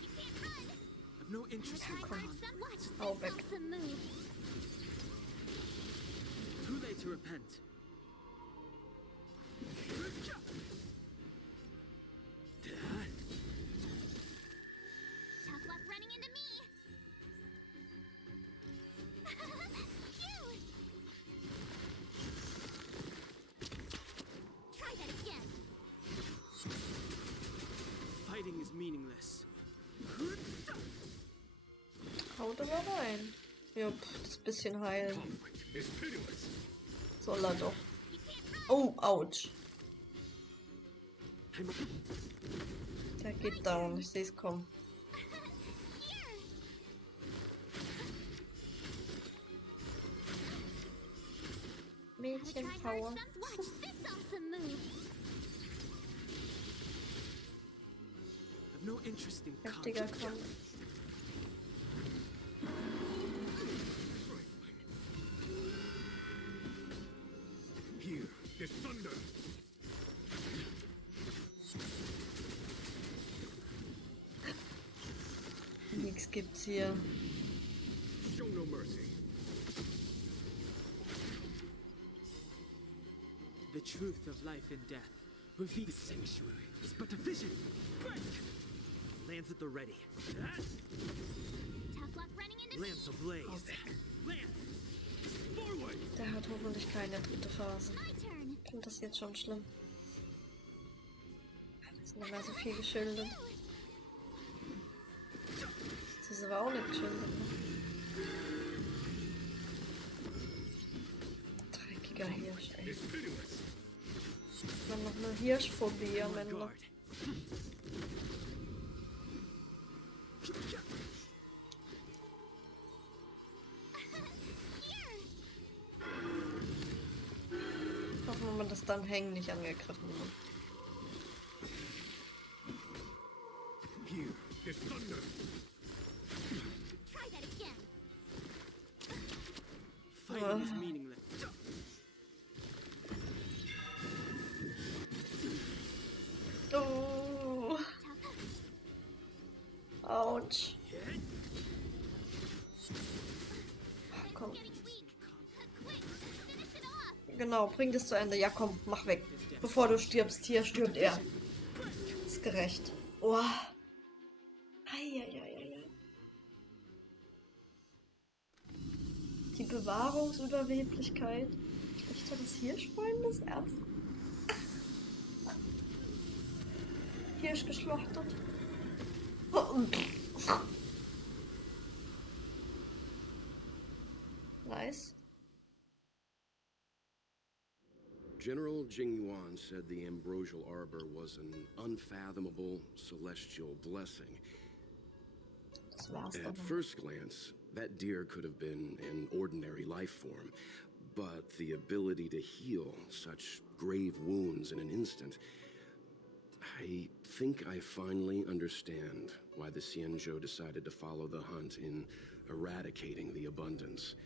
You can't run. I've no interest in Watch this Hau weg. awesome move. Too late to repent. Tough luck running into me. Phew. Try that again. Fighting is meaningless. Haut aber rein. Jupp, das bisschen heilen. Conflict is pitiless. Soll er doch. Oh, ouch. Der geht down, ich seh's kommen. Mädchenpower. Watch this awesome move. I've no interest in Heftiger conflict. Kampf. Here, his thunder. Nix gibt's hier. Show no mercy. The truth of life and death, revealed. The sanctuary is but a vision. Break! Lance at the ready. Tough luck running into me. Lance ablaze. Lance! Forward! Der hat hoffentlich keine dritte Phase. My turn. Ich finde das jetzt schon schlimm. Es sind immer so viel geschildert. Das ist aber auch nicht geschildert, ne? Dreckiger Hirsch, ey. Is pitiless. Man noch eine Hirschphobie am Ende. Guard. Hoffen wir mal, dass dann Hängen nicht angegriffen wird. Here, his thunder. Try that again. Fighting is meaningless. Oh. Autsch. Komm. Getting weak. Quick, finish it off. Genau, bring das zu Ende. Ja, komm, mach weg. Bevor du stirbst, hier stirbt er. Ist gerecht. Oh. Eieieiei. Die Bewahrungsüberweblichkeit. Richter des Hirschfreundes? Ernst? Hirsch geschlachtet. Nice. General Jingyuan said the ambrosial arbor was an unfathomable celestial blessing. Das war's At dann. first glance, that deer could have been an ordinary life form, but the ability to heal such grave wounds in an instant. I think I finally understand why the Xianzhou decided to follow the hunt in eradicating the abundance.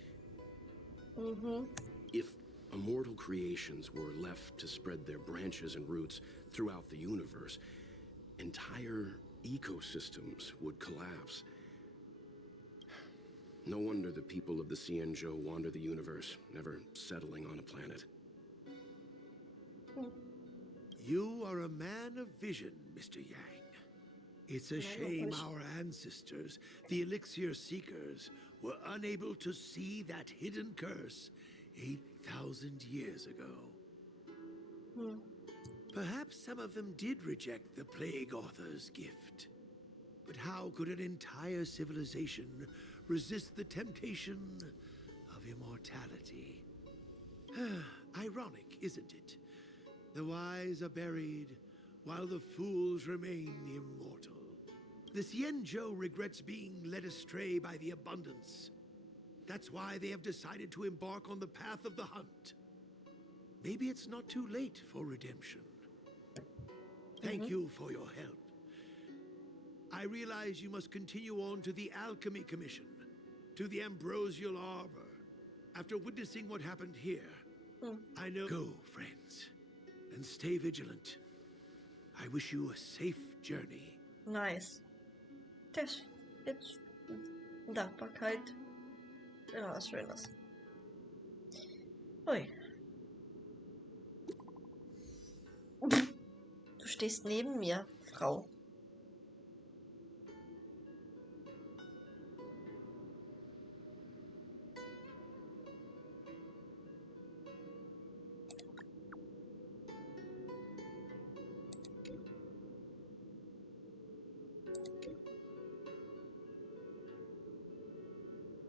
If immortal creations were left to spread their branches and roots throughout the universe, entire ecosystems would collapse. No wonder the people of the Xianzhou wander the universe, never settling on a planet. You are a man of vision, Mr. Yang. It's a shame our ancestors, the Elixir Seekers, were unable to see that hidden curse 8,000 years ago. Perhaps some of them did reject the Plague Author's gift. But how could an entire civilization resist the temptation of immortality? Ironic, isn't it? The wise are buried, while the fools remain immortal. The Xianzhou regrets being led astray by the abundance. That's why they have decided to embark on the path of the hunt. Maybe it's not too late for redemption. Thank you for your help. I realize you must continue on to the Alchemy Commission, to the Ambrosial Arbor. After witnessing what happened here, I know. Go, friends, and stay vigilant. I wish you a safe journey. Nice. Das ist Dankbarkeit. Ja, was Schönes. Ui. Du stehst neben mir, Frau.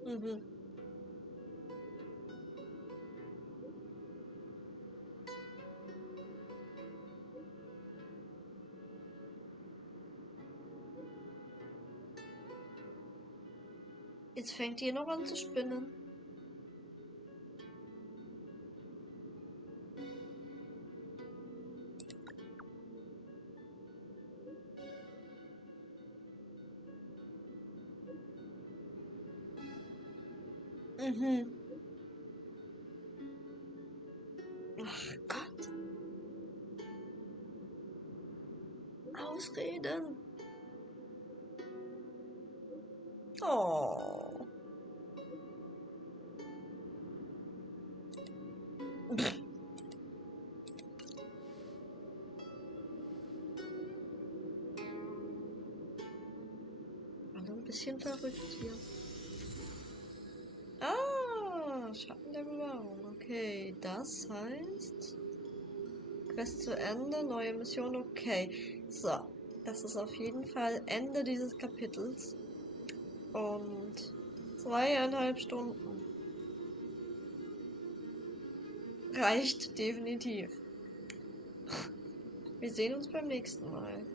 Mhm. Jetzt fängt ihr noch an zu spinnen. Mhm. Ach Gott. Ausreden. Oh. Alle ein bisschen verrückt hier. Ah, Schatten der Bewahrung. Okay, das heißt... Quest zu Ende, neue Mission, okay. So, das ist auf jeden Fall Ende dieses Kapitels. Und 2,5 Stunden. Reicht definitiv. Wir sehen uns beim nächsten Mal.